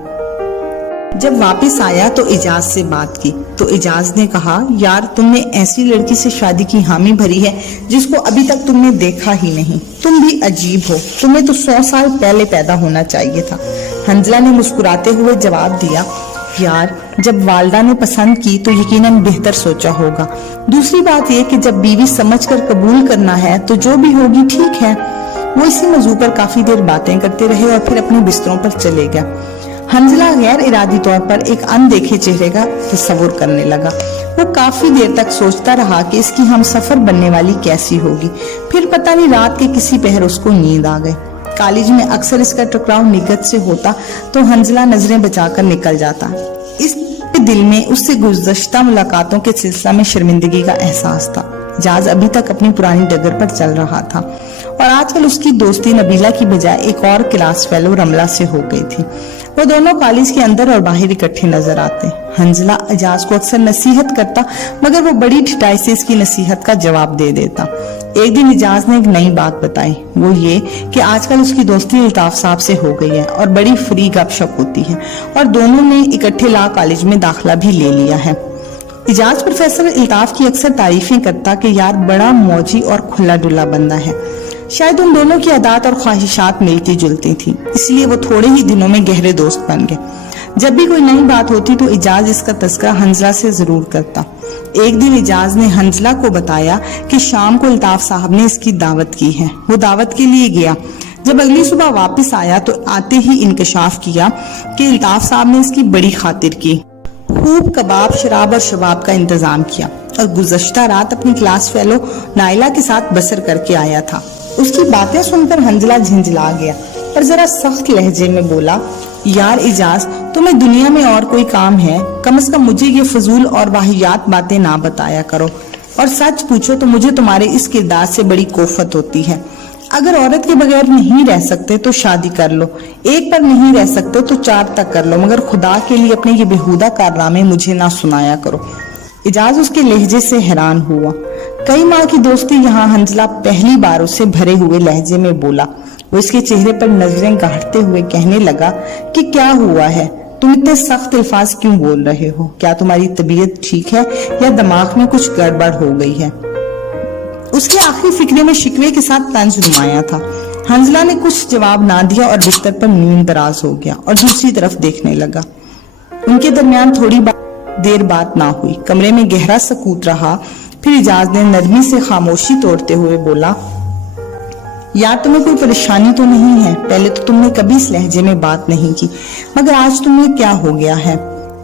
جب واپس آیا تو اجاز سے بات کی تو اجاز نے کہا یار تم نے ایسی لڑکی سے شادی کی حامی بھری ہے جس کو ابھی تک تم نے دیکھا ہی نہیں۔ تم بھی عجیب ہو، تمہیں تو 100 سال پہلے پیدا ہونا چاہیے تھا۔ حنزلہ نے مسکراتے ہوئے جواب دیا یار جب والدہ نے پسند کی تو یقیناً بہتر سوچا ہوگا۔ دوسری بات یہ کہ جب بیوی سمجھ کر قبول کرنا ہے تو جو بھی ہوگی ٹھیک ہے۔ وہ اسی موضوع پر کافی دیر باتیں کرتے رہے اور پھر اپنے بستروں پر چلے گیا۔ حنزلہ غیر ارادی طور پر ایک اندیکھے چہرے کا تصور کرنے لگا۔ وہ کافی دیر تک سوچتا رہا کہ اس کی ہم سفر بننے والی کیسی ہوگی۔ پھر پتہ نہیں رات کے کسی پہر اس کو نیند آ گئی۔ کالج میں اکثر اس کا ٹکراؤ نگہت سے ہوتا تو حنزلہ نظریں بچا کر نکل جاتا۔ اس کے دل میں اس سے گزشتہ ملاقاتوں کے سلسلہ میں شرمندگی کا احساس تھا۔ اجاز ابھی تک اپنی پرانی ڈگر پر چل رہا تھا اور آج کل اس کی دوستی نبیلہ کی بجائے ایک اور کلاس فیلو رملہ سے ہو گئی تھی۔ وہ دونوں کالج کے اندر اور باہر اکٹھے نظر آتے۔ حنزلہ اجاز کو اکثر نصیحت کرتا مگر وہ بڑی ڈھٹائی سے اس کی نصیحت کا جواب دے دیتا۔ ایک دن اجاز نے ایک نئی بات بتائی، وہ یہ کہ آج کل اس کی دوستی الطاف صاحب سے ہو گئی ہے اور بڑی فری گپ شپ ہوتی ہے اور دونوں نے اکٹھے لا کالج میں داخلہ بھی لے لیا ہے۔ اجاز پروفیسر الطاف کی اکثر تعریفیں کرتا کہ یار بڑا موجی اور کھلا ڈلا بندہ ہے۔ شاید ان دونوں کی عادات اور خواہشات ملتی جلتی تھی، اس لیے وہ تھوڑے ہی دنوں میں گہرے دوست بن گئے۔ جب بھی کوئی نئی بات ہوتی تو اجاز اس کا تذکرہ حنزلہ سے ضرور کرتا۔ ایک دن اجاز نے حنزلہ کو بتایا کہ شام کو الطاف صاحب نے اس کی دعوت کی ہے۔ وہ دعوت کے لیے گیا۔ جب اگلی صبح واپس آیا تو آتے ہی انکشاف کیا کہ الطاف صاحب نے اس کی بڑی خاطر کی، خوب کباب، شراب اور شباب کا انتظام کیا اور گزشتہ رات اپنی کلاس فیلو نائلہ کے ساتھ بسر کر کے آیا تھا۔ اس کی باتیں سن کر حنزلہ جھنجھلا گیا اور ذرا سخت لہجے میں بولا یار اجاز تمہیں دنیا میں اور کوئی کام ہے؟ کم از کم مجھے یہ فضول اور واہیات باتیں نہ بتایا کرو، اور سچ پوچھو تو مجھے تمہارے اس کردار سے بڑی کوفت ہوتی ہے۔ اگر عورت کے بغیر نہیں رہ سکتے تو شادی کر لو، ایک پر نہیں رہ سکتے تو 4 تک کر لو، مگر خدا کے لیے اپنے یہ بےہودہ کارنامے مجھے نہ سنایا کرو۔ اجاز اس کے لہجے سے حیران ہوا۔ کئی ماہ کی دوستی یہاں حنزلہ پہلی بار اس سے بھرے ہوئے لہجے میں بولا۔ وہ اس کے چہرے پر نظریں گاڑتے ہوئے کہنے لگا کہ کیا ہوا ہے، تم اتنے سخت الفاظ کیوں بول رہے ہو؟ کیا تمہاری طبیعت ٹھیک ہے یا دماغ میں کچھ گڑبڑ ہو گئی ہے؟ اس کے آخری فکرے میں شکوے کے ساتھ طنز نمایاں تھا۔ حنزلہ نے کچھ جواب نہ دیا اور بستر پر نیند دراز ہو گیا اور دوسری طرف دیکھنے لگا۔ ان کے درمیان تھوڑی دیر بات نہ ہوئی، کمرے میں گہرا سکوت رہا۔ پھر اجاز نے نرمی سے خاموشی توڑتے ہوئے بولا یار تمہیں کوئی پریشانی تو نہیں ہے؟ پہلے تو تم نے کبھی اس لہجے میں بات نہیں کی، مگر آج تمہیں کیا ہو گیا ہے؟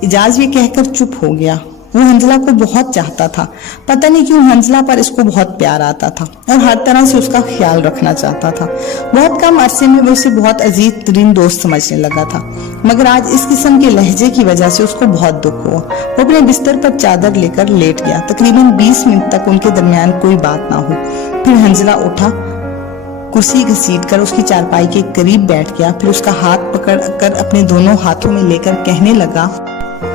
اجاز یہ کہہ کر چپ ہو گیا۔ وہ حنزلہ کو بہت چاہتا تھا، پتہ نہیں کیوں حنزلہ پر اس کو بہت پیار آتا تھا اور ہر طرح سے اس کا خیال رکھنا چاہتا تھا۔ بہت کم عرصے میں وہ اسے بہت عزیز ترین دوست سمجھنے لگا تھا، مگر آج اس قسم کے لہجے کی وجہ سے اس کو بہت دکھ ہوا۔ وہ اپنے بستر پر چادر لے کر لیٹ گیا۔ تقریباً 20 منٹ تک ان کے درمیان کوئی بات نہ ہوئی۔ پھر حنزلہ اٹھا، کرسی گھسیٹ کر اس کی چارپائی کے قریب بیٹھ گیا۔ پھر اس کا ہاتھ پکڑ کر اپنے دونوں ہاتھوں میں لے کر کہنے لگا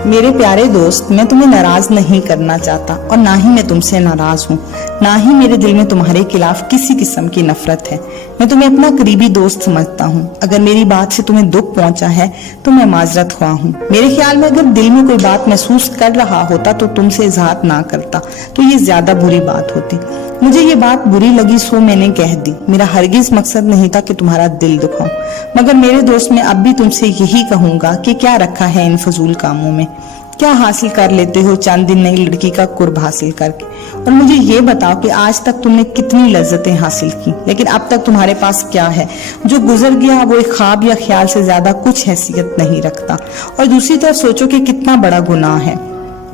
میرے پیارے دوست، میں تمہیں ناراض نہیں کرنا چاہتا اور نہ ہی میں تم سے ناراض ہوں، نہ ہی میرے دل میں تمہارے خلاف کسی قسم کی نفرت ہے۔ میں تمہیں اپنا قریبی دوست سمجھتا ہوں۔ اگر میری بات سے تمہیں دکھ پہنچا ہے تو میں معذرت خواہ ہوں۔ میرے خیال میں اگر دل میں کوئی بات محسوس کر رہا ہوتا تو تم سے اظہار نہ کرتا، تو یہ زیادہ بری بات ہوتی۔ मुझे ये बात बुरी लगी सो मैंने कह दी। मेरा हरगिज मकसद नहीं था कि तुम्हारा दिल दुखाऊं, मगर मेरे दोस्त मैं अब भी तुमसे यही कहूंगा कि क्या रखा है इन फजूल कामों में, क्या हासिल कर लेते हो चंद दिन नई लड़की का कुर्ब हासिल करके। और मुझे ये बताओ कि आज तक तुमने कितनी लज्जतें हासिल की, लेकिन अब तक तुम्हारे पास क्या है? जो गुजर गया वो एक ख्वाब या ख्याल से ज्यादा कुछ हैसियत नहीं रखता। और दूसरी तरफ सोचो कि कितना बड़ा गुनाह है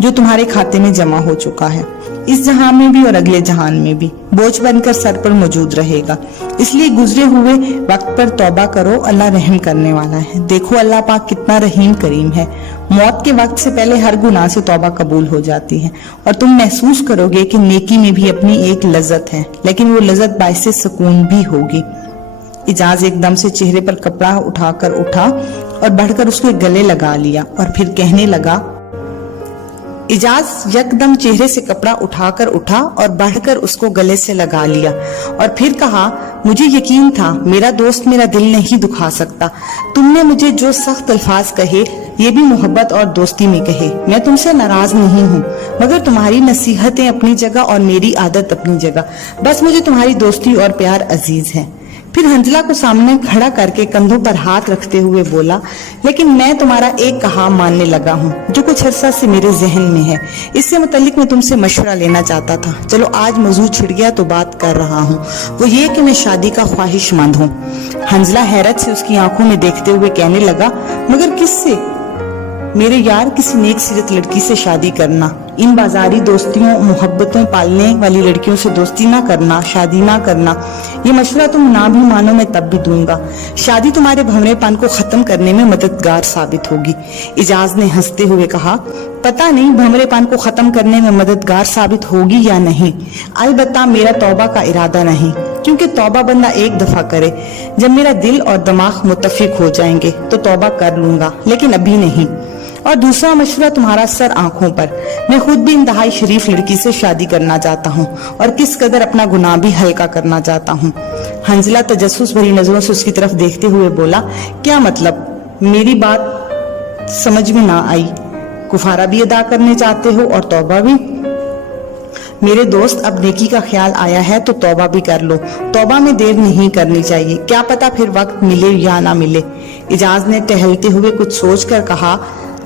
जो तुम्हारे खाते में जमा हो चुका है, इस जहां में भी और अगले जहान में भी बोझ बनकर सर पर मौजूद रहेगा। इसलिए गुजरे हुए वक्त पर तौबा करो, अल्लाह रहम करने वाला है। देखो अल्लाह पाक कितना रहीम करीम है। मौत के वक्त से पहले हर गुनाह से तौबा कबूल हो जाती है और तुम महसूस करोगे कि नेकी में भी अपनी एक लज्जत है, लेकिन वो लज्जत बाइसे सुकून भी होगी। इजाज एकदम से चेहरे पर कपड़ा उठाकर उठा और बढ़कर उसके गले लगा लिया और फिर कहने लगा। इजाज यकदम चेहरे से कपड़ा उठाकर उठा और बढ़कर उसको गले से लगा लिया और फिर कहा, मुझे यकीन था मेरा दोस्त मेरा दिल नहीं दुखा सकता। तुमने मुझे जो सख्त अल्फाज कहे ये भी मोहब्बत और दोस्ती में कहे। मैं तुमसे नाराज नहीं हूँ, मगर तुम्हारी नसीहतें अपनी जगह और मेरी आदत अपनी जगह। बस मुझे तुम्हारी दोस्ती और प्यार अजीज है। फिर हंजला को सामने खड़ा करके कंधों पर हाथ रखते हुए बोला, लेकिन मैं तुम्हारा एक कहा मानने लगा हूँ जो कुछ अरसा से मेरे जहन में है। इससे मुतालिक मैं तुमसे मशवरा लेना चाहता था। चलो आज मौजू छिड़ गया तो बात कर रहा हूँ। वो ये कि मैं शादी का ख्वाहिशमंद हूँ। हंजला हैरत से उसकी आंखों में देखते हुए कहने लगा, मगर किससे? मेरे यार, किसी नेक सीरत लड़की से शादी करना। इन बाजारी दोस्तियों मोहब्बतों पालने वाली लड़कियों से दोस्ती ना करना, शादी ना करना। ये मशवरा तुम ना भी मानो मैं तब भी दूंगा। शादी तुम्हारे भंवरेपन को खत्म करने में मददगार साबित होगी। इजाज ने हंसते हुए कहा, पता नहीं भंवरेपन को खत्म करने में मददगार साबित होगी या नहीं। अलबत्ता मेरा तौबा का इरादा नहीं, क्योंकि तौबा बंदा एक दफा करे। जब मेरा दिल और दिमाग मुत्तफिक हो जाएंगे तो तौबा कर लूंगा, लेकिन अभी नहीं। और दूसरा मशवरा तुम्हारा सर आंखों पर। मैं खुद भी इंतहाई शरीफ लड़की से शादी करना चाहता हूँ और किस कदर अपना गुनाह भी हल्का करना चाहता हूँ। हंजला तजस्सुस भरी नजरों से उसकी तरफ देखते हुए बोला, क्या मतलब? मेरी बात समझ में ना आई। कुफारा भी अदा करने चाहते हो और तौबा भी? मेरे दोस्त, अब नेकी का ख्याल आया है तो तौबा भी कर लो। तौबा में देर नहीं करनी चाहिए, क्या पता फिर वक्त मिले या ना मिले। इजाज ने टहलते हुए कुछ सोचकर कहा,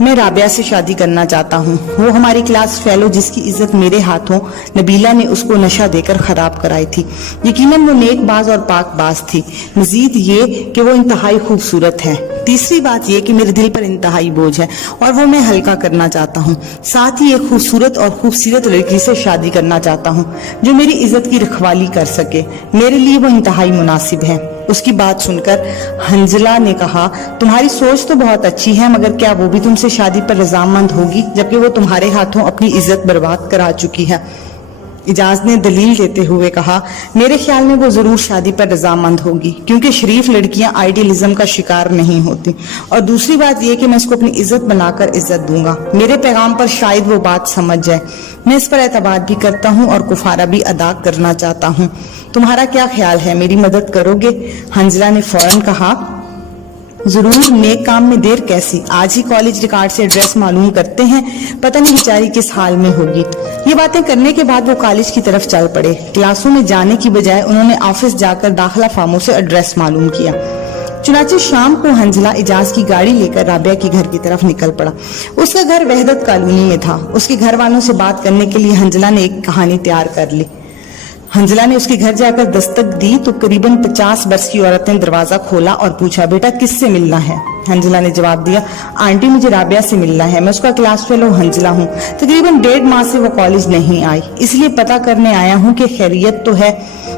मैं राबिया से शादी करना चाहता हूँ। वो हमारी क्लास फेलो जिसकी इज्जत मेरे हाथों नबीला ने उसको नशा देकर खराब कराई थी। यकीनन वो नेकबाज और पाकबाज थी। मजीद ये कि वो इंतहाई खूबसूरत है। तीसरी बात ये कि मेरे दिल पर इंतहाई बोझ है और वो मैं हल्का करना चाहता हूँ। साथ ही एक खूबसूरत और खूबसूरत लड़की से शादी करना चाहता हूँ जो मेरी इज्जत की रखवाली कर सके। मेरे लिए वो इंतहाई मुनासिब है। उसकी बात सुनकर हंजला ने कहा, तुम्हारी सोच तो बहुत अच्छी है, मगर क्या वो भी तुमसे शादी पर रजामंद होगी जबकि वो तुम्हारे हाथों अपनी इज्जत बर्बाद करा चुकी है? इजाज ने दलील देते हुए कहा, मेरे ख्याल में वो जरूर शादी पर रजामंद होगी, क्योंकि शरीफ लड़कियां आइडियलिज्म का शिकार नहीं होती। और दूसरी बात यह कि मैं इसको अपनी इज्जत बनाकर इज्जत दूंगा। मेरे पैगाम पर शायद वो बात समझ जाए। मैं इस पर एतबार भी करता हूँ और कुफारा भी अदा करना चाहता हूँ। तुम्हारा क्या ख्याल है, मेरी मदद करोगे? हंजला ने फौरन कहा, जरूर, नेक काम में देर कैसी। आज ही कॉलेज रिकॉर्ड से एड्रेस मालूम करते हैं, पता नहीं बेचारी किस हाल में होगी। ये बातें करने के बाद वो कॉलेज की तरफ चल पड़े। क्लासों में जाने की बजाय उन्होंने ऑफिस जाकर दाखिला फार्मों से एड्रेस मालूम किया। चुनाचे शाम को हंजला इजाज की गाड़ी लेकर राबिया के घर की तरफ निकल पड़ा। उसका घर वहदत कॉलोनी में था। उसके घर वालों से बात करने के लिए हंजला ने एक कहानी तैयार कर ली। हंजला ने उसके घर जाकर दस्तक दी तो करीबन 50 वर्ष की औरत ने दरवाजा खोला और पूछा, बेटा किससे मिलना है? हंजला ने जवाब दिया, आंटी मुझे राबिया से मिलना है। मैं उसका क्लास फेलो हंजला हूँ। तकरीबन 1.5 माह से वो कॉलेज नहीं आई, इसलिए पता करने आया हूँ कि खैरियत तो है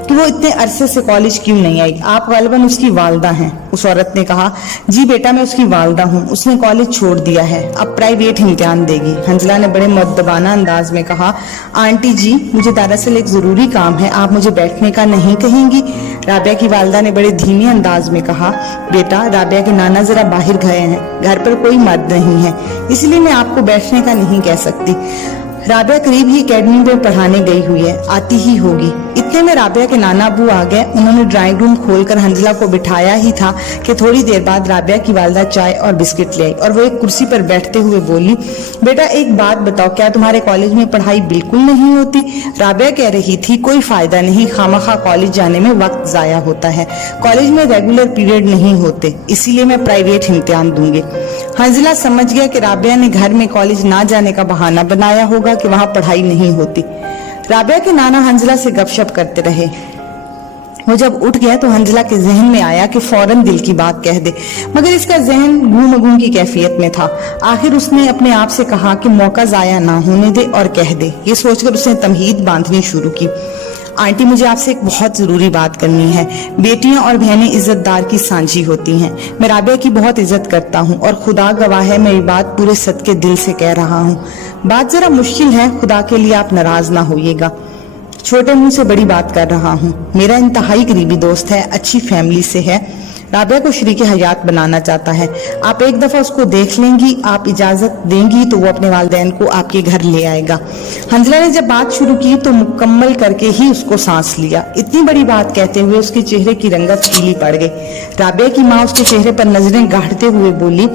कि वो इतने अरसे से कॉलेज क्यों नहीं आई। आप गालिबन उसकी वालदा हैं। उस औरत ने कहा, जी बेटा मैं उसकी वालदा हूँ। उसने कॉलेज छोड़ दिया है, अब प्राइवेट इम्तिहान देगी। हंजला ने बड़े मुअद्दबाना अंदाज में कहा, आंटी जी मुझे दरअसल एक जरूरी काम है, आप मुझे बैठने का नहीं कहेंगी? राबिया की वालदा ने बड़े धीमे अंदाज में कहा, बेटा राबिया के नाना जरा बाहर गए हैं, घर पर कोई मर्द नहीं है, इसलिए मैं आपको बैठने का नहीं कह सकती। राबिया करीब ही एकेडमी में पढ़ाने गई हुई है, आती ही होगी। इतने में राबिया के नाना अबू आ गए। उन्होंने ड्राइंग रूम खोलकर हंजला को बिठाया ही था कि थोड़ी देर बाद राबिया की वालिदा चाय और बिस्किट ले आई और वो एक कुर्सी पर बैठते हुए बोली, बेटा एक बात बताओ, क्या तुम्हारे कॉलेज में पढ़ाई बिल्कुल नहीं होती? राबिया कह रही थी, कोई फायदा नहीं, खामखा कॉलेज जाने में वक्त जाया होता है, कॉलेज में रेगुलर पीरियड नहीं होते, इसीलिए मैं प्राइवेट इम्तिहान दूंगी। हंजला समझ गया कि राबिया ने घर में कॉलेज ना जाने का बहाना बनाया होगा कि वहां पढ़ाई नहीं होती। राबिया के नाना हंजला से गपशप करते रहे। वो जब उठ गया तो हंजला के जहन में आया कि फौरन दिल की बात कह दे, मगर इसका जहन गूम की कैफियत में था। आखिर उसने अपने आप से कहा कि मौका जाया ना होने दे और कह दे। ये सोचकर उसने तमहीद बांधनी शुरू की। आंटी, मुझे आपसे एक बहुत जरूरी बात करनी है। बेटियां और बहनें इज्जतदार की सांझी होती हैं। मैं राबिया की बहुत इज्जत करता हूँ और खुदा गवाह है, मैं ये बात पूरे सदके दिल से कह रहा हूँ। बात जरा मुश्किल है, खुदा के लिए आप नाराज ना होइएगा। छोटे मुंह से बड़ी बात कर रहा हूँ। मेरा इंतहाई करीबी दोस्त है, अच्छी फैमिली से है, राबिया को शरीके हयात बनाना चाहता है। आप एक दफा उसको देख लेंगी, आप इजाजत देंगी तो वो अपने वालिदैन को आपके घर ले आएगा। हंजला ने जब बात शुरू की तो मुकम्मल करके ही उसको सांस लिया। इतनी बड़ी बात कहते हुए उसके चेहरे की रंगत पीली पड़ गई। राबिया की माँ उसके चेहरे पर नजरें गाड़ते हुए बोली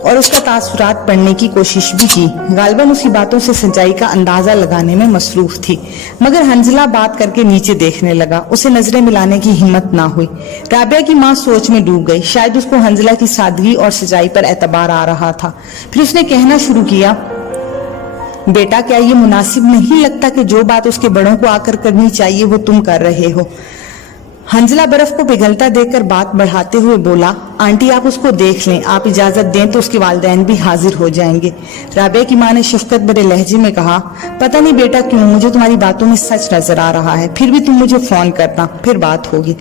और उसका तासुरात पढ़ने की कोशिश भी की। गालिबन उसकी बातों से सच्चाई का अंदाजा लगाने में मसरूफ थी, मगर हंजला बात करके नीचे देखने लगा। उसे नजरें मिलाने की हिम्मत ना हुई। राबिया की माँ सोच में डूब गई। शायद उसको हंजला की सादगी और सच्चाई पर एतबार आ रहा था। फिर उसने कहना शुरू किया, बेटा क्या ये मुनासिब नहीं लगता कि जो बात उसके बड़ों को आकर करनी चाहिए वो तुम कर रहे हो? हंजला बर्फ को पिघलता देखकर बात बढ़ाते हुए बोला, आंटी आप उसको देख लें, आप इजाजत दें तो उसके वालिदैन भी हाजिर हो जाएंगे। राबिया की माँ ने शफकत भरे लहजे में कहा, पता नहीं बेटा क्यों मुझे तुम्हारी बातों में सच नजर आ रहा है, फिर भी तुम मुझे फोन करना, फिर बात होगी।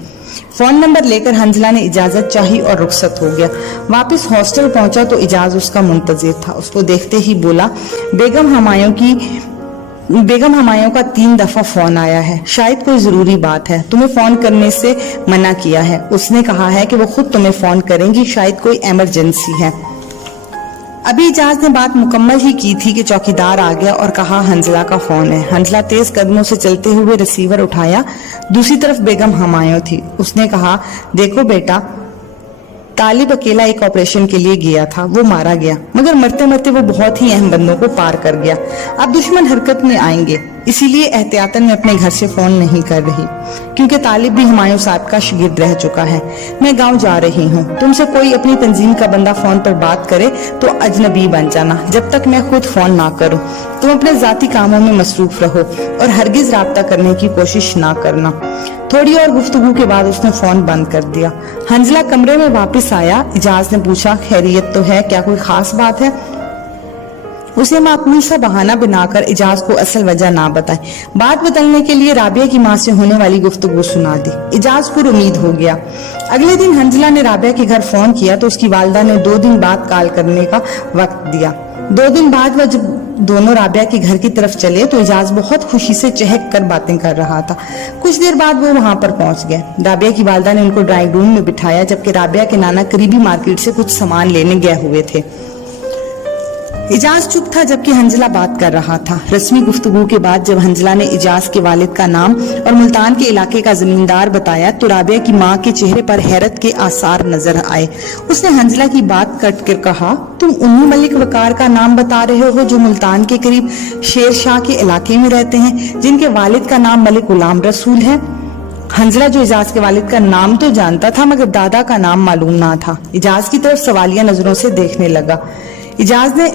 फोन नंबर लेकर हंजला ने इजाजत चाही और रुखसत हो गया। वापस हॉस्टल पहुंचा तो इजाज उसका मुंतजिर था। उसको देखते ही बोला, बेगम हमायों का 3 दफा फोन आया है, शायद कोई जरूरी बात है, तुम्हें फोन करने से मना किया है। उसने कहा है कि वो खुद तुम्हें फोन करेंगी, शायद कोई इमरजेंसी है। अभी इजाज ने बात मुकम्मल ही की थी कि चौकीदार आ गया और कहा हंजला का फोन है। हंजला तेज कदमों से चलते हुए रिसीवर उठाया। दूसरी तरफ बेगम हमायों थी। उसने कहा, देखो बेटा, तालिब अकेला एक ऑपरेशन के लिए गया था, वो मारा गया, मगर मरते मरते वो बहुत ही अहम बंदों को पार कर गया। अब दुश्मन हरकत में आएंगे, इसीलिए एहतियातन मैं अपने घर से फोन नहीं कर रही, क्योंकि तालिब भी हुमायूं साहब का शागिर्द रह चुका है। मैं गांव जा रही हूँ, तुमसे कोई अपनी तंजीम का बंदा फोन पर बात करे तो अजनबी बन जाना, जब तक मैं खुद फोन ना करूँ। तुम अपने जाती कामों में मसरूफ रहो और हरगिज राब्ता करने की कोशिश ना करना। थोड़ी और गुफ्तगू के बाद उसने फोन बंद कर दिया। हंजला कमरे में वापस आया। इजाज ने पूछा, खैरियत तो है, क्या कोई खास बात है? उसे माकूल सा बहाना बनाकर इजाज को असल वजह ना बताई। बात बदलने के लिए राबिया की माँ से होने वाली गुफ्तगू सुना दी। इजाज पर उम्मीद हो गया। अगले दिन हंजला ने राबिया के घर फोन किया तो उसकी वालिदा ने 2 दिन बाद कॉल करने का वक्त दिया। 2 दिन बाद वह जब दोनों राबिया के घर की तरफ चले तो इजाज बहुत खुशी से चहक कर बातें कर रहा था। कुछ देर बाद वो वहां पर पहुंच गए। राबिया की वालिदा ने उनको ड्राइंग रूम में बिठाया, जबकि राबिया के नाना करीबी मार्केट से कुछ सामान लेने गए हुए थे। इजाज चुप था जबकि हंजला बात कर रहा था। रस्मी गुफ्तगू के बाद जब हंजला ने इजाज के वालिद का नाम और मुल्तान के इलाके का जमींदार बताया तो राबिया की माँ के चेहरे पर हैरत के आसार नजर आए। उसने हंजला की बात कट कर कहा, तुम उन्हीं मलिक वकार का नाम बता रहे हो जो मुल्तान के करीब शेर शाह के इलाके में रहते हैं, जिनके वालिद का नाम मलिक गुलाम रसूल है? हंजला जो इजाज के वालिद का नाम तो जानता था मगर दादा का नाम मालूम ना था। इजाज की तरफ सवालिया नजरों से देखने लगा। इजाज ने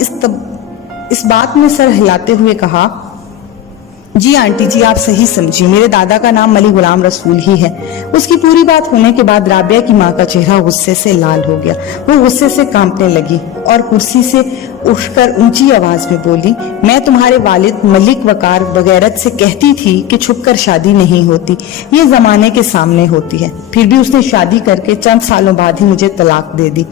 इस बात में सर हिलाते हुए कहा, जी आंटी जी, आप सही समझी, मेरे दादा का नाम मलिक गुलाम रसूल ही है। उसकी पूरी बात होने के बाद राबिया की माँ का चेहरा गुस्से से लाल हो गया। वो गुस्से से कांपने लगी और कुर्सी से उठकर ऊंची आवाज में बोली, मैं तुम्हारे वालिद मलिक वकार बगैरत से कहती थी कि छुपकर शादी नहीं होती, ये जमाने के सामने होती है। फिर भी उसने शादी करके चंद सालों बाद ही मुझे तलाक दे दी,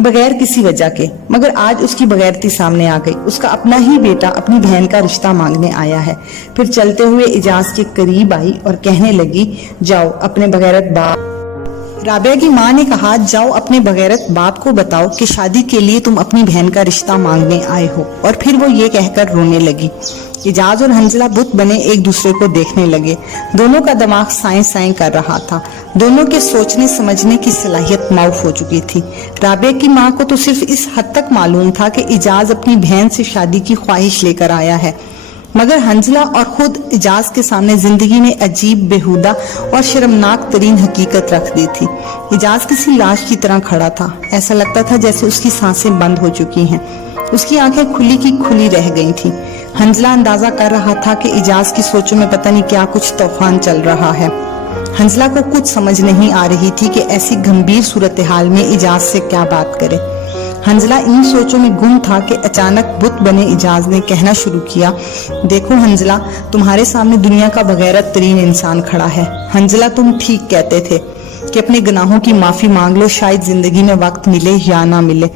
बगैर किसी वजह के। मगर आज उसकी बगैरती सामने आ गई। उसका अपना ही बेटा अपनी बहन का रिश्ता मांगने आया है। फिर चलते हुए इजाज के करीब आई और कहने लगी, जाओ अपने बगैरत बाप राबिया की माँ ने कहा, जाओ अपने बगैरत बाप को बताओ कि शादी के लिए तुम अपनी बहन का रिश्ता मांगने आए हो। और फिर वो ये कहकर रोने लगी। इजाज और हंजला बुत बने एक दूसरे को देखने लगे। दोनों का दिमाग साएं साएं कर रहा था। दोनों के सोचने समझने की सलाहियत माउफ हो चुकी थी। राबिया की माँ को तो सिर्फ इस हद तक मालूम था कि इजाज अपनी बहन से शादी की ख्वाहिश लेकर आया है, मगर हंजला और खुद इजाज के सामने जिंदगी ने अजीब, बेहुदा और शर्मनाक तरीन हकीकत रख दी थी। इजाज किसी लाश की तरह खड़ा था। ऐसा लगता था जैसे उसकी सांसें बंद हो चुकी हैं। उसकी आंखें खुली की खुली रह गई थी। हंजला अंदाजा कर रहा था कि इजाज की सोचों में पता नहीं क्या कुछ तूफान चल रहा है। हंजला को कुछ समझ नहीं आ रही थी कि ऐसी गंभीर सूरत हाल में इजाज से क्या बात करे। हंजला इन सोचों में गुम था कि अचानक बुत बने इजाज ने कहना शुरू किया, देखो हंजला, तुम्हारे सामने दुनिया का बगैरत तरीन इंसान खड़ा है। हंजला, तुम ठीक कहते थे कि अपने गुनाहों की माफी मांग लो, शायद जिंदगी में वक्त मिले या ना मिले,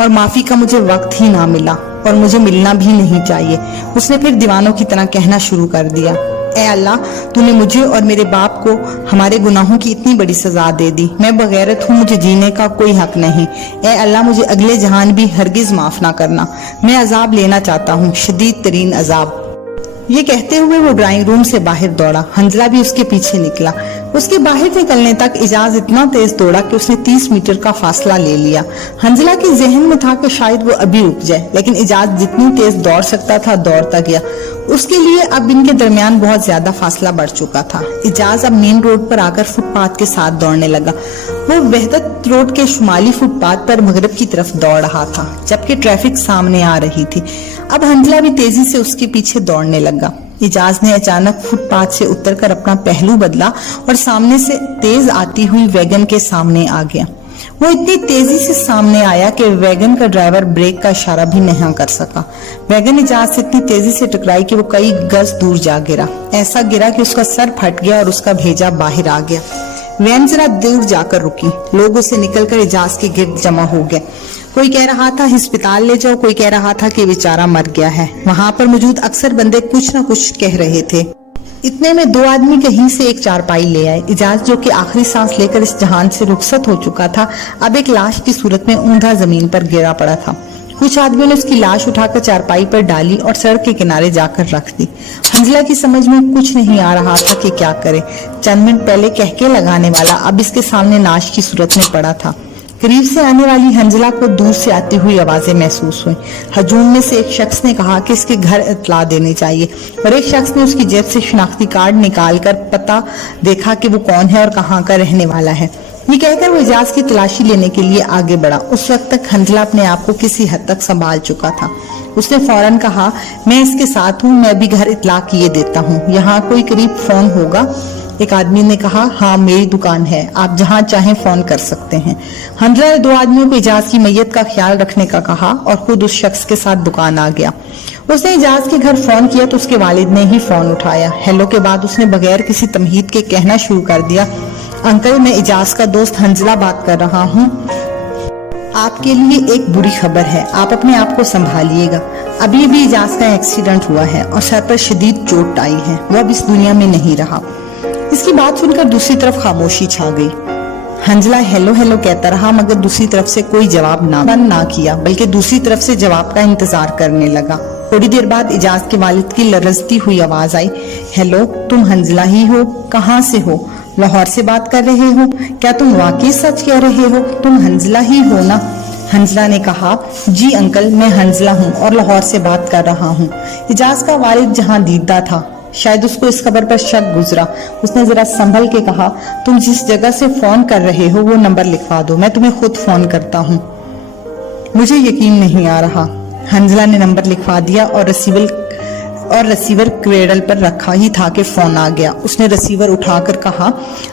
और माफी का मुझे वक्त ही ना मिला और मुझे मिलना भी नहीं चाहिए। उसने फिर दीवानों की तरह कहना शुरू कर दिया, ऐ अल्लाह, तूने मुझे और मेरे बाप को हमारे गुनाहों की इतनी बड़ी सजा दे दी। मैं बगैरत हूँ, मुझे जीने का कोई हक नहीं। ऐ अल्लाह, मुझे अगले जहान भी हरगिज माफ ना करना। मैं अजाब लेना चाहता हूँ, शदीद तरीन अजाब। ये कहते हुए वो ड्राइंग रूम से बाहर दौड़ा। हंजला भी उसके पीछे निकला। उसके बाहर निकलने तक इजाज इतना तेज दौड़ा कि उसने 30 मीटर का फासला ले लिया। हंजला के जहन में था कि शायद वो अभी रुक जाए, लेकिन इजाज जितनी तेज दौड़ सकता था दौड़ता गया। उसके लिए अब इनके दरमियान बहुत ज्यादा फासला बढ़ चुका था। इजाज अब मेन रोड पर आकर फुटपाथ के साथ दौड़ने लगा। वो वहदत रोड के शुमाली फुटपाथ पर मगरिब की तरफ दौड़ रहा था, जबकि ट्रैफिक सामने आ रही थी। अब हंजला भी तेजी से उसके पीछे दौड़ने लगा। इजाज ने अचानक फुटपाथ से उतरकर अपना पहलू बदला और सामने से तेज आती हुई वैगन के सामने आ गया। वो इतनी तेजी से सामने आया कि वैगन का ड्राइवर ब्रेक का इशारा भी नहीं कर सका। वैगन इजाज से इतनी तेजी से टकराई कि वो कई गज दूर जा गिरा। ऐसा गिरा कि उसका सर फट गया और उसका भेजा बाहर आ गया। वैन जरा दूर जाकर रुकी। लोग उसे निकलकर इजाज के गिर्द जमा हो गए। कोई कह रहा था अस्पताल ले जाओ, कोई कह रहा था कि बेचारा मर गया है। वहां पर मौजूद अक्सर बंदे कुछ न कुछ कह रहे थे। इतने में 2 आदमी कहीं से एक चारपाई ले आए। इजाज, जो कि आखिरी सांस लेकर इस जहान से रुखसत हो चुका था, अब एक लाश की सूरत में ऊंधा जमीन पर गिरा पड़ा था। कुछ आदमियों ने उसकी लाश उठाकर चारपाई पर डाली और सड़क के किनारे जाकर रख दी। हंजला की समझ में कुछ नहीं आ रहा था कि क्या करे। चंद मिनट पहले कह के लगाने वाला अब इसके सामने लाश की सूरत में पड़ा था। करीब से आने वाली हंजला को दूर से आती हुई आवाजें महसूस हुई। हजूम में से एक शख्स ने कहा कि इसके घर इत्तला देनी चाहिए, और एक शख्स ने उसकी जेब से शिनाख्ती कार्ड निकालकर पता देखा कि वो कौन है और कहाँ का रहने वाला है। ये कहकर वो इजाज की तलाशी लेने के लिए आगे बढ़ा। उस वक्त तक हंजला अपने आप को किसी हद तक संभाल चुका था। उसने फौरन कहा, मैं इसके साथ हूँ, मैं भी घर इत्तला किए देता हूँ। यहाँ कोई करीब फोन होगा? एक आदमी ने कहा, हाँ मेरी दुकान है, आप जहाँ चाहें फोन कर सकते हैं। हंजला ने 2 आदमियों को इजाज की मैयत का ख्याल रखने का कहा और खुद उस शख्स के साथ दुकान आ गया। उसने इजाज के घर फोन किया तो उसके वालिद ने ही फोन उठाया। हेलो के बाद उसने बगैर किसी तमहीद के कहना शुरू कर दिया, अंकल, मैं इजाज का दोस्त हंजला बात कर रहा हूँ। आपके लिए एक बुरी खबर है, आप अपने आप को संभालिएगा। अभी भी इजाज का एक्सीडेंट हुआ है और सर पर शदीद चोट आई है। वो अब इस दुनिया में नहीं रहा। इसकी बात सुनकर दूसरी तरफ खामोशी छा गई। हंजला हेलो हेलो कहता रहा, मगर दूसरी तरफ से कोई जवाब ना किया, बल्कि दूसरी तरफ से जवाब का इंतजार करने लगा। थोड़ी देर बाद इजाज के वालिद की लरजती हुई आवाज आई, हेलो, तुम हंजला ही हो? कहाँ से हो? लाहौर से बात कर रहे हो? क्या तुम वाकई सच कह रहे हो? तुम हंजला ही हो ना? हंजला ने कहा, जी अंकल, मैं हंजला हूँ और लाहौर से बात कर रहा हूँ। इजाज का वालिद जहाँ दीदा था, शायद उसको इस खबर पर शक गुजरा। उसने जरा संभल के कहा, तुम जिस जगह से फोन कर रहे हो वो नंबर लिखवा दो, मैं तुम्हें खुद फोन करता हूँ। मुझे यकीन नहीं आ रहा। हंजला ने नंबर लिखवा दिया और रिसीवर क्रेडल पर रखा ही था कि फोन आ गया। उसने रिसीवर उठाकर कहा,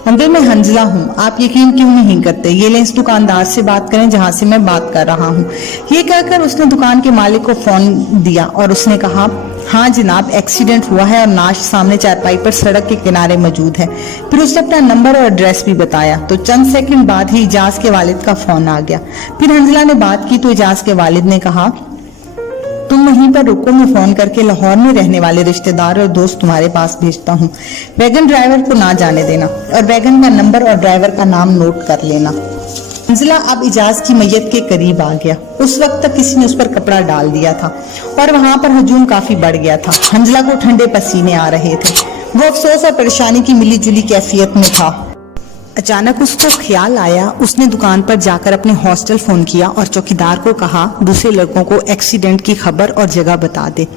अंकल, मैं हंजला हूँ, आप यकीन क्यों नहीं करते? ये लें, इस दुकानदार से बात करें जहाँ से मैं बात कर रहा हूँ। ये कहकर उसने दुकान के मालिक को फोन दिया और उसने कहा, हाँ जनाब, एक्सीडेंट हुआ है और नाश सामने चारपाई पर सड़क के किनारे मौजूद है। फिर उसने अपना नंबर और एड्रेस भी बताया। तो चंद सेकंड बाद ही इजाज के वालिद का फोन आ गया। फिर हंजला ने बात की तो इजाज के वालिद ने कहा, तुम वहीं पर रुको, मैं फोन करके लाहौर में रहने वाले रिश्तेदार और दोस्त तुम्हारे पास भेजता हूँ। वैगन ड्राइवर को ना जाने देना और वैगन का नंबर और ड्राइवर का नाम नोट कर लेना। हंजला अब इजाज की मैयत के करीब आ गया। उस वक्त तक किसी ने उस पर कपड़ा डाल दिया था और वहां पर हजूम काफी बढ़ गया था। हंजला को ठंडे पसीने आ रहे थे। वो अफसोस और परेशानी की मिली जुली कैफियत में था। अचानक उसको ख्याल आया। उसने दुकान पर जाकर अपने हॉस्टल फोन किया और चौकीदार को कहा दूसरे लड़कों को एक्सीडेंट की खबर और जगह बता दे।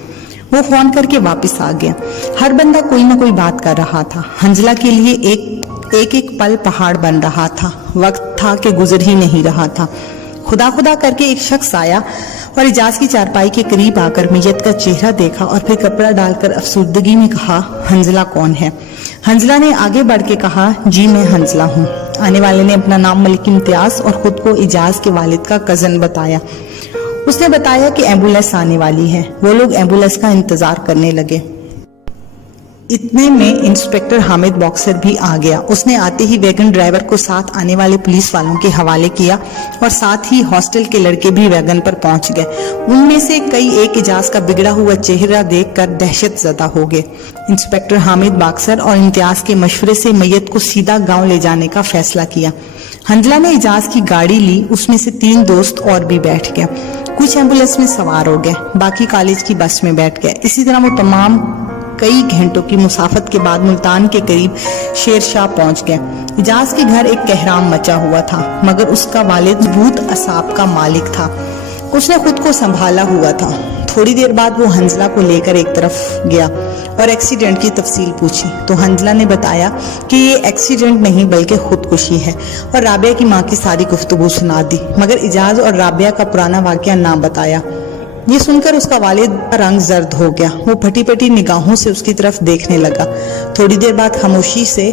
वो फोन करके वापस आ गया। हर बंदा कोई ना कोई बात कर रहा था। हंजला के लिए एक पल पहाड़ बन रहा था। वक्त था कि गुजर ही नहीं रहा था। खुदा खुदा करके एक शख्स आया और इजाज की चारपाई के करीब आकर मैयत का चेहरा देखा और फिर कपड़ा डालकर अफसुर्दगी में कहा, हंजला कौन है? हंजला ने आगे बढ़ के कहा, जी मैं हंजला हूँ। आने वाले ने अपना नाम मलिक इम्तियाज और खुद को इजाज के वालिद का कजन बताया। उसने बताया कि एम्बुलेंस आने वाली है। वो लोग एम्बुलेंस का इंतजार करने लगे। इतने में इंस्पेक्टर हामिद बॉक्सर भी आ गया। उसने आते ही वैगन ड्राइवर को साथ आने वाले पुलिस वालों के हवाले किया और साथ ही हॉस्टल के लड़के भी वैगन पर पहुंच गए। उनमें से कई एक इजाज का बिगड़ा हुआ चेहरा देखकर दहशत ज़दा हो गए। इंस्पेक्टर हामिद बॉक्सर और इम्तियाज के मशवरे से मैयत को सीधा गाँव ले जाने का फैसला किया। हंजला ने इजाज की गाड़ी ली। उसमें से 3 दोस्त और भी बैठ गए। कुछ एम्बुलेंस में सवार हो गए, बाकी कॉलेज की बस में बैठ गए। इसी तरह वो तमाम कई घंटों की मुसाफत के बाद मुल्तान के करीब शेरशाह पहुंच गए। इजाज के घर एक कहराम मचा हुआ था, मगर उसका वालिद मजबूत असाब का मालिक था। उसने खुद को संभाला हुआ था। थोड़ी देर बाद वो हंजला को लेकर एक तरफ गया और एक्सीडेंट की तफसील पूछी तो हंजला ने बताया कि ये एक्सीडेंट नहीं बल्कि खुदकुशी है और राबिया की माँ की सारी गुफ्तगू सुना दी, मगर इजाज और राबिया का पुराना वाकया ना बताया। ये सुनकर उसका वालिद रंग जर्द हो गया। वो फटी फटी निगाहों से उसकी तरफ देखने लगा। थोड़ी देर बाद खामोशी से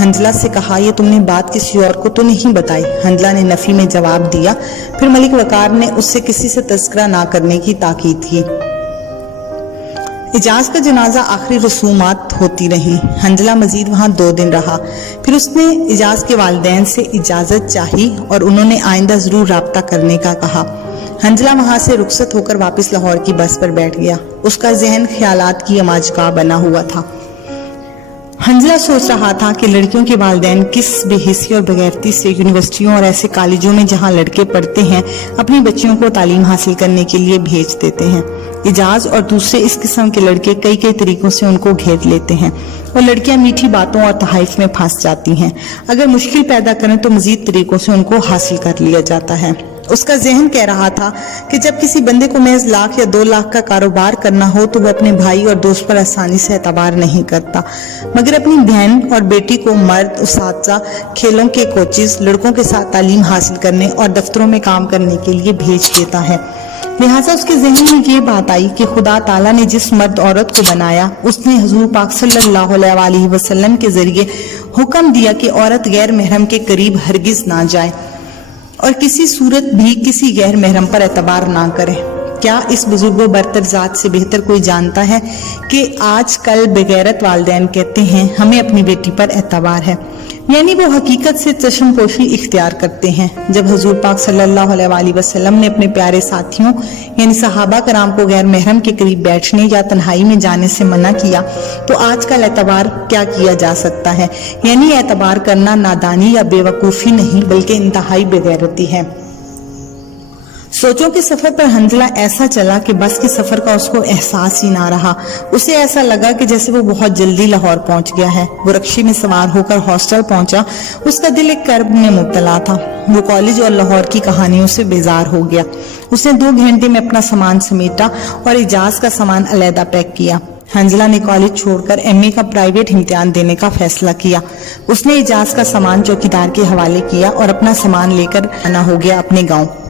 हंजला से कहा, ये तुमने बात किसी और को तो नहीं बताई? हंजला ने नफी में जवाब दिया। फिर मलिक वकार ने उससे किसी से तज़किरा ना करने की ताकीद की। इजाज का जनाजा आखिरी रसूमात होती रही। हंजला मजीद वहाँ 2 दिन रहा। फिर उसने इजाज के वालिदैन से इजाजत चाही और उन्होंने आइंदा जरूर राब्ता करने का कहा। हंजला वहां से रुखसत होकर वापस लाहौर की बस पर बैठ गया। उसका जहन ख्यालात की अमाजगाह बना हुआ था। हंजला सोच रहा था कि लड़कियों के वालिदैन किस बेहिसी और बगैरती से यूनिवर्सिटियों और ऐसे कॉलेजों में जहां लड़के पढ़ते हैं अपनी बच्चियों को तालीम हासिल करने के लिए भेज देते हैं। इजाज और दूसरे इस किस्म के लड़के कई कई तरीकों से उनको घेर लेते हैं और लड़कियां मीठी बातों और तहाइफ में फंस जाती हैं। अगर मुश्किल पैदा करें तो मजीद तरीकों से उनको हासिल कर लिया जाता है। उसका जहन कह रहा था कि जब किसी बंदे को महज 1 लाख या 2 लाख का कारोबार करना हो तो वो अपने भाई और दोस्त पर आसानी से एतबार नहीं करता, मगर अपनी बहन और बेटी को मर्द, उस्ताद, खेलों के कोचेस, लड़कों के साथ तालीम हासिल करने और दफ्तरों में काम करने के लिए भेज देता है। लिहाजा उसके जहन में ये बात आई कि खुदा ताला ने जिस मर्द औरत को बनाया उसने हुजूर पाक सल्लल्लाहु अलैहि वसल्लम के जरिए हुक्म दिया कि औरत गैर महरम के करीब हरगिज ना जाए और किसी सूरत भी किसी गैर महरम पर एतबार ना करे। क्या इस बुजुर्ग बरतर जात से बेहतर कोई जानता है कि आजकल बेगैरत वालिदैन कहते हैं हमें अपनी बेटी पर एतबार है, यानी वो हकीकत से चश्मपोशी इख्तियार करते हैं। जब हुजूर पाक सल्लल्लाहु अलैहि वसल्लम ने अपने प्यारे साथियों यानी सहाबा कराम को गैर महरम के करीब बैठने या तन्हाई में जाने से मना किया तो आजकल एतबार क्या किया जा सकता है? यानी एतबार करना नादानी या बेवकूफ़ी नहीं बल्कि इंतहाई बेगैरती है। सोचों के सफर पर हंजला ऐसा चला कि बस के सफर का उसको एहसास ही ना रहा। उसे ऐसा लगा कि जैसे वो बहुत जल्दी लाहौर पहुंच गया है। वो रक्शे में सवार होकर हॉस्टल पहुंचा। उसका दिल एक कर्ब में मुब्तला था। वो कॉलेज और लाहौर की कहानियों से बेजार हो गया। उसने 2 घंटे में अपना सामान समेटा और इजाज का सामान अलहदा पैक किया। हंजला ने कॉलेज छोड़कर MA का प्राइवेट इम्तिहान देने का फैसला किया। उसने इजाज का सामान चौकीदार के हवाले किया और अपना सामान लेकर आना हो गया अपने गाँव।